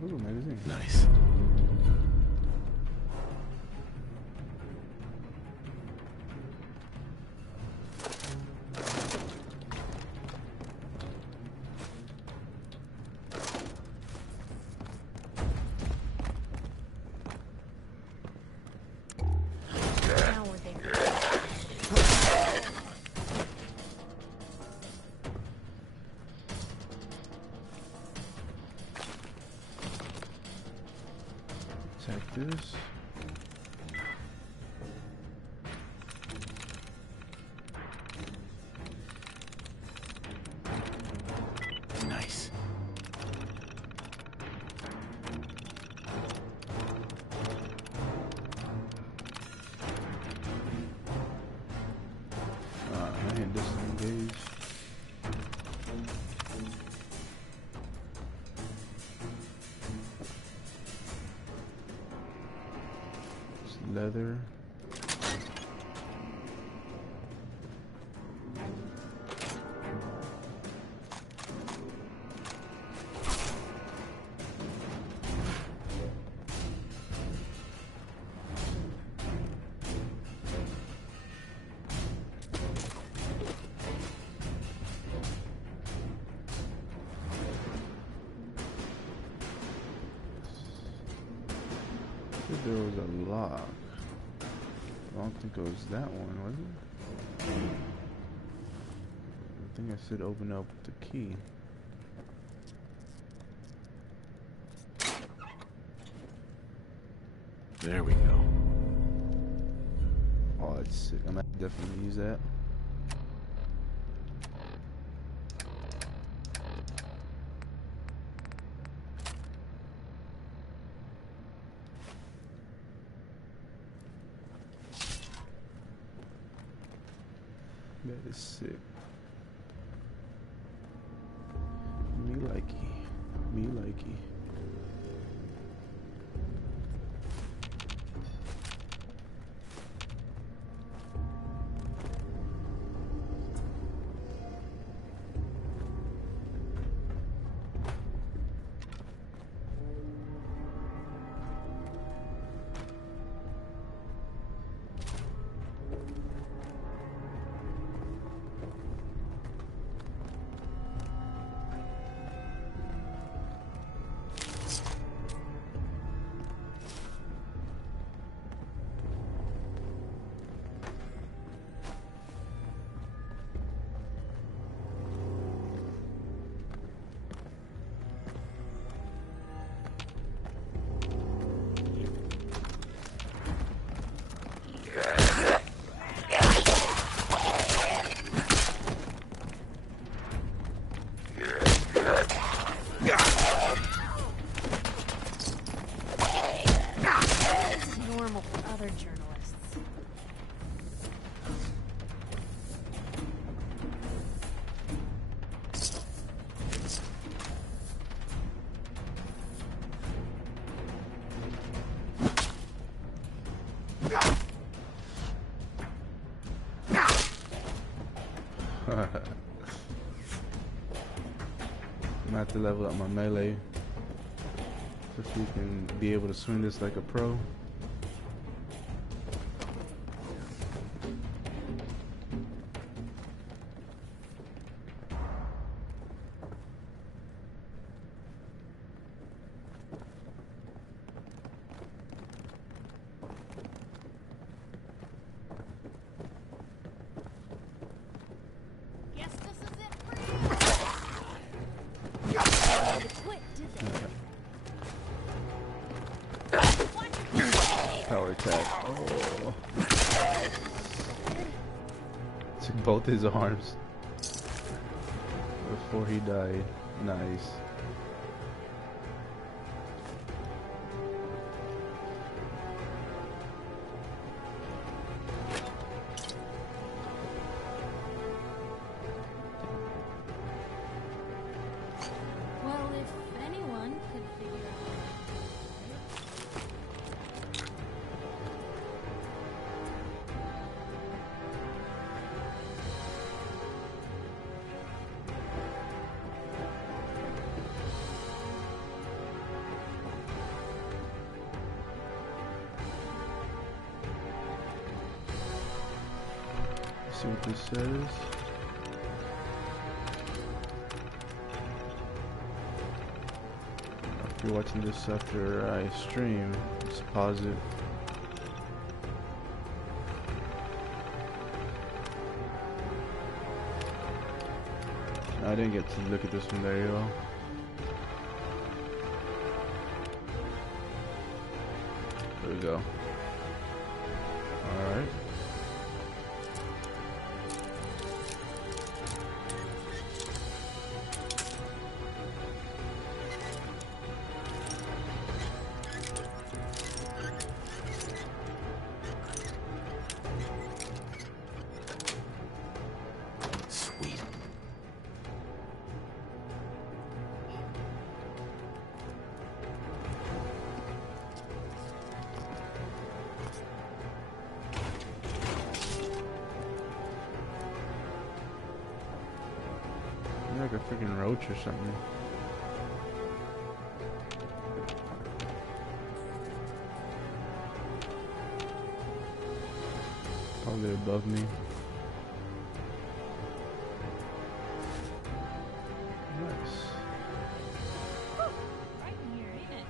Ooh, magazine. Nice. Now we're there. Check this. Nice. I hit disengage. Leather. There was a lock. I don't think it was that one, was it? I think I said open up with the key. There we go. Oh, that's sick. I'm gonna definitely use that. That is sick. Me likey. Me likey. Normal for other journalists. I'm gonna have to level up my melee so you can be able to swing this like a pro. Guess this is it for you. Quit, did they? Power attack. Oh. took both his arms before he died. Nice. Well, if anyone could figure out. See what this says. If you're watching this after I stream, just pause it. I didn't get to look at this one. There you go. There we go. Alright. Sweet. You're like a freaking roach or something. Probably above me. Nice. Right in here, ain't it?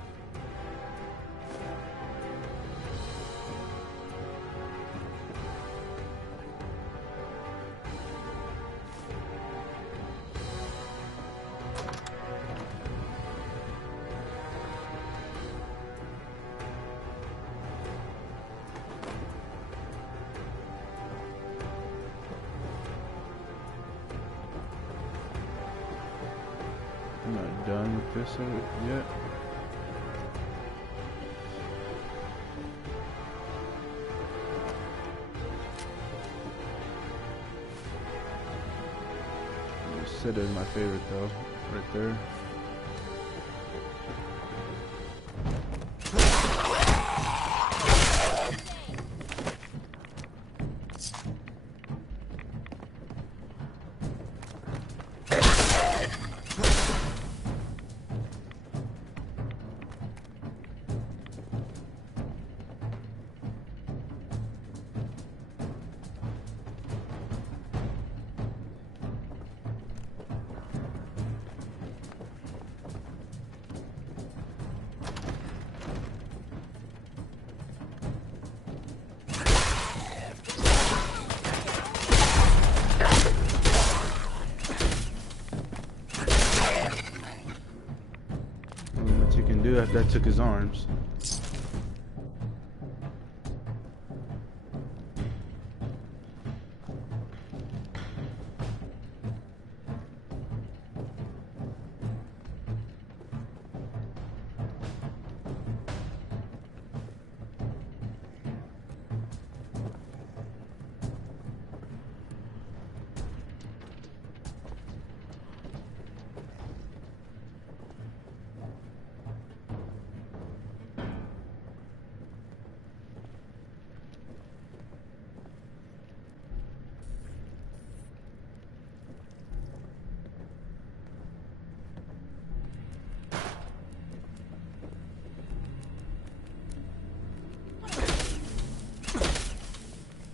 I'm not done with this yet. I just said it as my favorite though, right there. What you can do after I took his arms.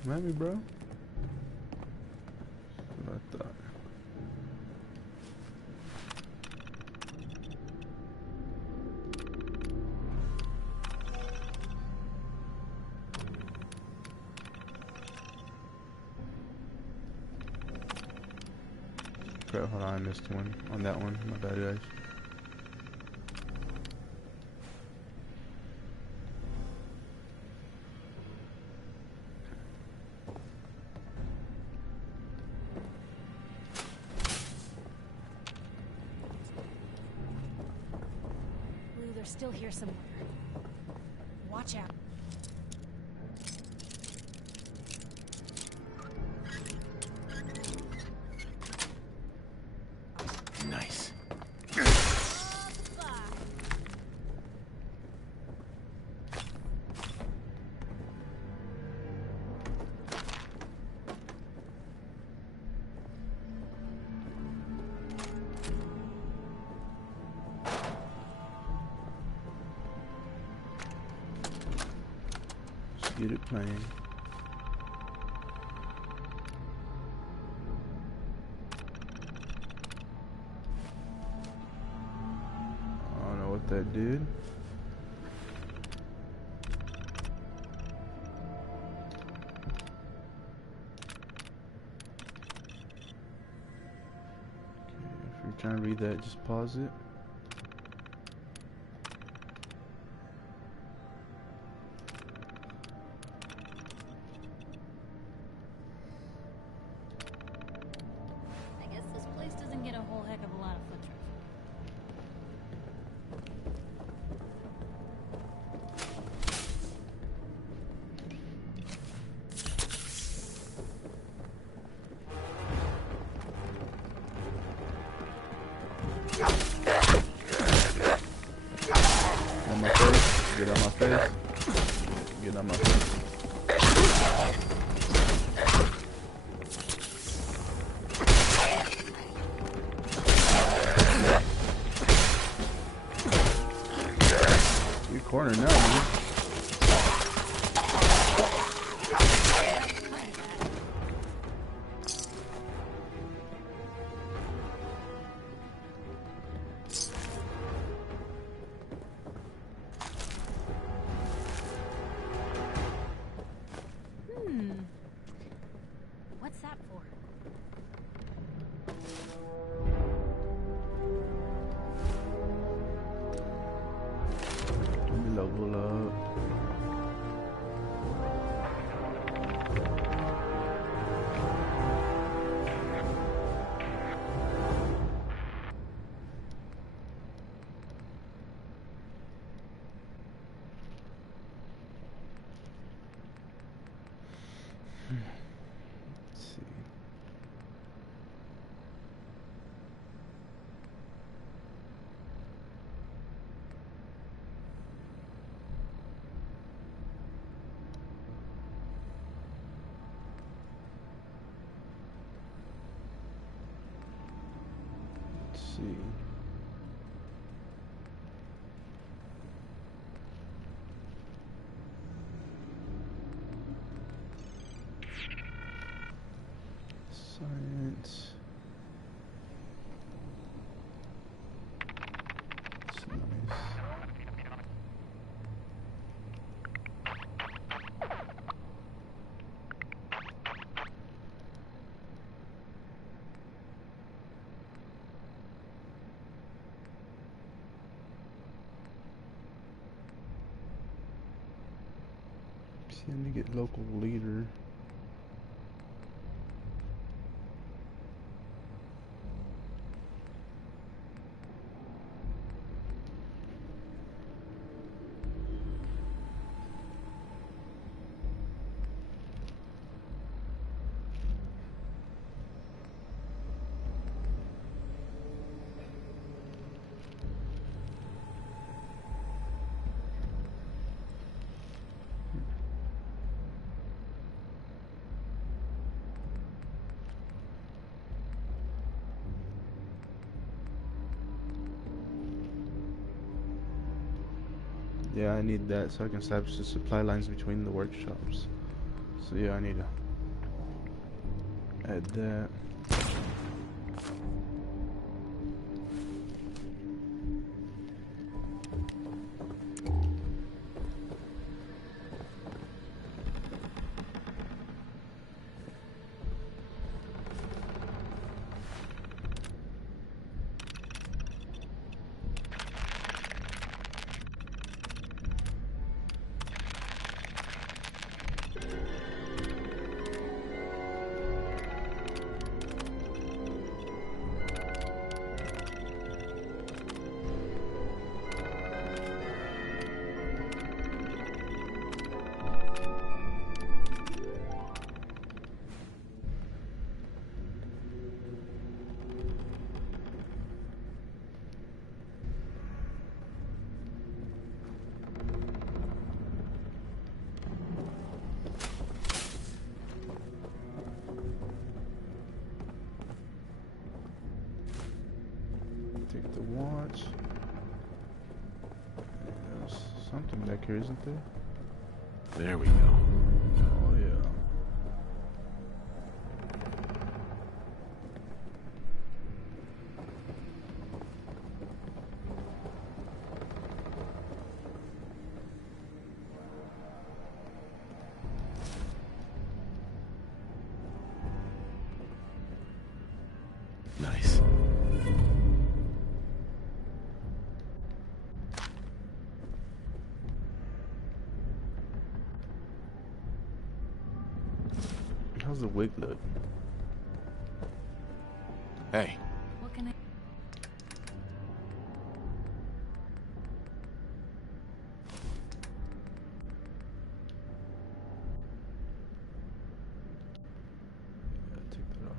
Come at me, bro. What I thought. Crap, hold on, I missed one on that one. My bad, guys. still here somewhere. Watch out. Nice. Get it playing. I don't know what that did. Okay, if you're trying to read that, just pause it. Get on my face. Get on my face. You corner now, man. What's that for? Let me level up. See. Science. That's nice. See, I need to get local leader. Yeah, I need that so I can establish the supply lines between the workshops. So yeah, I need to add that. Take the watch. There's something back here, isn't there? There we go. Oh yeah. Nice. How's the wig look? Hey. What can I... Take that off.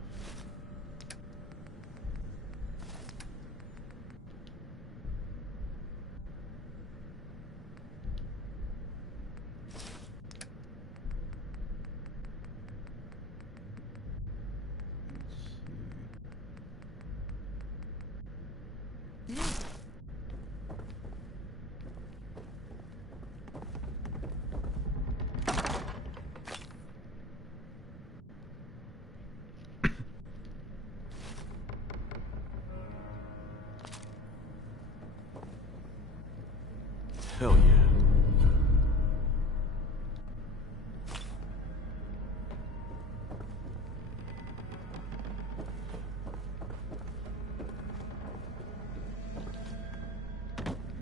Hell yeah.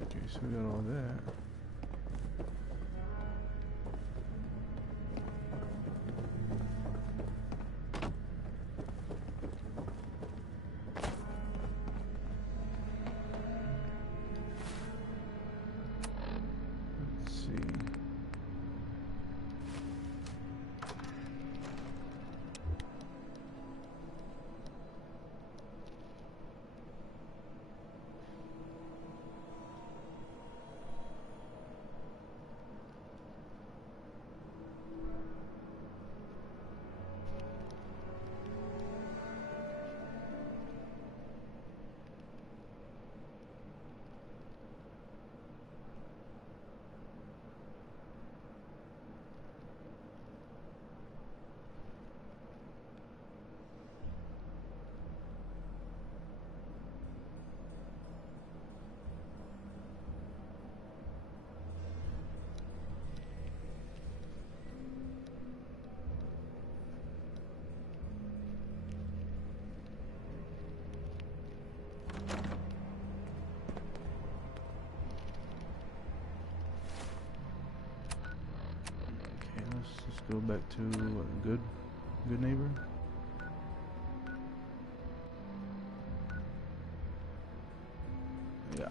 Okay, so we got all that. Let's see. Okay, let's go back to good neighbor. Yeah.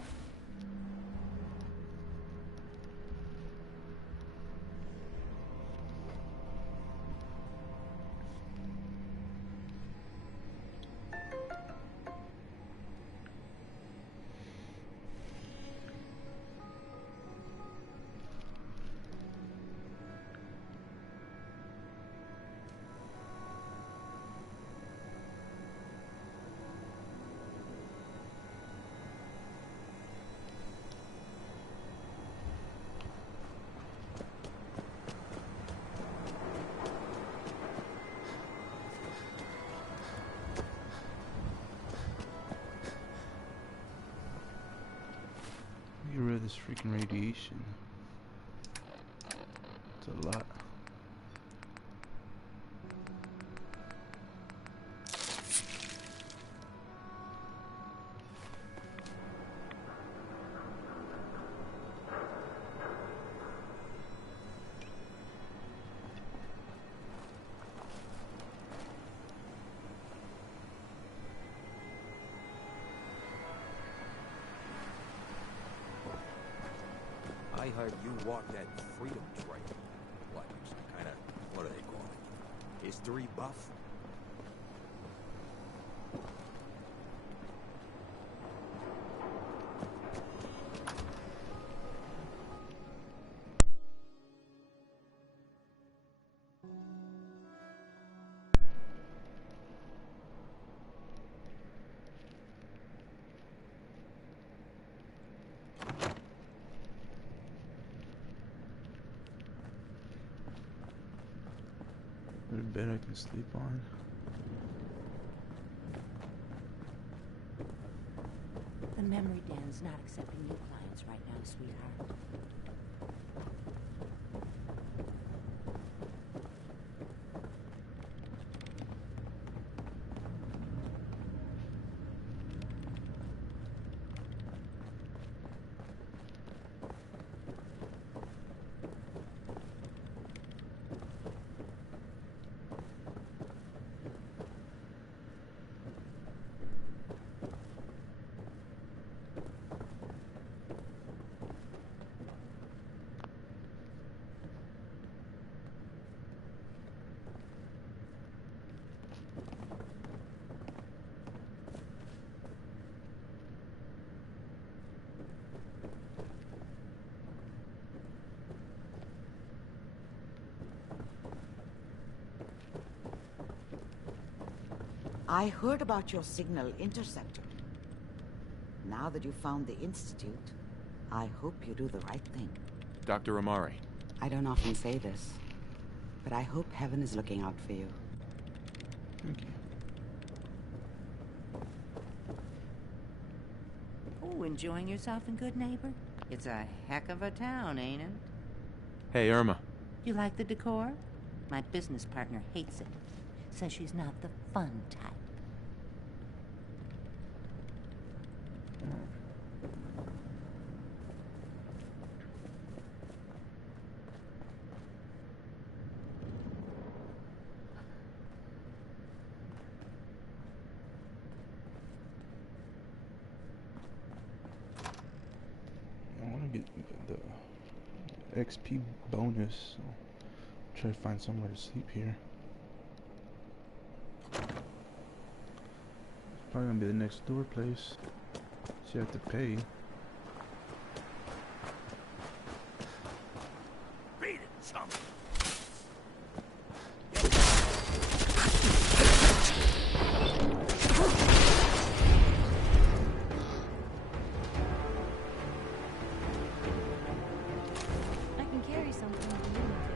Get rid of this freaking radiation. It's a lot. I heard you walk that freedom trail. What, you some kind of, what do they call it? History buff? bed I can sleep on. The memory den's not accepting new clients right now, sweetheart. I heard about your signal interceptor. Now that you found the Institute, I hope you do the right thing. Dr. Amari. I don't often say this, but I hope heaven is looking out for you. Thank you. Oh, enjoying yourself in Good Neighbor? It's a heck of a town, ain't it? Hey, Irma. You like the decor? My business partner hates it. Says she's not the fun type. I want to get the XP bonus, so try to find somewhere to sleep here. Probably gonna be the next door place. So you have to pay. Beat it, chump. I can carry something if you need me to.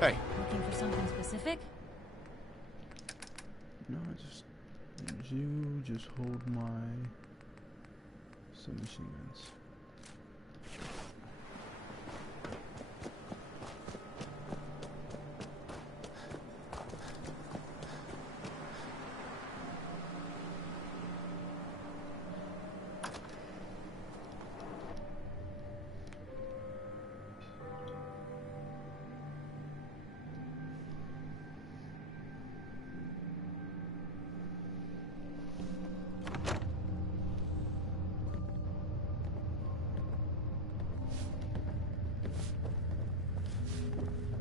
Hey. Looking for something specific? No, you just hold my submachine guns.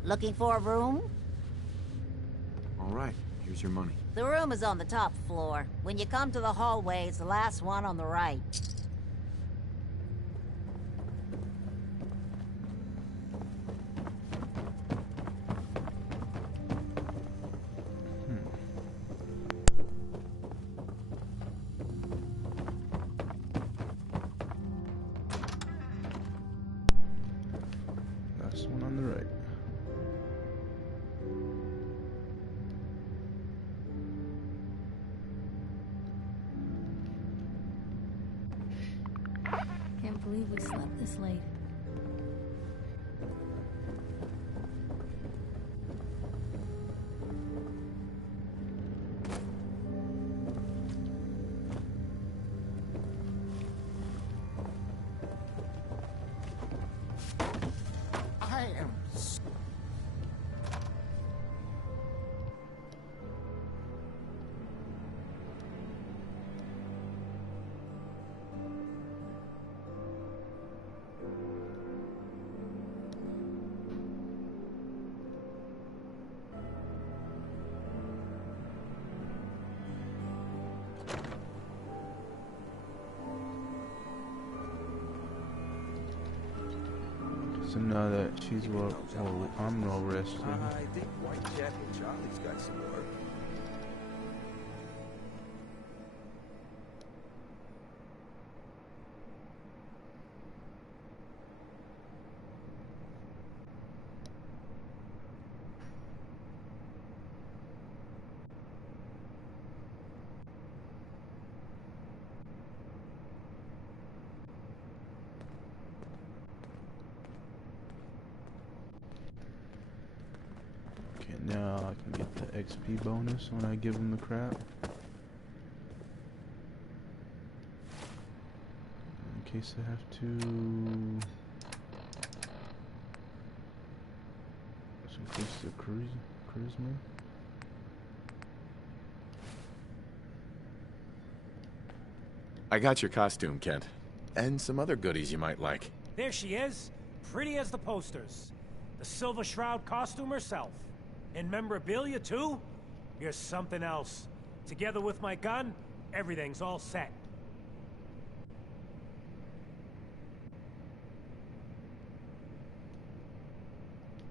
Looking for a room? All right, here's your money. The room is on the top floor. When you come to the hallway, it's the last one on the right. Last one on the right. Can't believe we slept this late. I am... So now that she's well, I'm well rested. I think White Jacket Charlie's got some work. XP bonus when I give him the crap. In case I have to increase the charisma. I got your costume, Kent. And some other goodies you might like. There she is, pretty as the posters. The Silver Shroud costume herself. And memorabilia, too? You're something else. Together with my gun, everything's all set.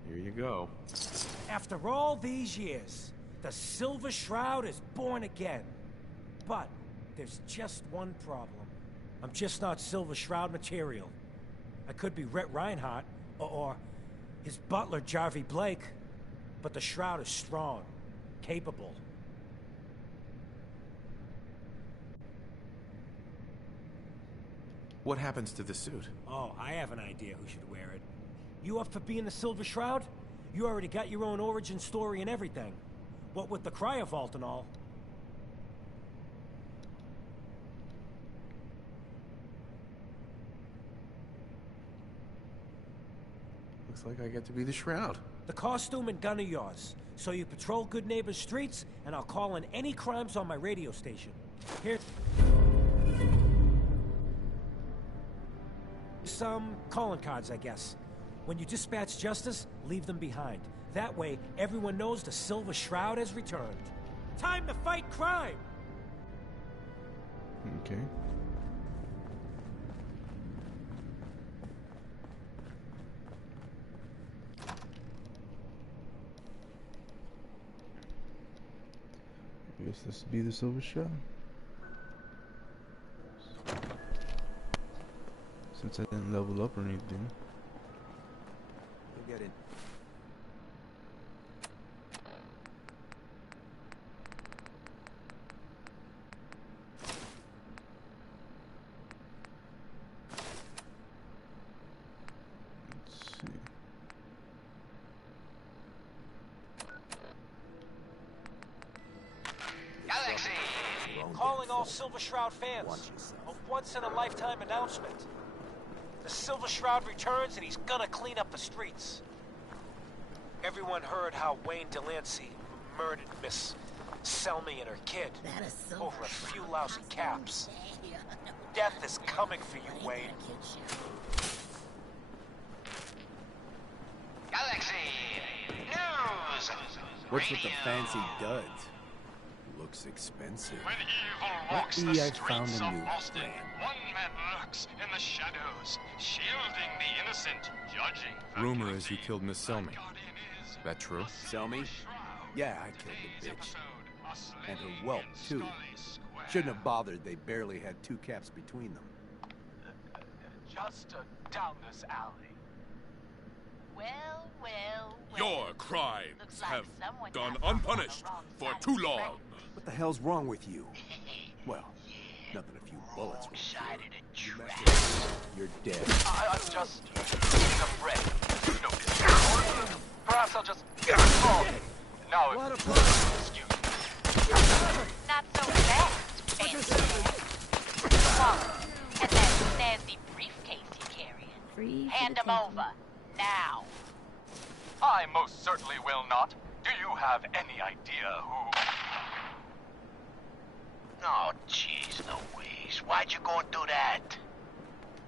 Here you go. After all these years, the Silver Shroud is born again. But there's just one problem. I'm just not Silver Shroud material. I could be Rhett Reinhardt, or his butler, Jarvie Blake. But the Shroud is strong, capable. What happens to the suit? Oh, I have an idea who should wear it. You up for being the Silver Shroud? You already got your own origin story and everything. What with the cryo vault and all. Looks like I get to be the Shroud. The costume and gun are yours. So you patrol Good Neighbor's streets, and I'll call in any crimes on my radio station. Here's some calling cards, I guess. When you dispatch justice, leave them behind. That way, everyone knows the Silver Shroud has returned. Time to fight crime! Okay. I guess this would be the Silver Shroud. Since I didn't level up or anything. We'll get in. Let's see. Galaxy! Calling all Silver Shroud fans. A once-in-a-lifetime announcement. The Silver Shroud returns and he's gonna clean up the streets. Everyone heard how Wayne Delancey murdered Miss Selmy and her kid over a few lousy caps. Death is coming for you, Wayne. Galaxy News! What's with the fancy duds? Looks expensive. When evil walks Lucky the I found streets a of new Boston, brand. one man lurks in the shadows, shielding the innocent, judging the Rumor is you killed Miss Selmy. That true? Selmy? Yeah, I killed the bitch. And her whelp, too. Shouldn't have bothered, they barely had 2 caps between them. Just down this alley. Well, well, well. Your crimes Looks like have someone gone got off on the unpunished wrong for side too of the long. track. What the hell's wrong with you? Well, nothing a few bullets will Excited do. and You messed it up, you're dead. I'm just eating a bread. No business. Perhaps I'll just... Oh, now excuse me. Not so fast, fancy man. Oh, and that nasty briefcase you're carrying. Hand him over, now. I most certainly will not. Do you have any idea who... Oh, jeez Louise. Why'd you go and do that?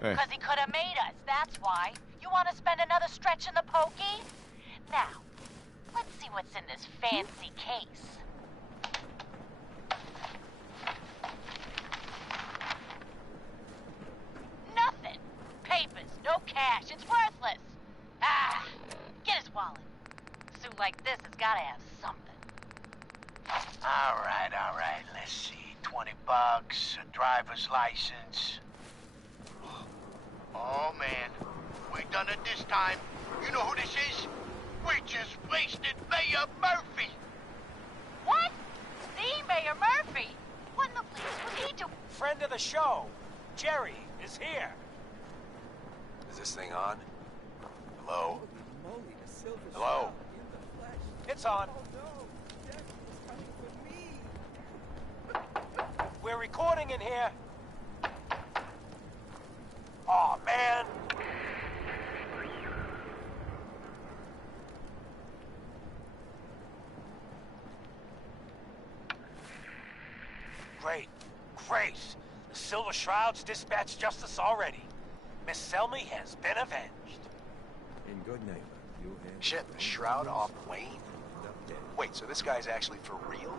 Hey. Because he could have made us, that's why. You want to spend another stretch in the pokey? Now, let's see what's in this fancy case. Nothing. Papers, no cash, it's worthless. Ah, get his wallet. A suit like this has got to have something. All right. Let's see. $20, a driver's license. Oh, man. We done it this time. You know who this is? We just wasted Mayor Murphy. What? The Mayor Murphy? What in the blazes was he doing? Friend of the show, Jerry, is here. Is this thing on? Hello? Hello? It's on. We're recording in here. Aw, man. Great. Great. The Silver Shroud's dispatched justice already. Miss Selmy has been avenged. In good neighbor, you have... Shit, the Shroud off Wayne? Wait, so this guy's actually for real?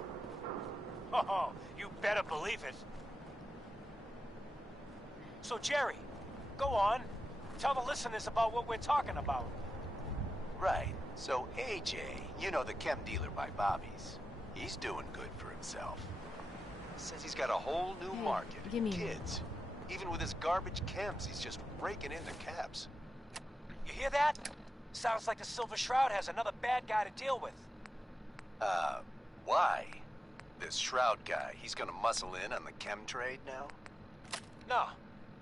Oh, you better believe it. So, Jerry, go on. Tell the listeners about what we're talking about. Right. So AJ, you know, the chem dealer by Bobby's, he's doing good for himself. Says he's got a whole new market. give me Kids. Even with his garbage chems, he's just raking in the cabs. You hear that? Sounds like the Silver Shroud has another bad guy to deal with. Why? This Shroud guy, he's gonna muscle in on the chem trade now? No,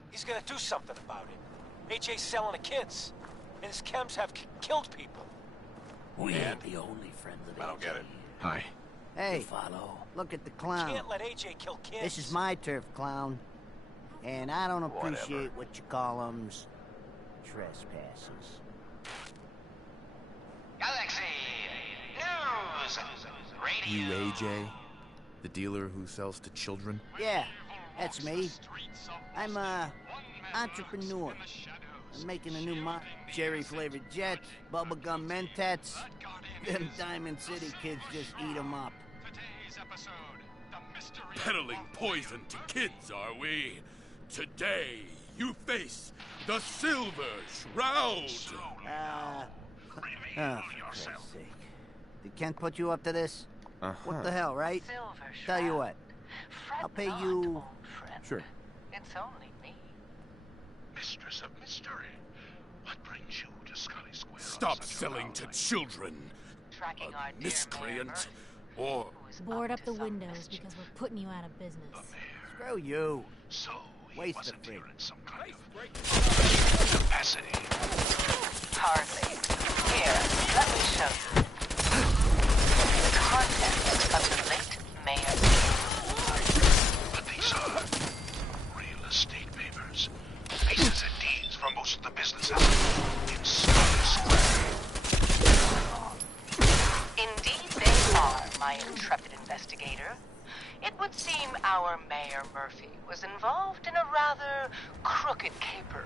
he's gonna do something about it. AJ's selling the kids, and his chems have killed people. We ain't the only friends of AJ. I don't get it. Hi. Hey, follow. Look at the clown. Can't let AJ kill kids. This is my turf, clown. And I don't appreciate Whatever. what you call them trespasses. Galaxy News You Radio. AJ? The dealer who sells to children? Yeah, that's me. I'm a entrepreneur. I'm making a new cherry-flavored jet, bubblegum mentats. Them Diamond City kids just eat them up. Peddling poison to kids, are we? Today, you face the Silver Shroud. Oh, for Christ's sake. Did Kent put you up to this? What the hell, right? Tell you what. I'll pay you... Sure. It's only me. Mistress of Mystery, what brings you to Scully Square? Stop selling to children. Tracking our dear Miscreant. Or Board up the windows because we're putting you out of business. Screw you. So Waste of free. some kind of capacity. Hardly. Here, let me show you. The contents of the late mayor's But these are real estate papers. Leases and deeds for most of the businesses in Scully Square. Indeed they are, my intrepid investigator. It would seem our Mayor Murphy was involved in a rather crooked caper.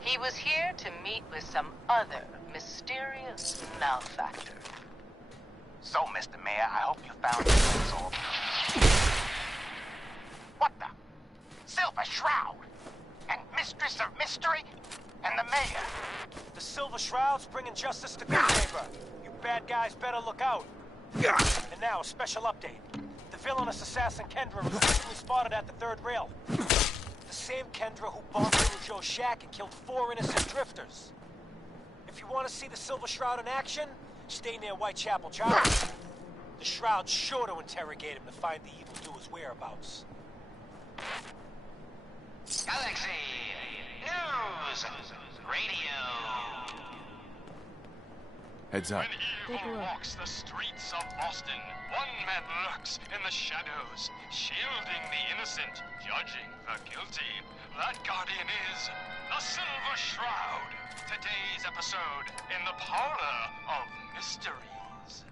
He was here to meet with some other mysterious malefactor. So, Mr. Mayor, I hope you found the result. What the? Silver Shroud? And Mistress of Mystery? And the Mayor? The Silver Shroud's bringing justice to good neighbor. You bad guys better look out. And now, a special update. The villainous assassin Kendra was recently spotted at the third rail. The same Kendra who bombed into Joe's shack and killed 4 innocent drifters. If you want to see the Silver Shroud in action, stay near Whitechapel Charles. The Shroud's sure to interrogate him to find the evildoer's whereabouts. Galaxy News Radio. Heads up. When evil walks the streets of Boston, one man lurks in the shadows, shielding the innocent, judging the guilty. That guardian is the Silver Shroud. Today's episode in the Parlor of Mysteries.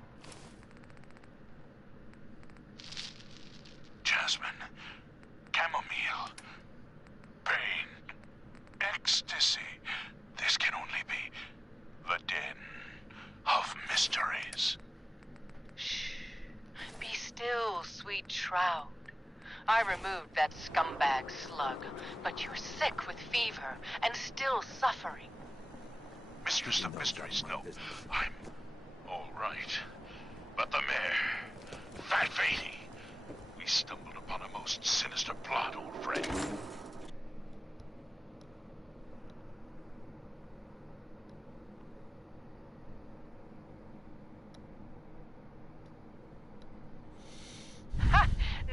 Jasmine, chamomile, pain, ecstasy. This can only be the den of mysteries. Shh. Be still, sweet Shroud. I removed that scumbag slug, but you're sick with fever and still suffering. Mistress of Mysteries, no. I'm all right. But the mayor, Fat Fady, we stumbled upon a most sinister plot, old friend.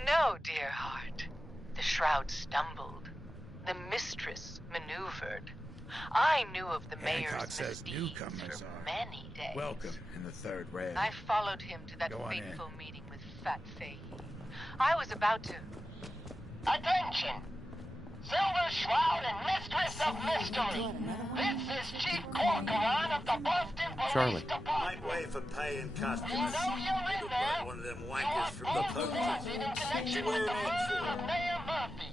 No, dear heart. The Shroud stumbled. The mistress maneuvered. I knew of the mayor's Hancock says misdeeds newcomers for are many days. welcome in the third rail. I followed him to that Go on fateful meeting with Fat Fahey. I was about to Attention! Silver Shroud and Mistress of Mystery. This is Chief Corcoran of the Boston Police Charlie. Department. Make way for paying customers. You know you're in there. One of them wankers from the post. In connection with the murder of Mayor Murphy.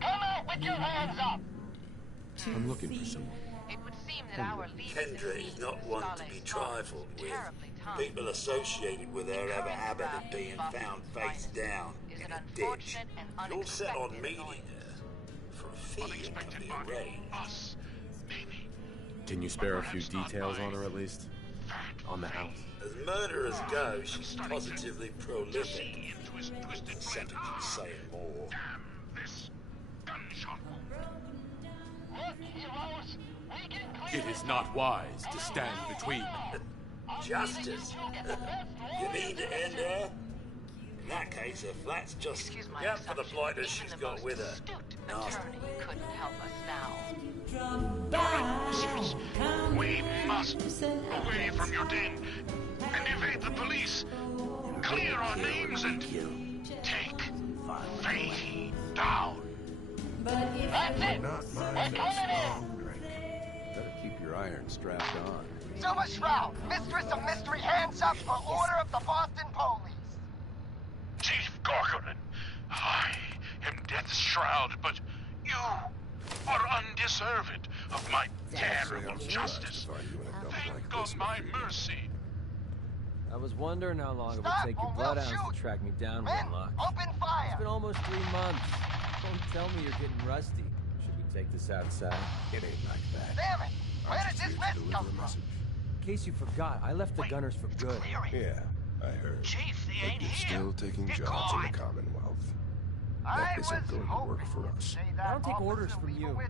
Come out with your hands up. I'm looking for someone. It would seem that our lead Kendra is not one to be trifled with. People associated with her have a habit of being found face down in a ditch. You're set on meeting her for a fee that can be arranged. Can you spare a few details on her at least? On the house? As murderers go, she's positively prolific. Second from saying more. It is not wise to stand between. Justice? You mean to end her? In that case, her flat's just out for the blighters she's got with her. Nasty. Couldn't help us now. We must away from your den and evade the police. Clear our names and take Fahey down. That's it. We're coming in. Better keep your iron strapped on. Silver Shroud, Mistress of Mystery, hands up for order of the Boston Police. Chief Corcoran, I am Death's Shroud, but you are undeserved of my terrible justice. Think of my mercy. I was wondering how long it would take your bloodhounds to track me down, Winlock. Open fire! It's been almost 3 months. Don't tell me you're getting rusty. Should we take this outside? It ain't like that. Damn it! Where did this mess come from? In case you forgot, I left the Gunners for good. Yeah, I heard. Chief, they ain't You're here. still taking jobs in the Commonwealth. I That isn't was going to hoping work for us. say that, I don't take orders Officer from you. Leibowitz.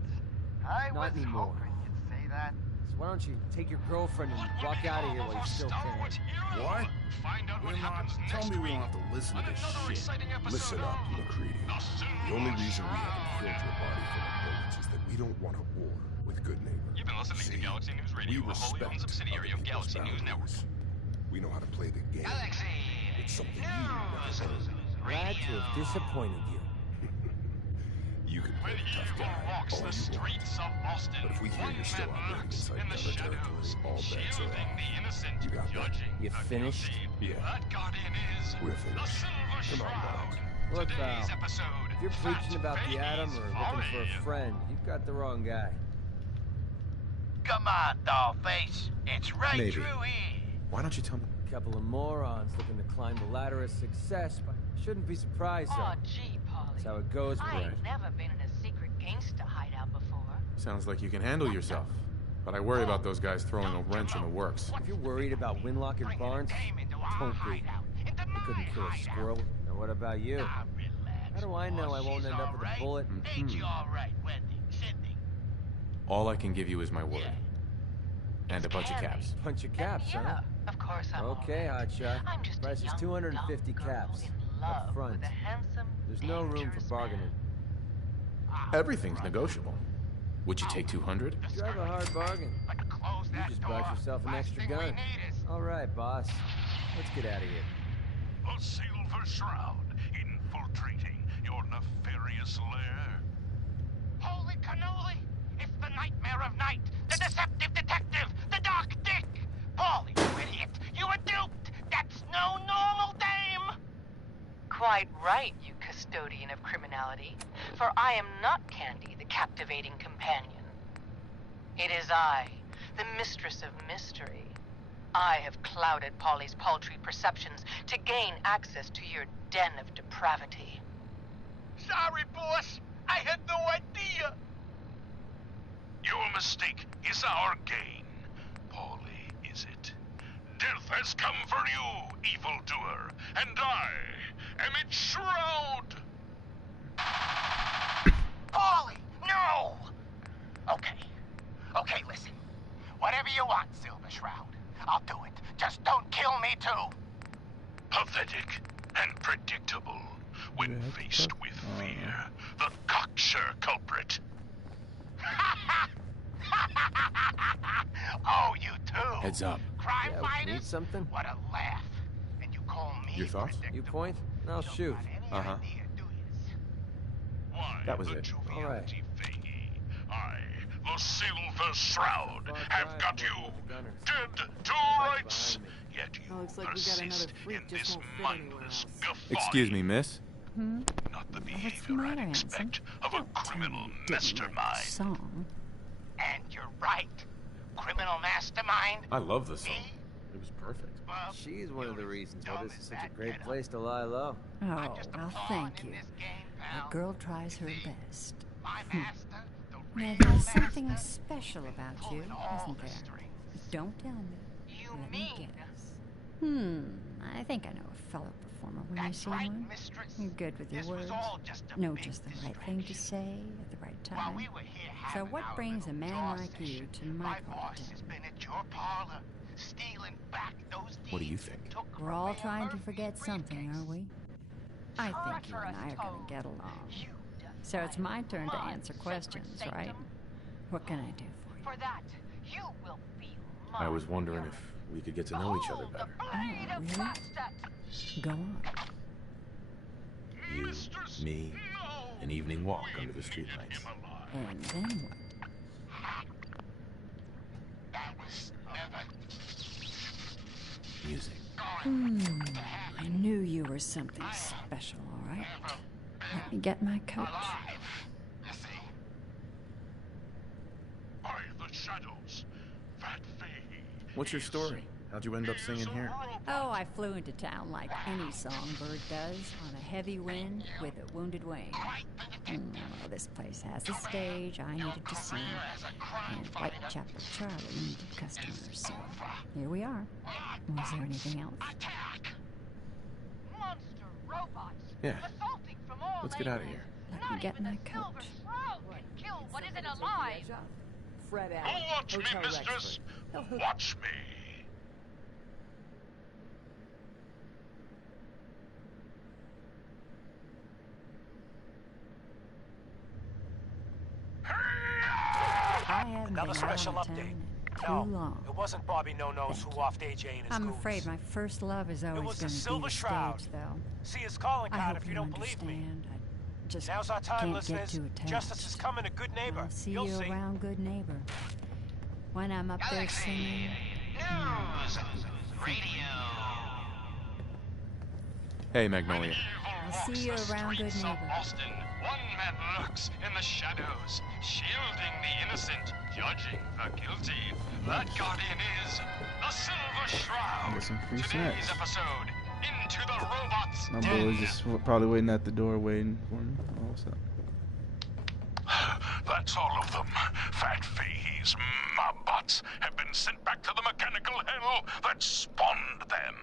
I Not was anymore. hoping you'd say that. So why don't you take your girlfriend and walk out of here while you still can? What? Find out what happens Tell next me we week. don't have to listen to this Another shit. exciting episode Listen up, of McCready. The only reason we haven't filled your body full of bullets is that we don't want a war with good neighbors. You've been listening to Galaxy News We Radio, a wholly respect owned subsidiary of other people's Galaxy News Network. boundaries. We know how to play the game. It's something you never learned. Glad to have disappointed you. You can play the tough guy Walks all the you want. streets of Boston. But if we hear you're still operating inside in the Gunner territory, shadows, all bets are shielding off. the innocent, You got that? judging You the finished? guilty. Yeah. That guardian is We're the finished. Silver Come on, Shroud. Bob. Look, Today's Val, episode. if you're preaching about the atom or looking for a friend, you've got the wrong guy. Come on, dollface. It's right Maybe. through here. Why don't you tell me? A couple of morons looking to climb the ladder of success, but shouldn't be surprised, Oh, though. gee, Polly. That's how it goes, I Brett. ain't never been in a secret gangsta hideout before. Sounds like you can handle yourself. But I worry about those guys throwing a wrench in the works. If you're worried about Winlock and Barnes, don't be. They couldn't kill a squirrel. Now what about you? How do I know I won't end up with a bullet? Ain't you all right, Wendy? Sydney? All I can give you is my word. And a bunch of caps. Bunch of caps, huh? Yeah, of course I'm Okay, hotshot. I'm just Price a is young 250 dumb girl caps. in Up love front. with a handsome, There's no room for bargaining. Everything's negotiable. Would you take 200? You drive a hard bargain. You just bought yourself an extra gun. All right, boss. Let's get out of here. The Silver Shroud infiltrating your nefarious lair. Holy cannoli! It's the nightmare of night! The deceptive detective! The dark dick! Paulie, you idiot! You were duped! That's no normal dame! Quite right, you custodian of criminality. For I am not Candy, the captivating companion. It is I, the mistress of mystery. I have clouded Polly's paltry perceptions to gain access to your den of depravity. Sorry, boss! I had no idea! Your mistake is our gain. Polly, is it? Death has come for you, evildoer, and I am its shroud! Paulie, no! Okay, listen. Whatever you want, Silver Shroud. I'll do it. Just don't kill me, too. Pathetic and predictable when faced with fear. The cocksure culprit. Oh, you too. Heads up. Crime Yeah, fighters? need something? What a laugh. And you call me Your thoughts? You point, and I'll shoot. Uh-huh. That was it. All right. I, the Silver Shroud, have got you dead to rights. Yet you looks like we got another persist freak in just this won't fit anywhere mindless else. guffaw. Excuse me, miss. Not the behavior I'd expect of a criminal mastermind. Song. And you're right. Criminal mastermind? I love the song. It was perfect. She's one of the reasons why this is such a great place to lie low. Oh, well, thank you. A girl tries her best. Now, there's something special about you, isn't there? Don't tell me. Let me guess. I think I know a fellow performer when I see one. You're good with your words. Know just the right thing to say at the right time. So what brings a man like you to my part of town? What do you think? We're all trying to forget something, are we? I think you and I are going to get along. So it's my turn to answer questions, right? What can I do for you? For that, you will be I was wondering if we could get to know each other better. Oh, really? Go on. You, me, an evening walk under the streetlights. And then what? Music. I knew you were something special, all right? Let me get my coat. By the shadows, Fat Faye. What's your story? How'd you end up singing here? Oh, I flew into town like any songbird does, on a heavy wind with a wounded wing. Well, this place has a stage I needed to sing, and Whitechapel Charlie needed customers, so here we are. Was there anything else? Monster robots. Yeah. Let's get out of here. Let me get my coat. Kill what isn't alive. Fred Don't watch me, mistress. Watch me. Another special update. No, it wasn't Bobby No-Nos who offed AJ and his I'm goons. afraid my first love is always It was going the to Silver be the Shroud. stage, though. See his calling I card hope if you don't believe me. understand. I just Now's our time, can't listeners. get too attached. Justice is coming, a good neighbor. I'll see You'll you see. around, good neighbor. When I'm up there singing. News. Radio. Hey, Magnolia. I'll see you around, good Streets of neighbor. Austin, one man lurks in the shadows, shielding the innocent, judging the guilty. That guardian is the Silver Shroud. Get some free Today's snacks. episode, Into the Robots' My Den. boy's just probably waiting at the door waiting for me. Oh, what's up? That's all of them. Fat Faye's mob bots have been sent back to the mechanical hell that spawned them.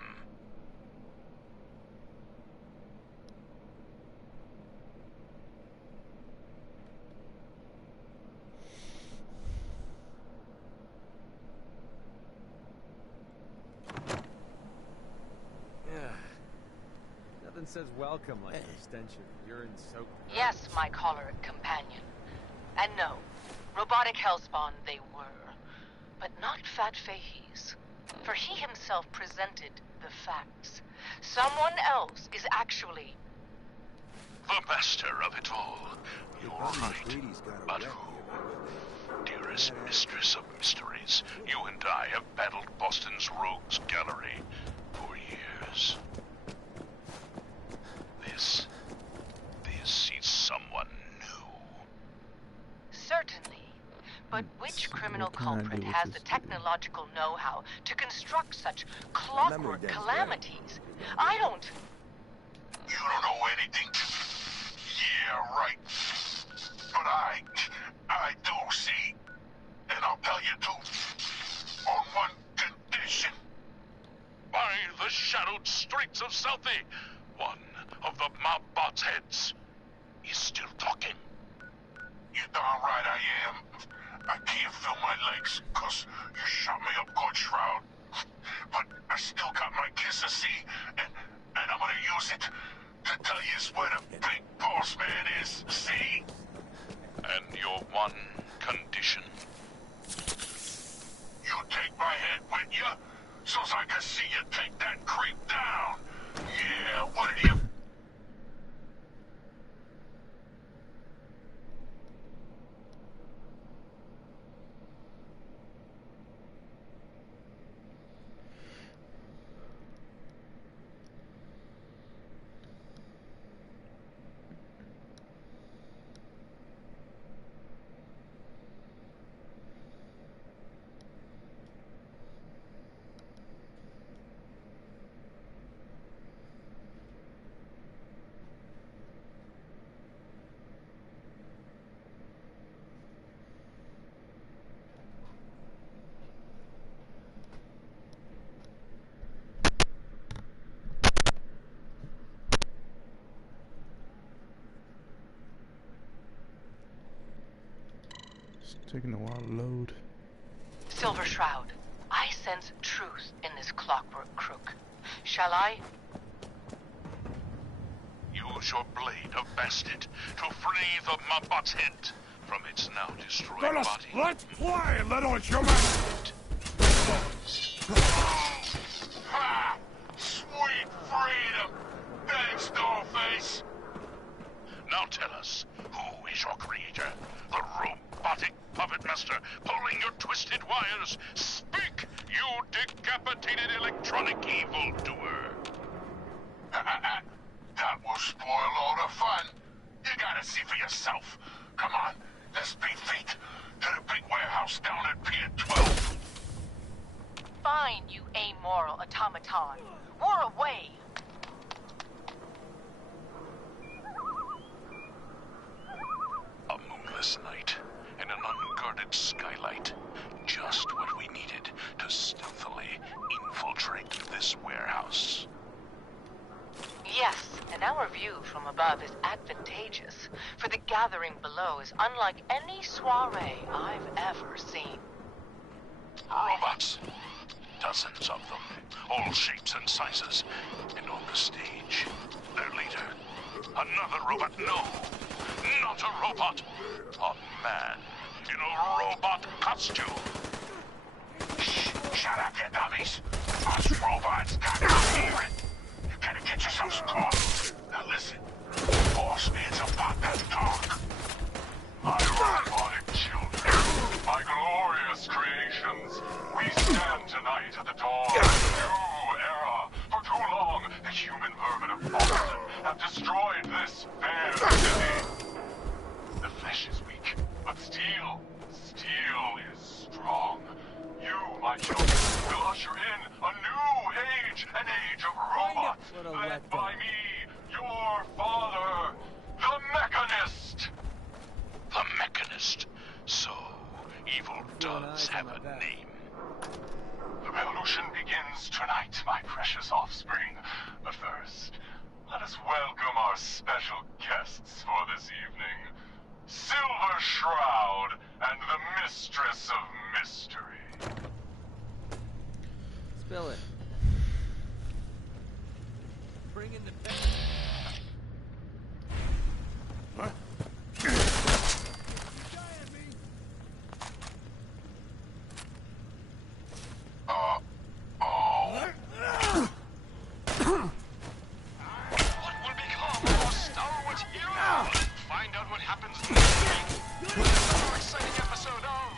Yeah. Nothing says welcome like the stench of urine-soaked... Yes, my choleric companion. And no, robotic hellspawn they were. But not Fat Fahey's. For he himself presented the facts. Someone else is actually... The master of it all. You're right. But who? Dearest mistress of mysteries, you and I have battled Boston's rogues gallery for years. This is someone new. Certainly. But which criminal culprit has the technological know-how to construct such clockwork calamities? I don't... You don't know anything? Yeah, right. But I do, see? And I'll tell you too. On one condition. By the shadowed streets of Southie, one of the mob bots' heads is still talking. You're darn right I am. I can't feel my legs, 'cause you shot me up good, Shroud. But I still got my kisser, see? And I'm gonna use it to tell you where the big boss man is, see? And your one condition. You take my head with you, so's I can see you take that creep down. Yeah, Taking a while to load. Silver Shroud, I sense truth in this clockwork crook. Shall I? Use your blade of bastard to free the Mabot's head from its now destroyed body. Let's play, little human! Ha! Sweet freedom! Thanks, Dollface! Now tell us, who is your creator? The robotic puppet master pulling your twisted wires? Speak, you decapitated electronic evildoer! That will spoil all the fun. You gotta see for yourself. Come on, let's beat feet to the big warehouse down at EP.12. Fine, you amoral automaton. We're away. A moonless night and an unguarded skylight. Just what we needed to stealthily infiltrate this warehouse. Yes, and our view from above is advantageous, for the gathering below is unlike any soiree I've ever seen. Robots. Dozens of them. All shapes and sizes. And on the stage, their leader. Another robot. No, not a robot. A man in a robot costume. Shh, shut up, you dummies. Us robots got to hear it. You gotta get yourselves caught. Now listen, boss man's about that talk. My robotic children, my glorious creations, we stand tonight at the dawn of a new era. For too long, the human vermin of Boston have destroyed this fair city. The flesh is weak, but steel is strong. You, my children, will usher in a new age, an age of robots, led by me, your father, the Mechanist. The Mechanist. So, evil does have a name. The revolution begins tonight, my precious offspring. But first, let us welcome our special guests for this evening. Silver Shroud and the Mistress of Mystery. Spill it. Bring in the pen. What? What will become of our stalwart hero? Find out what happens next week. Another exciting episode of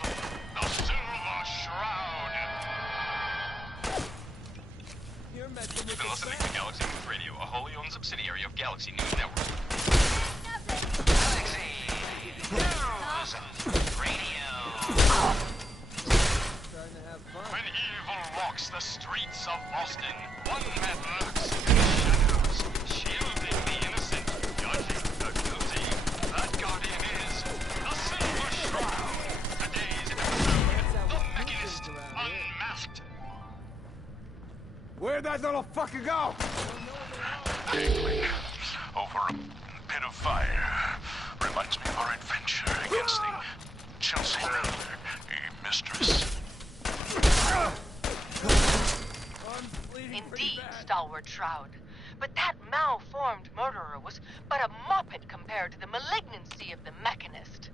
The Silver Shroud. You're messing with You're listening to Galaxy News Radio, a wholly owned subsidiary of Galaxy News Network. Galaxy News Radio. Starting to have fun. When evil walks the streets of Boston, one man lurks in the shadows, shielding the innocent, judging the guilty. That guardian is the Silver Shroud. Today's episode, The Mechanist Unmasked. Where'd that little fucker go? Dangling over a pit of fire. Reminds me of our adventure against the Chelsea Miller, mistress. Indeed, Stalwart Shroud. But that malformed murderer was but a muppet compared to the malignancy of the Mechanist.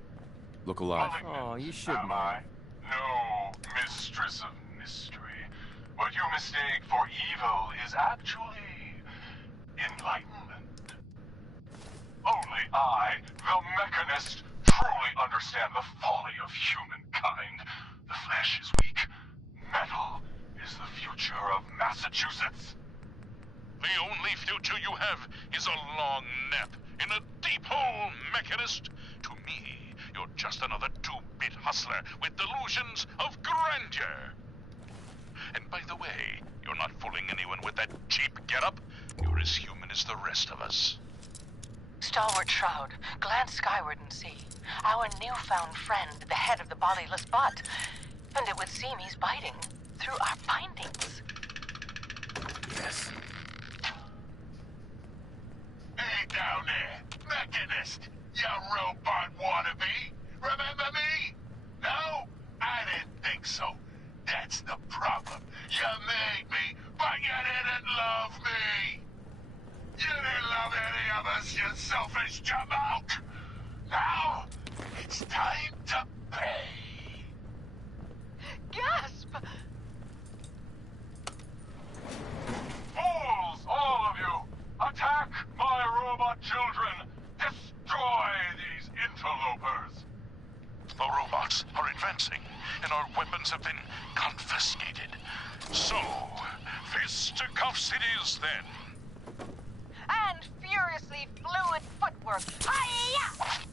Look alive. Oh, you shouldn't. Am I? No, Mistress of Mystery. What you mistake for evil is actually enlightenment. Only I, the Mechanist, truly understand the folly of humankind. The flesh is weak. Metal is the future of Massachusetts. The only future you have is a long nap in a deep hole, Mechanist. To me, you're just another two-bit hustler with delusions of grandeur. And by the way, you're not fooling anyone with that cheap getup. You're as human as the rest of us. Stalwart Shroud, glance skyward and see. Our newfound friend, the head of the bodiless bot. And it would seem he's biting through our bindings. Yes. Hey down there, Mechanist, you robot wannabe. Remember me? others, you selfish jamoke! Now, it's time to pay! Gasp! Fools, all of you! Attack my robot children! Destroy these interlopers! The robots are advancing, and our weapons have been confiscated. So, fisticuffs it is then. And furiously fluid footwork. Hi-ya!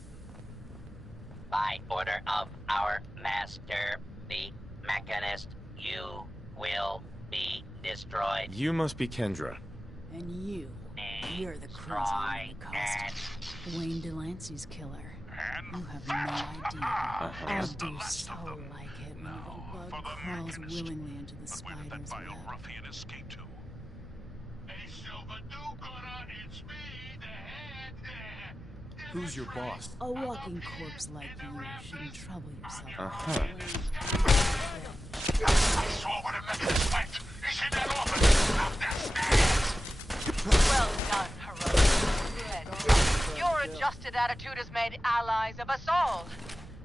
By order of our master, the Mechanist, you will be destroyed. You must be Kendra. And you're the crazy one who caused Wayne Delancey's killer. You have no idea. I'll do so like it when a little bug crawls willingly into the spider's web. Ruffian escaped to. Hey, Silver do-gooder, it's me, the head. Who's your boss? A walking corpse like you shouldn't trouble yourself. I saw what a Mechanist went. He's in that office. Up the stairs. Well done, heroic. Your adjusted attitude has made allies of us all.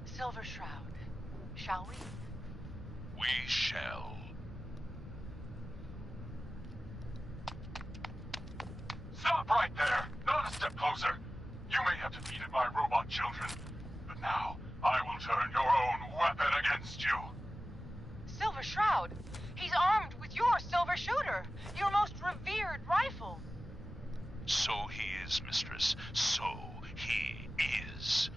Silver Shroud, shall we? We shall. Stop right there! Not a step closer! You may have defeated my robot children, but now I will turn your own weapon against you! Silver Shroud? He's armed with your silver shooter, your most revered rifle. So he is, mistress. So he is.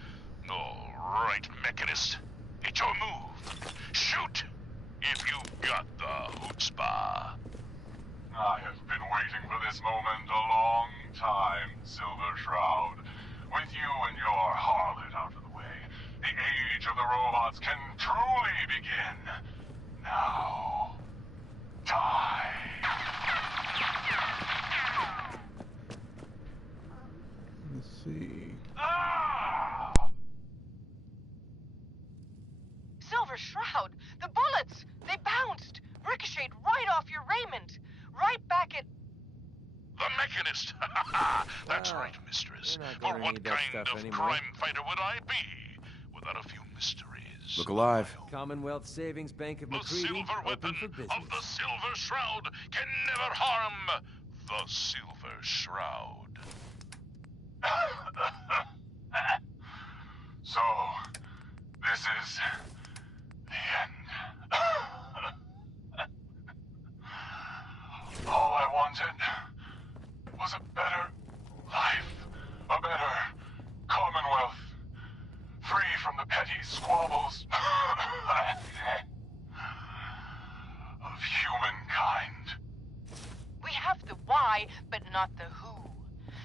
All right, Mechanist. It's your move. Shoot! If you've got the chutzpah. I have been waiting for this moment a long time, Silver Shroud. With you and your harlot out of the way, the age of the robots can truly begin. Now, die. Let's see. Silver Shroud, the bullets! They bounced, ricocheted right off your raiment, right back at... The Mechanist! That's right, mistress. For what kind of crime fighter would I be without a few mysteries? Look alive. Commonwealth Savings Bank of The McCready, silver weapon open for business. of the Silver Shroud can never harm the Silver Shroud. So, this is the end. All I wanted was a better life, a better Commonwealth, free from the petty squabbles of humankind. We have the why, but not the who.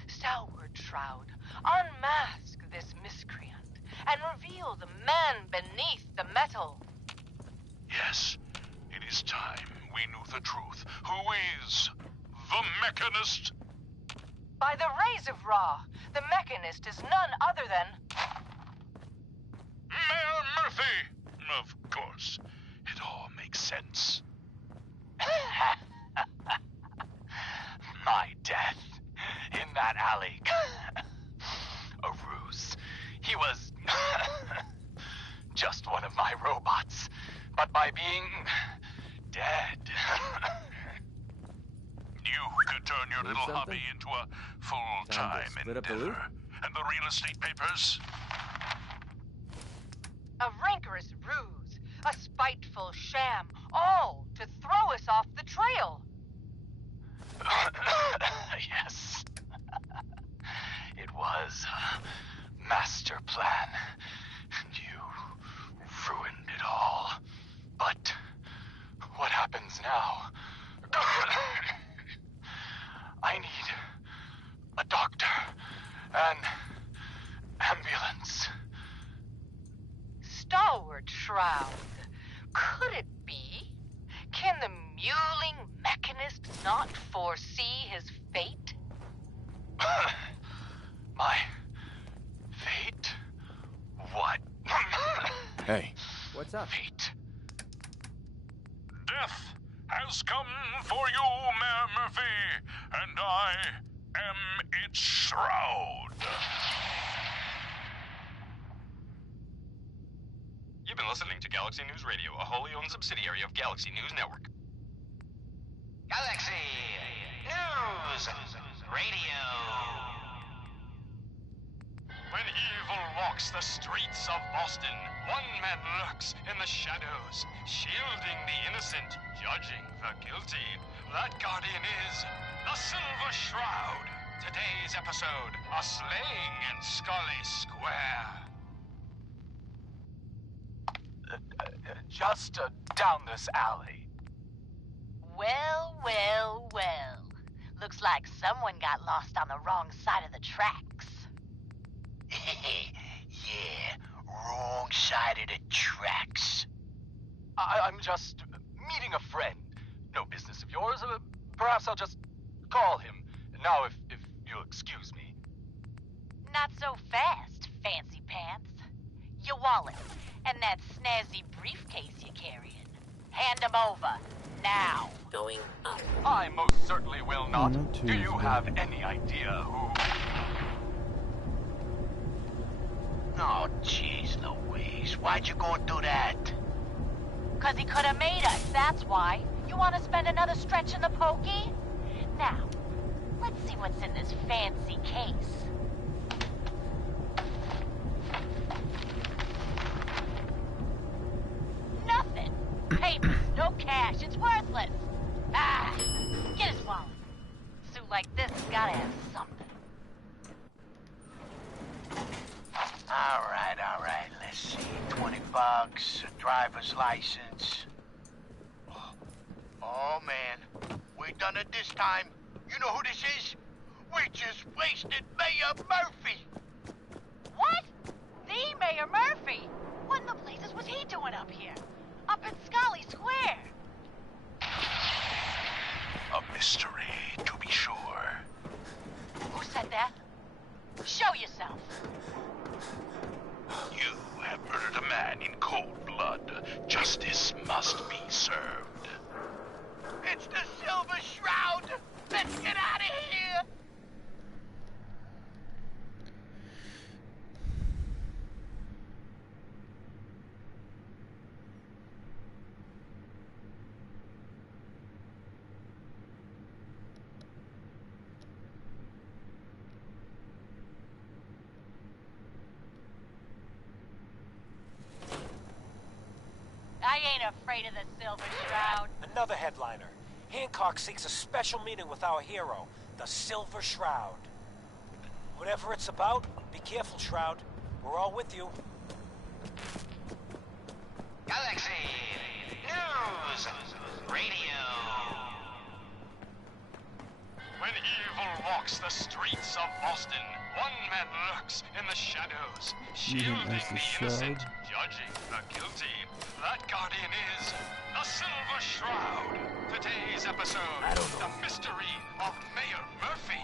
Stalwart Shroud, unmask this miscreant and reveal the man beneath the metal. Yes, it is time we knew the truth. Who is the Mechanist? By the rays of Ra, the Mechanist is none other than... Mayor Murphy! Of course. It all makes sense. My death in that alley. A ruse. He was just one of my robots. But by being dead... You could turn your little hobby into a full-time endeavor. And the real estate papers? A rancorous ruse, a spiteful sham, all to throw us off the trail. Yes. It was a master plan. And you ruined it all. But what happens now? I need a doctor, an ambulance. Stalwart Shroud, could it be? Can the mewling Mechanist not foresee his fate? My fate? What? Hey. What's up? Fate. Death has come for you, Mayor Murphy, and I It's Shroud. You've been listening to Galaxy News Radio, a wholly owned subsidiary of Galaxy News Network. Galaxy News Radio. When evil walks the streets of Boston, one man lurks in the shadows, shielding the innocent, judging the guilty. That guardian is the Silver Shroud. Today's episode, a slaying in Scully Square. Just down this alley. Well, well, well. Looks like someone got lost on the wrong side of the tracks. Yeah, wrong side of the tracks. I'm just meeting a friend. No business of yours. Perhaps I'll just call him. Now, if you'll excuse me. Not so fast, fancy pants. Your wallet and that snazzy briefcase you're carrying. Hand them over, now. Going up. I most certainly will not. not Do you Tuesday. have any idea who... Oh, jeez Louise, why'd you go and do that? 'Cause he could have made us, that's why. You want to spend another stretch in the pokey? Now, let's see what's in this fancy case. Nothing. Papers, no cash, it's worthless. Ah, get his wallet. A suit like this has gotta have something. All right, let's see. $20, a driver's license. Oh, man, we done it this time. You know who this is? We just wasted Mayor Murphy. What? The Mayor Murphy? What in the blazes was he doing up here? Up in Scully Square? A mystery, to be sure. Who said that? Show yourself. You have murdered a man in cold blood. Justice must be served. It's the Silver Shroud. Let's get out of here. I ain't afraid of the Silver Shroud. Another headliner. Hancock seeks a special meeting with our hero, the Silver Shroud. Whatever it's about, be careful, Shroud. We're all with you. Galaxy News Radio. When evil walks the streets of Boston, one man lurks in the shadows, shielding as the the innocent, Shroud? judging the guilty. That guardian is the Silver Shroud. Today's episode, the mystery of Mayor Murphy.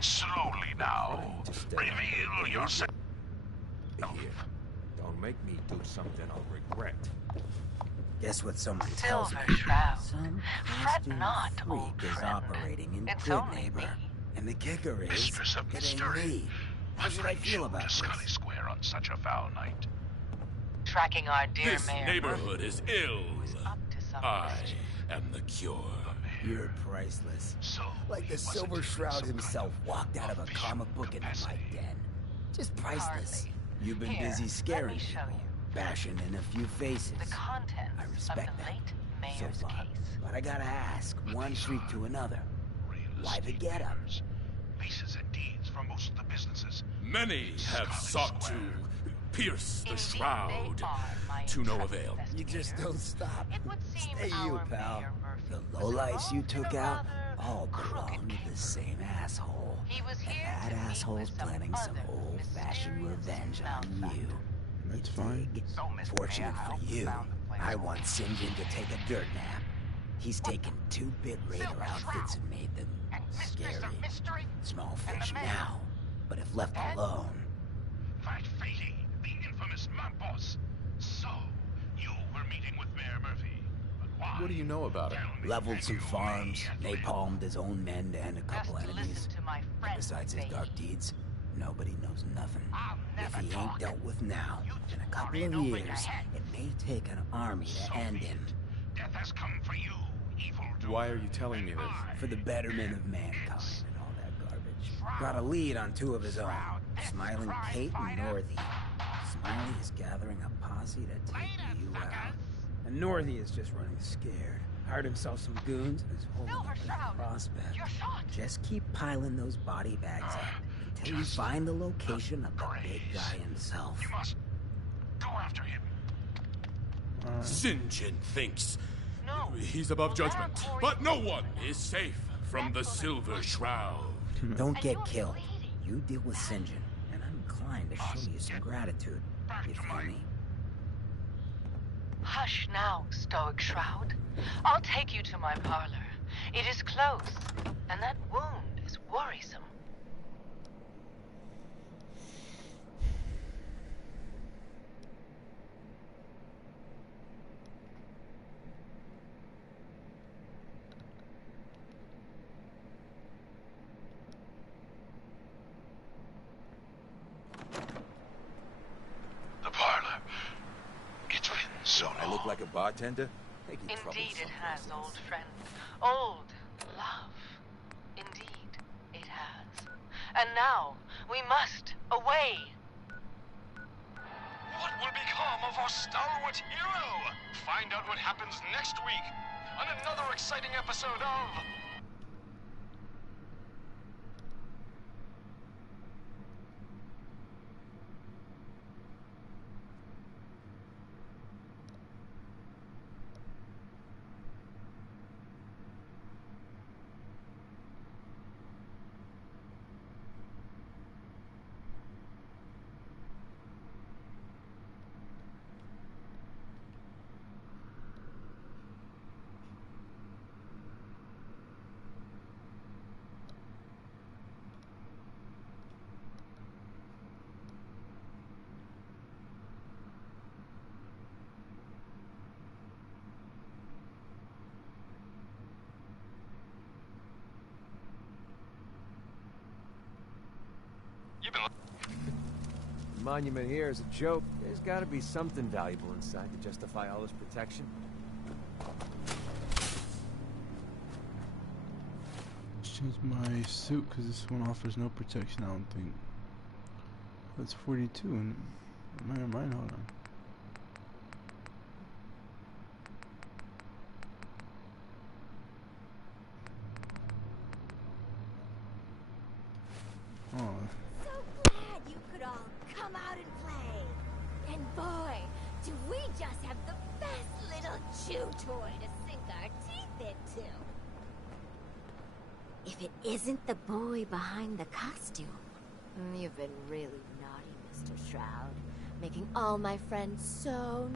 Slowly now. Reveal yourself. Here. Don't make me do something I'll regret. Guess what someone tells me? Silver Shroud. Some Fret costume not, freak old is friend. operating in It's Good only Neighbor. me. And the kicker is, Mistress of it ain't mystery. me. What How should I brings feel you about to this? Scully Square on such a foul night? Tracking our dear This Mayor neighborhood Murphy, is ill. who's up to some I mischief. am the cure. You're priceless. So Like the wasn't Silver even Shroud some himself kind walked out of a official comic book in my capacity. den. Just priceless. Hardly. You've been Here, busy let scaring me show people, you. bashing in a few faces. The contents I of respect the that. late So Mayor's far. case. But I gotta ask, one freak to another. Why the getup? Leases and deeds for most of the businesses. Many have sought to pierce the Indeed, shroud they are my to no intrepid avail. You just don't stop. It would seem Stay you, our pal. Mayor Murphy The was lowlifes you involved in took a out rather all belong crooked to the case. same asshole. He was And here that to meet asshole's with some planning some other old-fashioned mysterious revenge on you. malefactor. That's fine. Dig? So, Miss Fortunate Mayor, I for hope you you, found the place I all want right. St. John to take a dirt nap. He's taken 2-bit radar outfits and made them Scary. Small fish now, but if left alone... Fat Fady, the infamous mob boss. So, you were meeting with Mayor Murphy. But why? What do you know about him? Leveled some farms, napalmed his own men to end a couple enemies. Besides his dark deeds, nobody knows nothing. If he ain't dealt with now, in a couple of years, it may take an army to end him. Death has come for you, evil. Why are you telling me this? For the betterment of mankind and all that garbage. Got a lead on two of his own, Smiling Kate and Northy. Smiley is gathering a posse to take you out. And Northy is just running scared. Hired himself some goons and is holding up a prospect. Just keep piling those body bags up until you find the location of the big guy himself. You must go after him. St. John thinks he's above judgment, but no one is safe from the Silver Shroud. Don't get killed. You deal with St. John, and I'm inclined to show you some gratitude. You feel me? Hush now, Stoic Shroud. I'll take you to my parlor. It is close, and that wound is worrisome. The parlor. It's been so long. I look like a bartender? Indeed it has, old friend. Old love. Indeed it has. And now, we must away. What will become of our stalwart hero? Find out what happens next week on another exciting episode of... The monument here is a joke. There's gotta be something valuable inside to justify all this protection. Change my suit because this one offers no protection, I don't think. That's 42 and never mind, hold on. Oh. So glad you could all come out and play. And boy, do we just have the best little chew toy to sink our teeth into. If it isn't the boy behind the costume. You've been really naughty, Mr. Shroud. Making all my friends so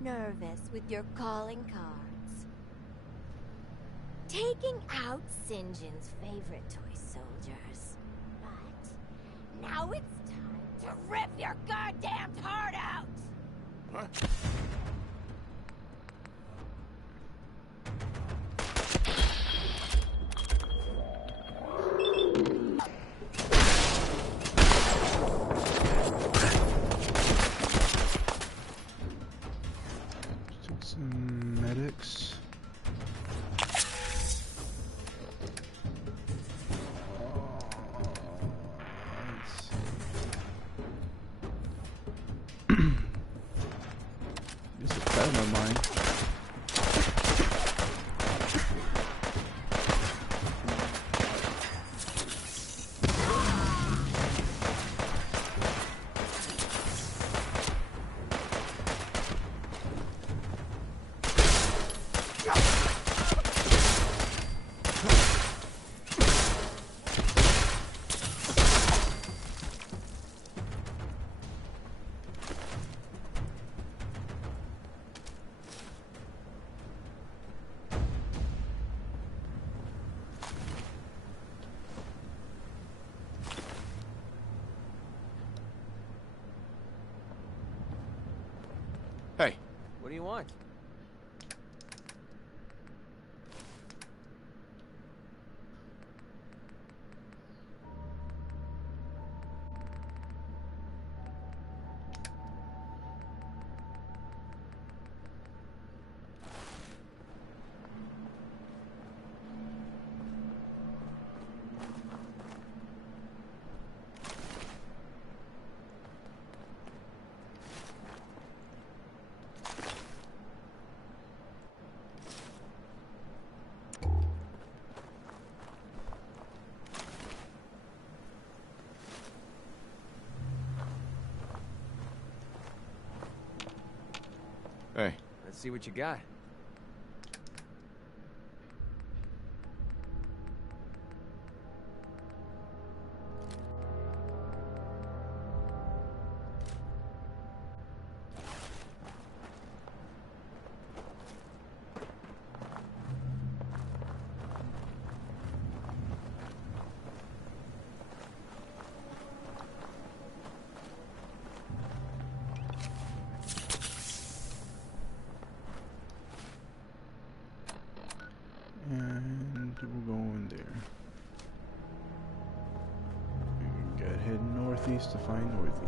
nervous with your calling cards. Taking out St. John's favorite toy soldiers. But now it's time to rip your goddamn heart out! What? Some medics. This is bad in my mind. Hey. What do you want? Hey. Let's see what you got. And we'll go in there. We gotta head northeast to find Northy.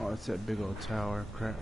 Oh, it's that big old tower. Crap.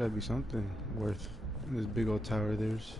gotta be something worth this big old tower of theirs.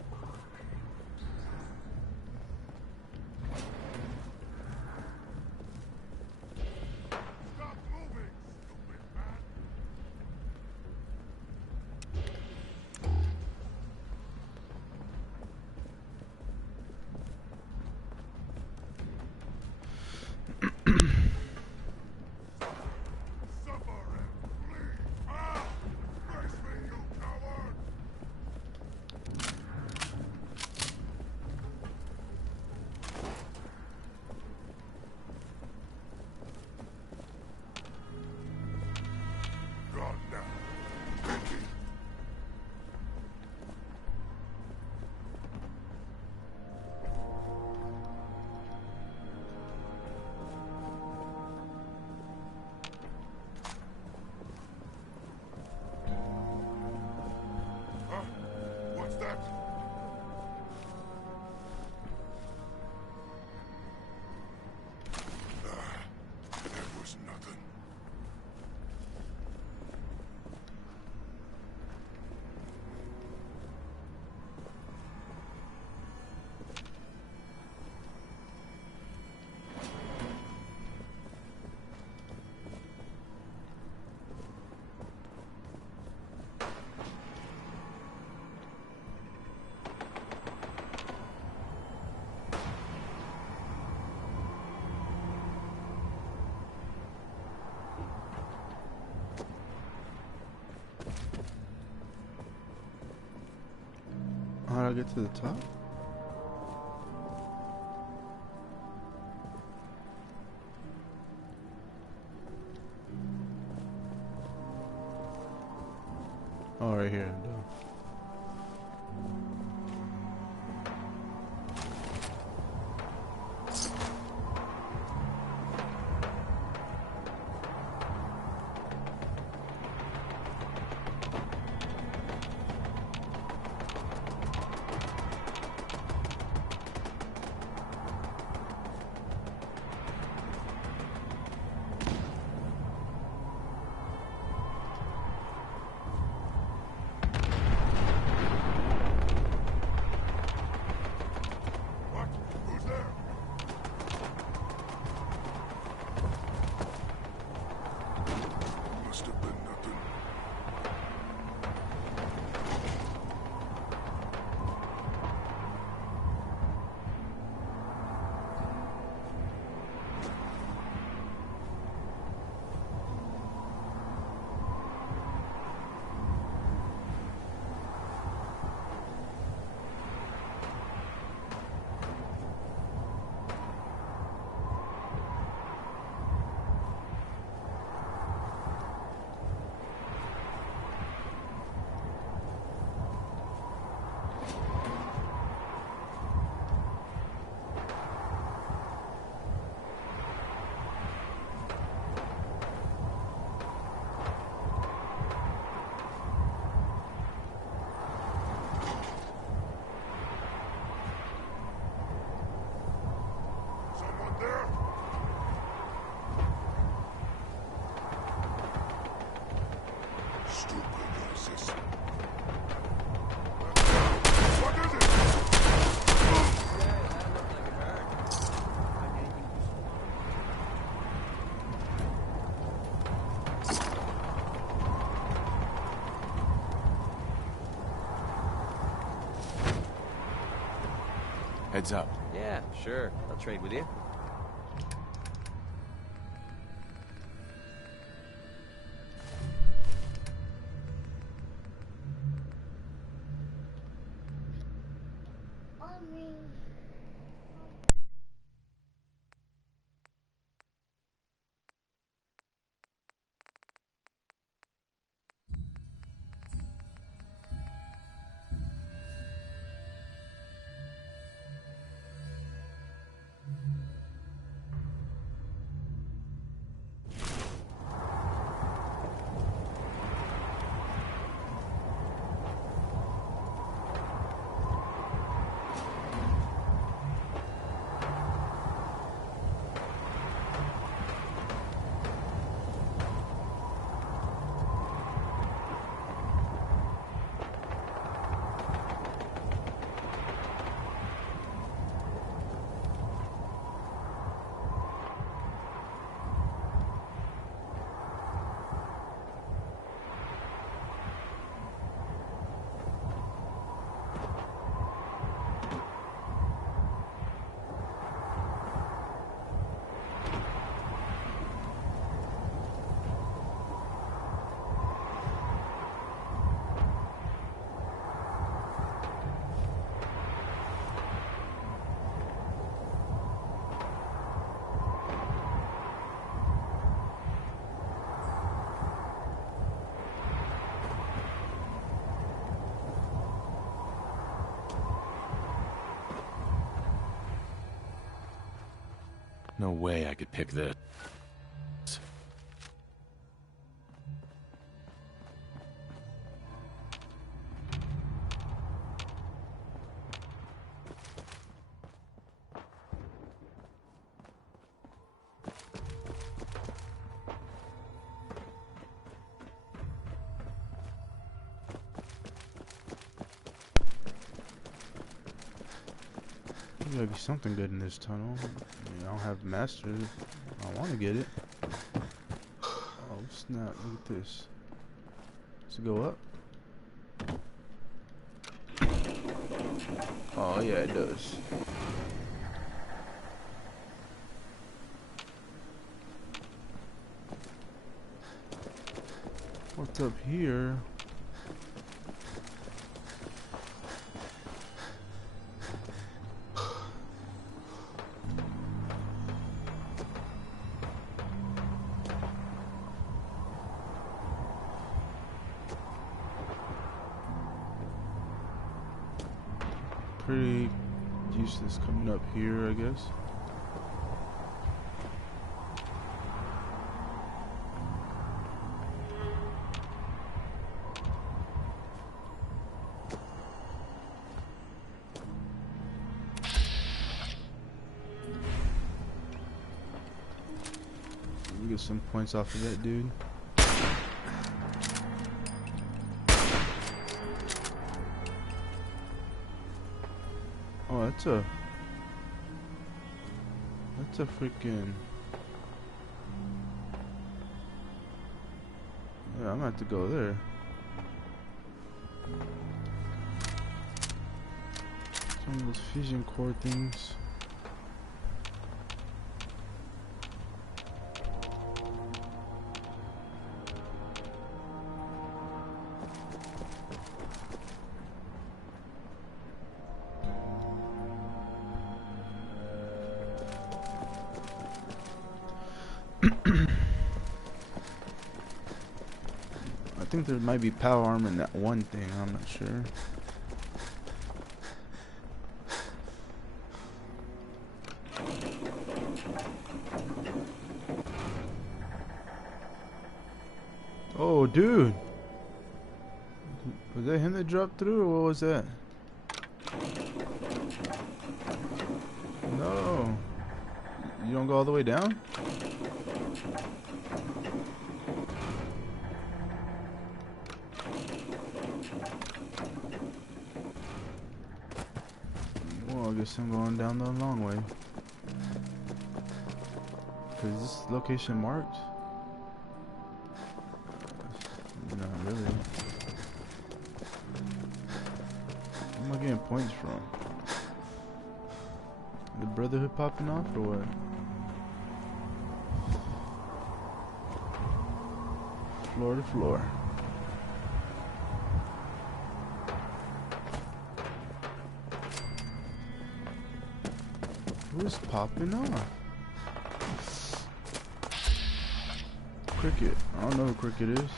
How do I get to the top? Oh, right here. Heads up. Yeah, sure. I'll trade with you. No way I could pick this. There gotta be something good in this tunnel. I mean, I don't have masters. I want to get it. Oh snap! Look at this. Does it go up? Oh yeah, it does. What's up here? Pretty useless coming up here, I guess. We get some points off of that dude. Oh, that's a freaking... Yeah, I'm gonna have to go there. Some of those fusion core things. I think there might be power armor in that one thing, I'm not sure. Oh, dude! Was that him that dropped through, or what was that? No! You don't go all the way down? Well, I guess I'm going down the long way. Is this location marked? Not really. Where am I getting points from? The Brotherhood popping off or what? Floor to floor. Who's popping off? Cricket. I don't know who Cricket is.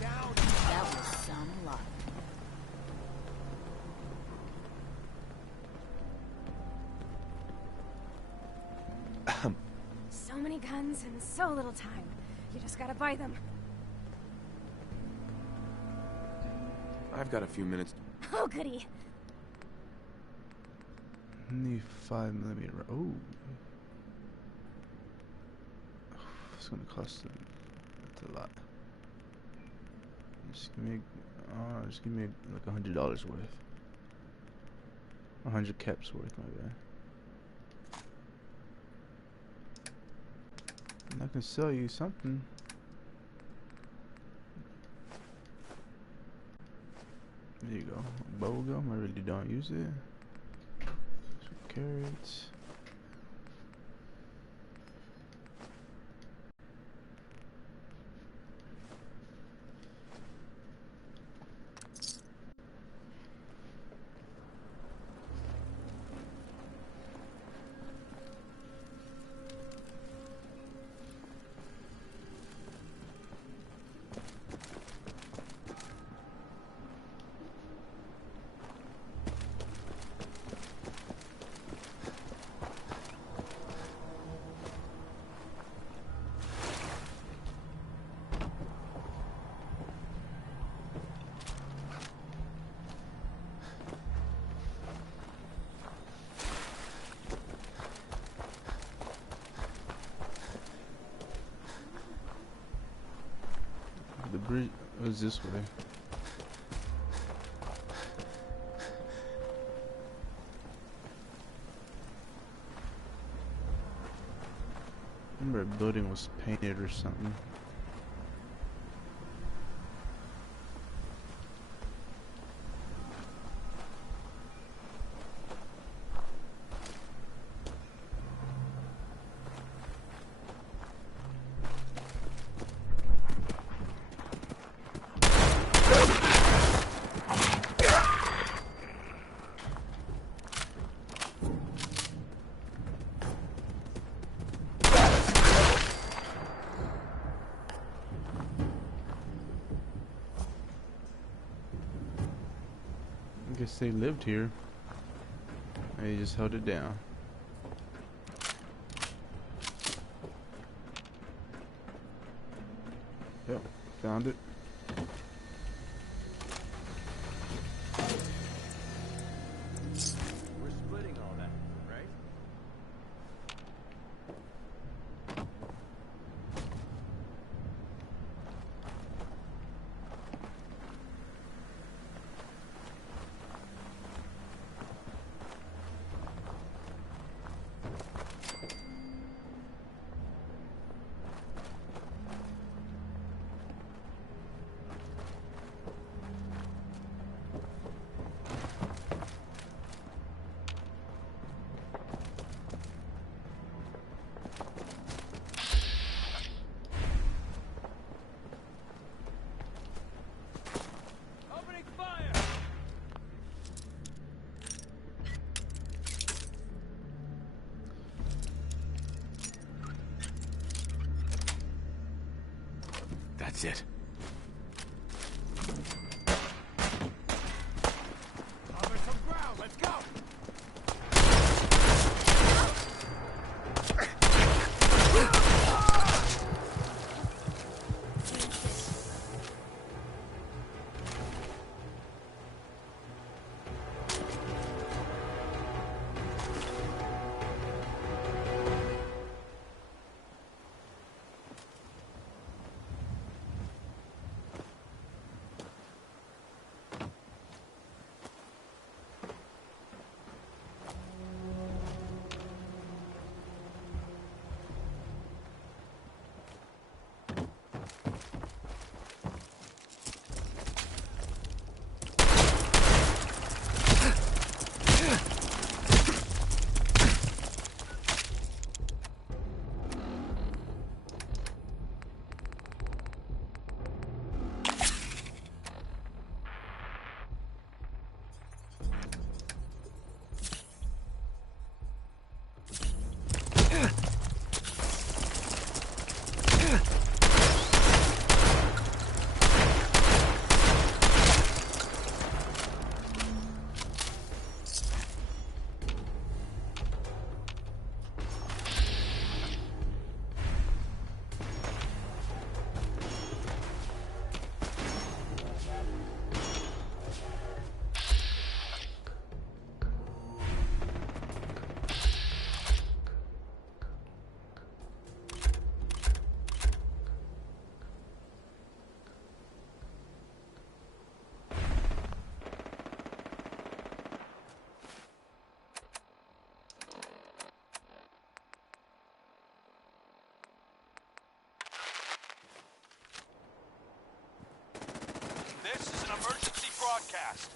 That was some luck. So many guns and so little time. You just gotta buy them. I've got a few minutes. Oh, goody. Need 5mm. Oh, it's gonna cost them. That's a lot. Just give me like $100 worth. 100 caps worth, my bad. And I can sell you something. There you go. Bubblegum, I really don't use it. Some carrots. It was this way. I remember a building was painted or something. I guess they lived here. They just held it down. Yep, found it. We're splitting all that, right? That's it. Cover some ground. Let's go. This is an emergency broadcast.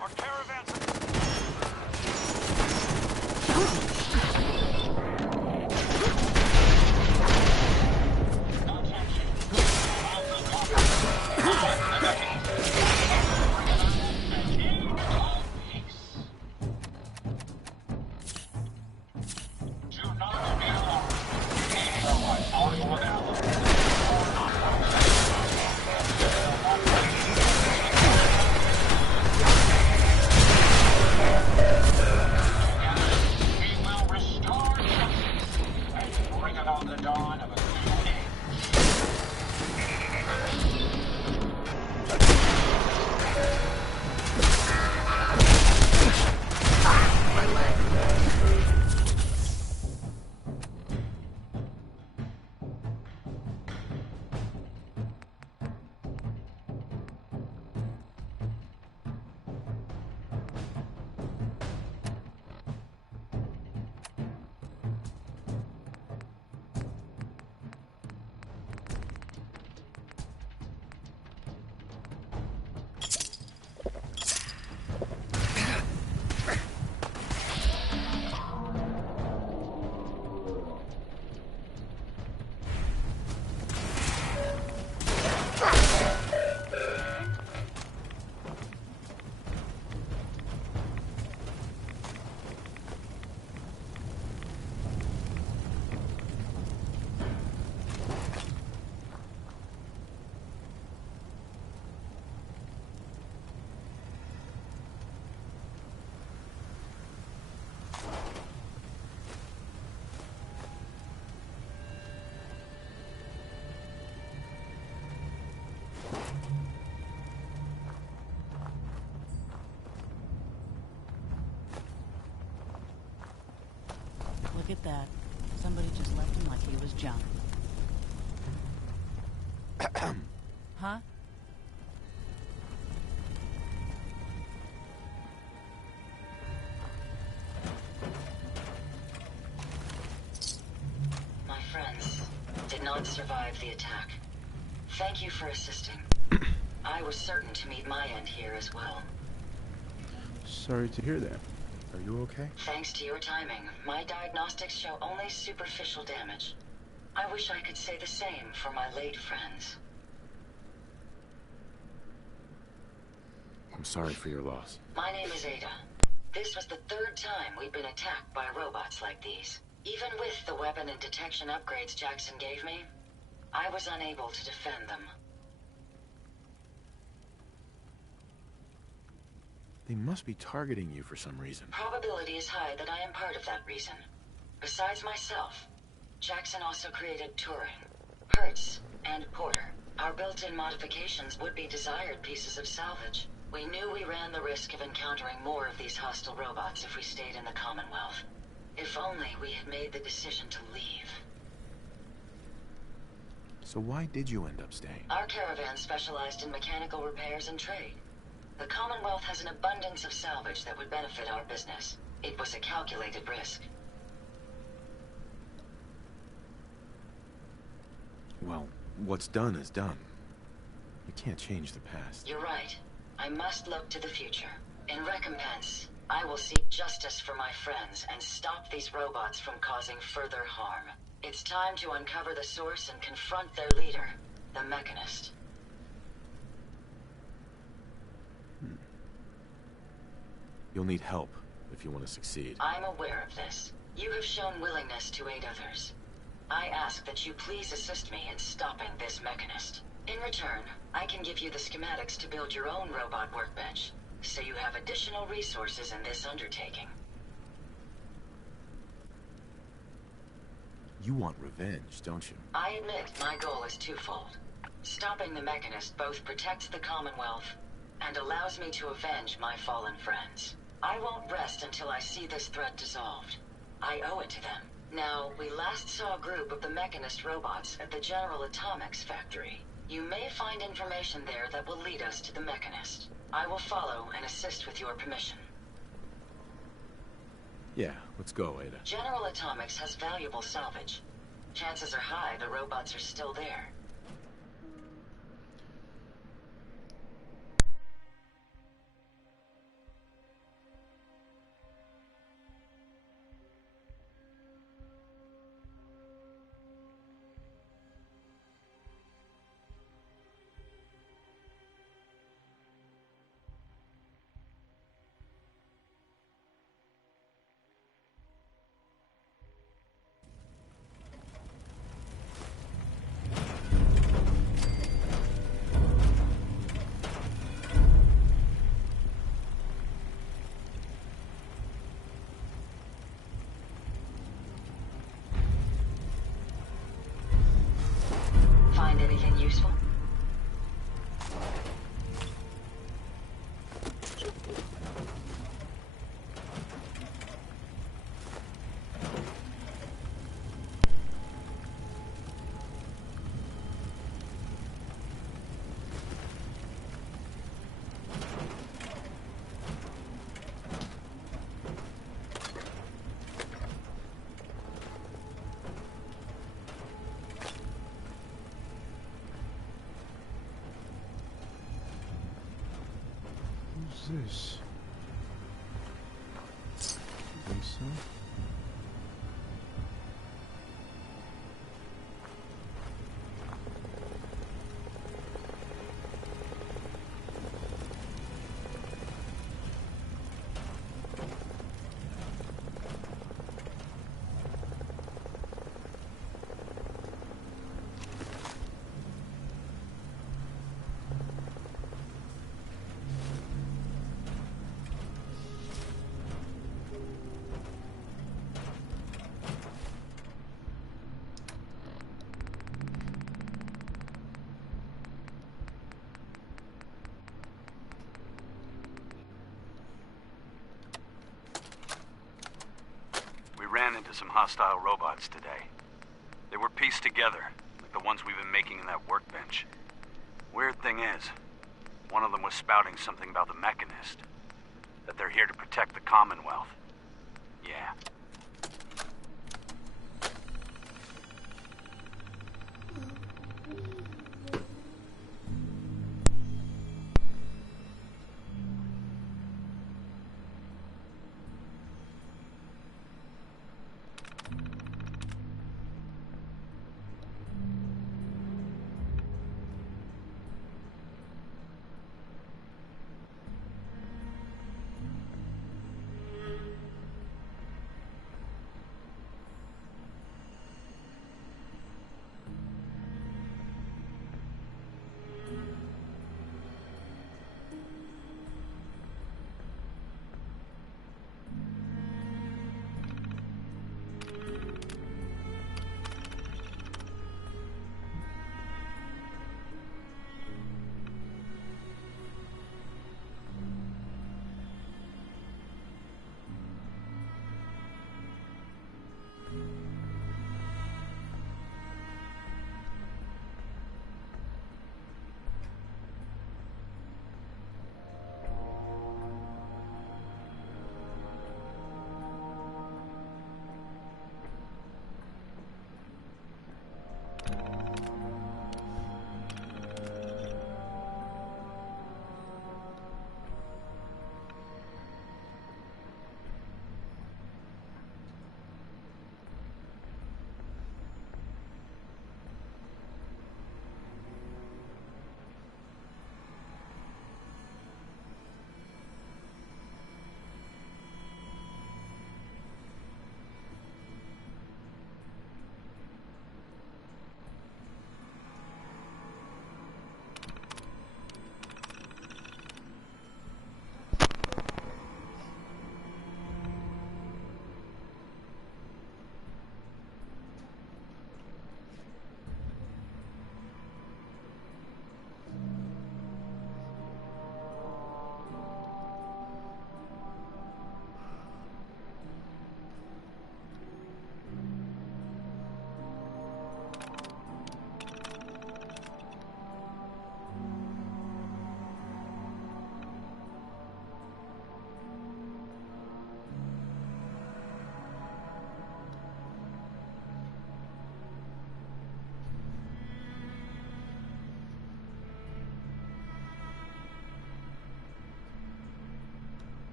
Our caravans Look at that. Somebody just left him like he was junk. Huh? My friends did not survive the attack. Thank you for assisting. I was certain to meet my end here as well. Sorry to hear that. Are you okay? Thanks to your timing, my diagnostics show only superficial damage. I wish I could say the same for my late friends. I'm sorry for your loss. My name is Ada. This was the third time we've been attacked by robots like these. Even with the weapon and detection upgrades Jackson gave me, I was unable to defend them. They must be targeting you for some reason. Probability is high that I am part of that reason. Besides myself, Jackson also created Turing, Hertz, and Porter. Our built-in modifications would be desired pieces of salvage. We knew we ran the risk of encountering more of these hostile robots if we stayed in the Commonwealth. If only we had made the decision to leave. So why did you end up staying? Our caravan specialized in mechanical repairs and trade. The Commonwealth has an abundance of salvage that would benefit our business. It was a calculated risk. Well, what's done is done. You can't change the past. You're right. I must look to the future. In recompense, I will seek justice for my friends and stop these robots from causing further harm. It's time to uncover the source and confront their leader, the Mechanist. You'll need help if you want to succeed. I'm aware of this. You have shown willingness to aid others. I ask that you please assist me in stopping this Mechanist. In return, I can give you the schematics to build your own robot workbench, so you have additional resources in this undertaking. You want revenge, don't you? I admit my goal is twofold. Stopping the Mechanist both protects the Commonwealth and allows me to avenge my fallen friends. I won't rest until I see this threat dissolved. I owe it to them. Now, we last saw a group of the Mechanist robots at the General Atomics factory. You may find information there that will lead us to the Mechanist. I will follow and assist with your permission. Yeah, let's go, Ada. General Atomics has valuable salvage. Chances are high the robots are still there. Find anything useful? Who's this? I think so. some hostile robots today. They were pieced together, like the ones we've been making in that workbench. Weird thing is, one of them was spouting something about the Mechanist. That they're here to protect the Commonwealth. Yeah.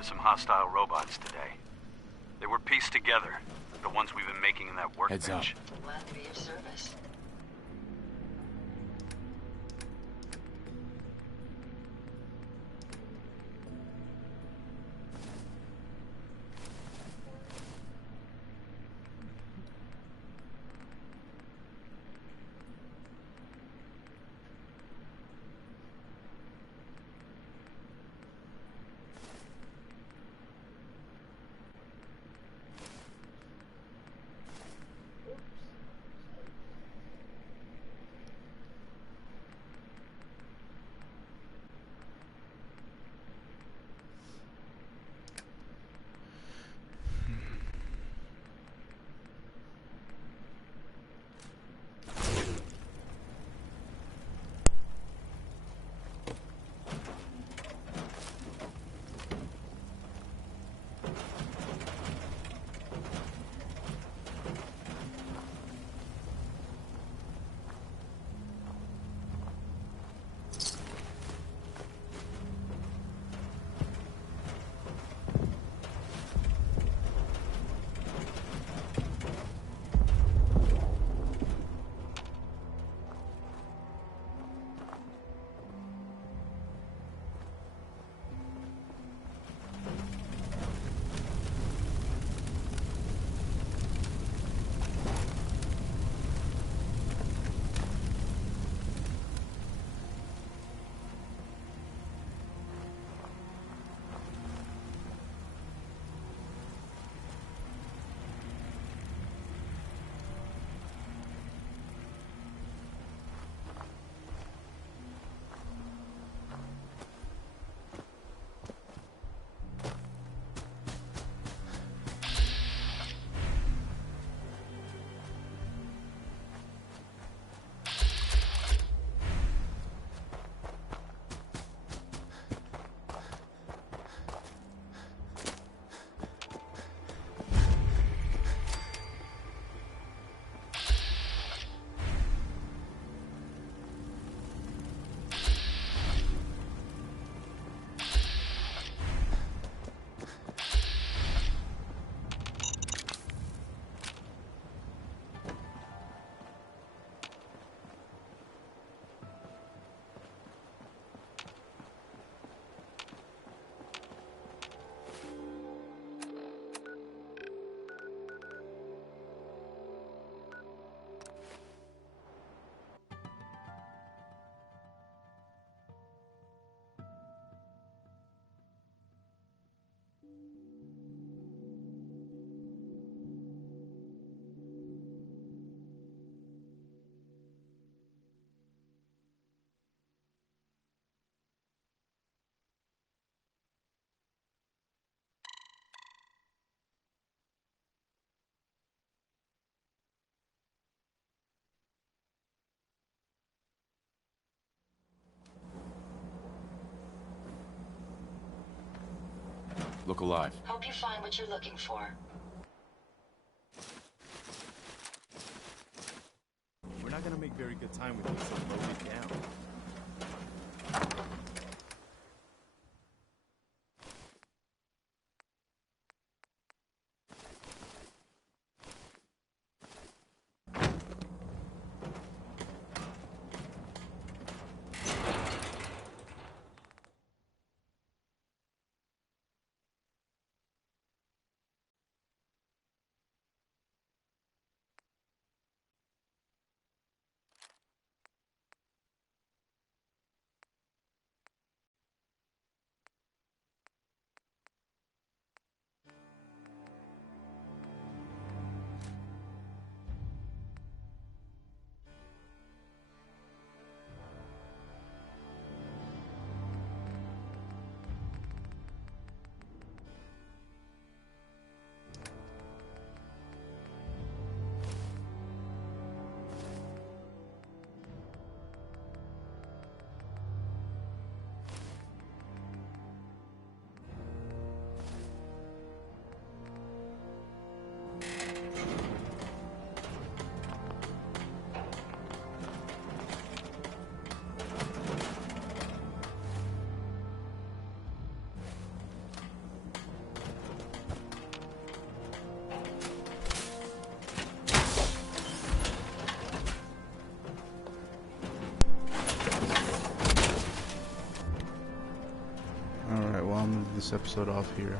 Some hostile robots today. They were pieced together, like the ones we've been making in that workbench. Heads up. Glad to be of service. Look alive. Hope you find what you're looking for. We're not gonna make very good time with you, so load it down. Alright, well, I'm gonna leave this episode off here.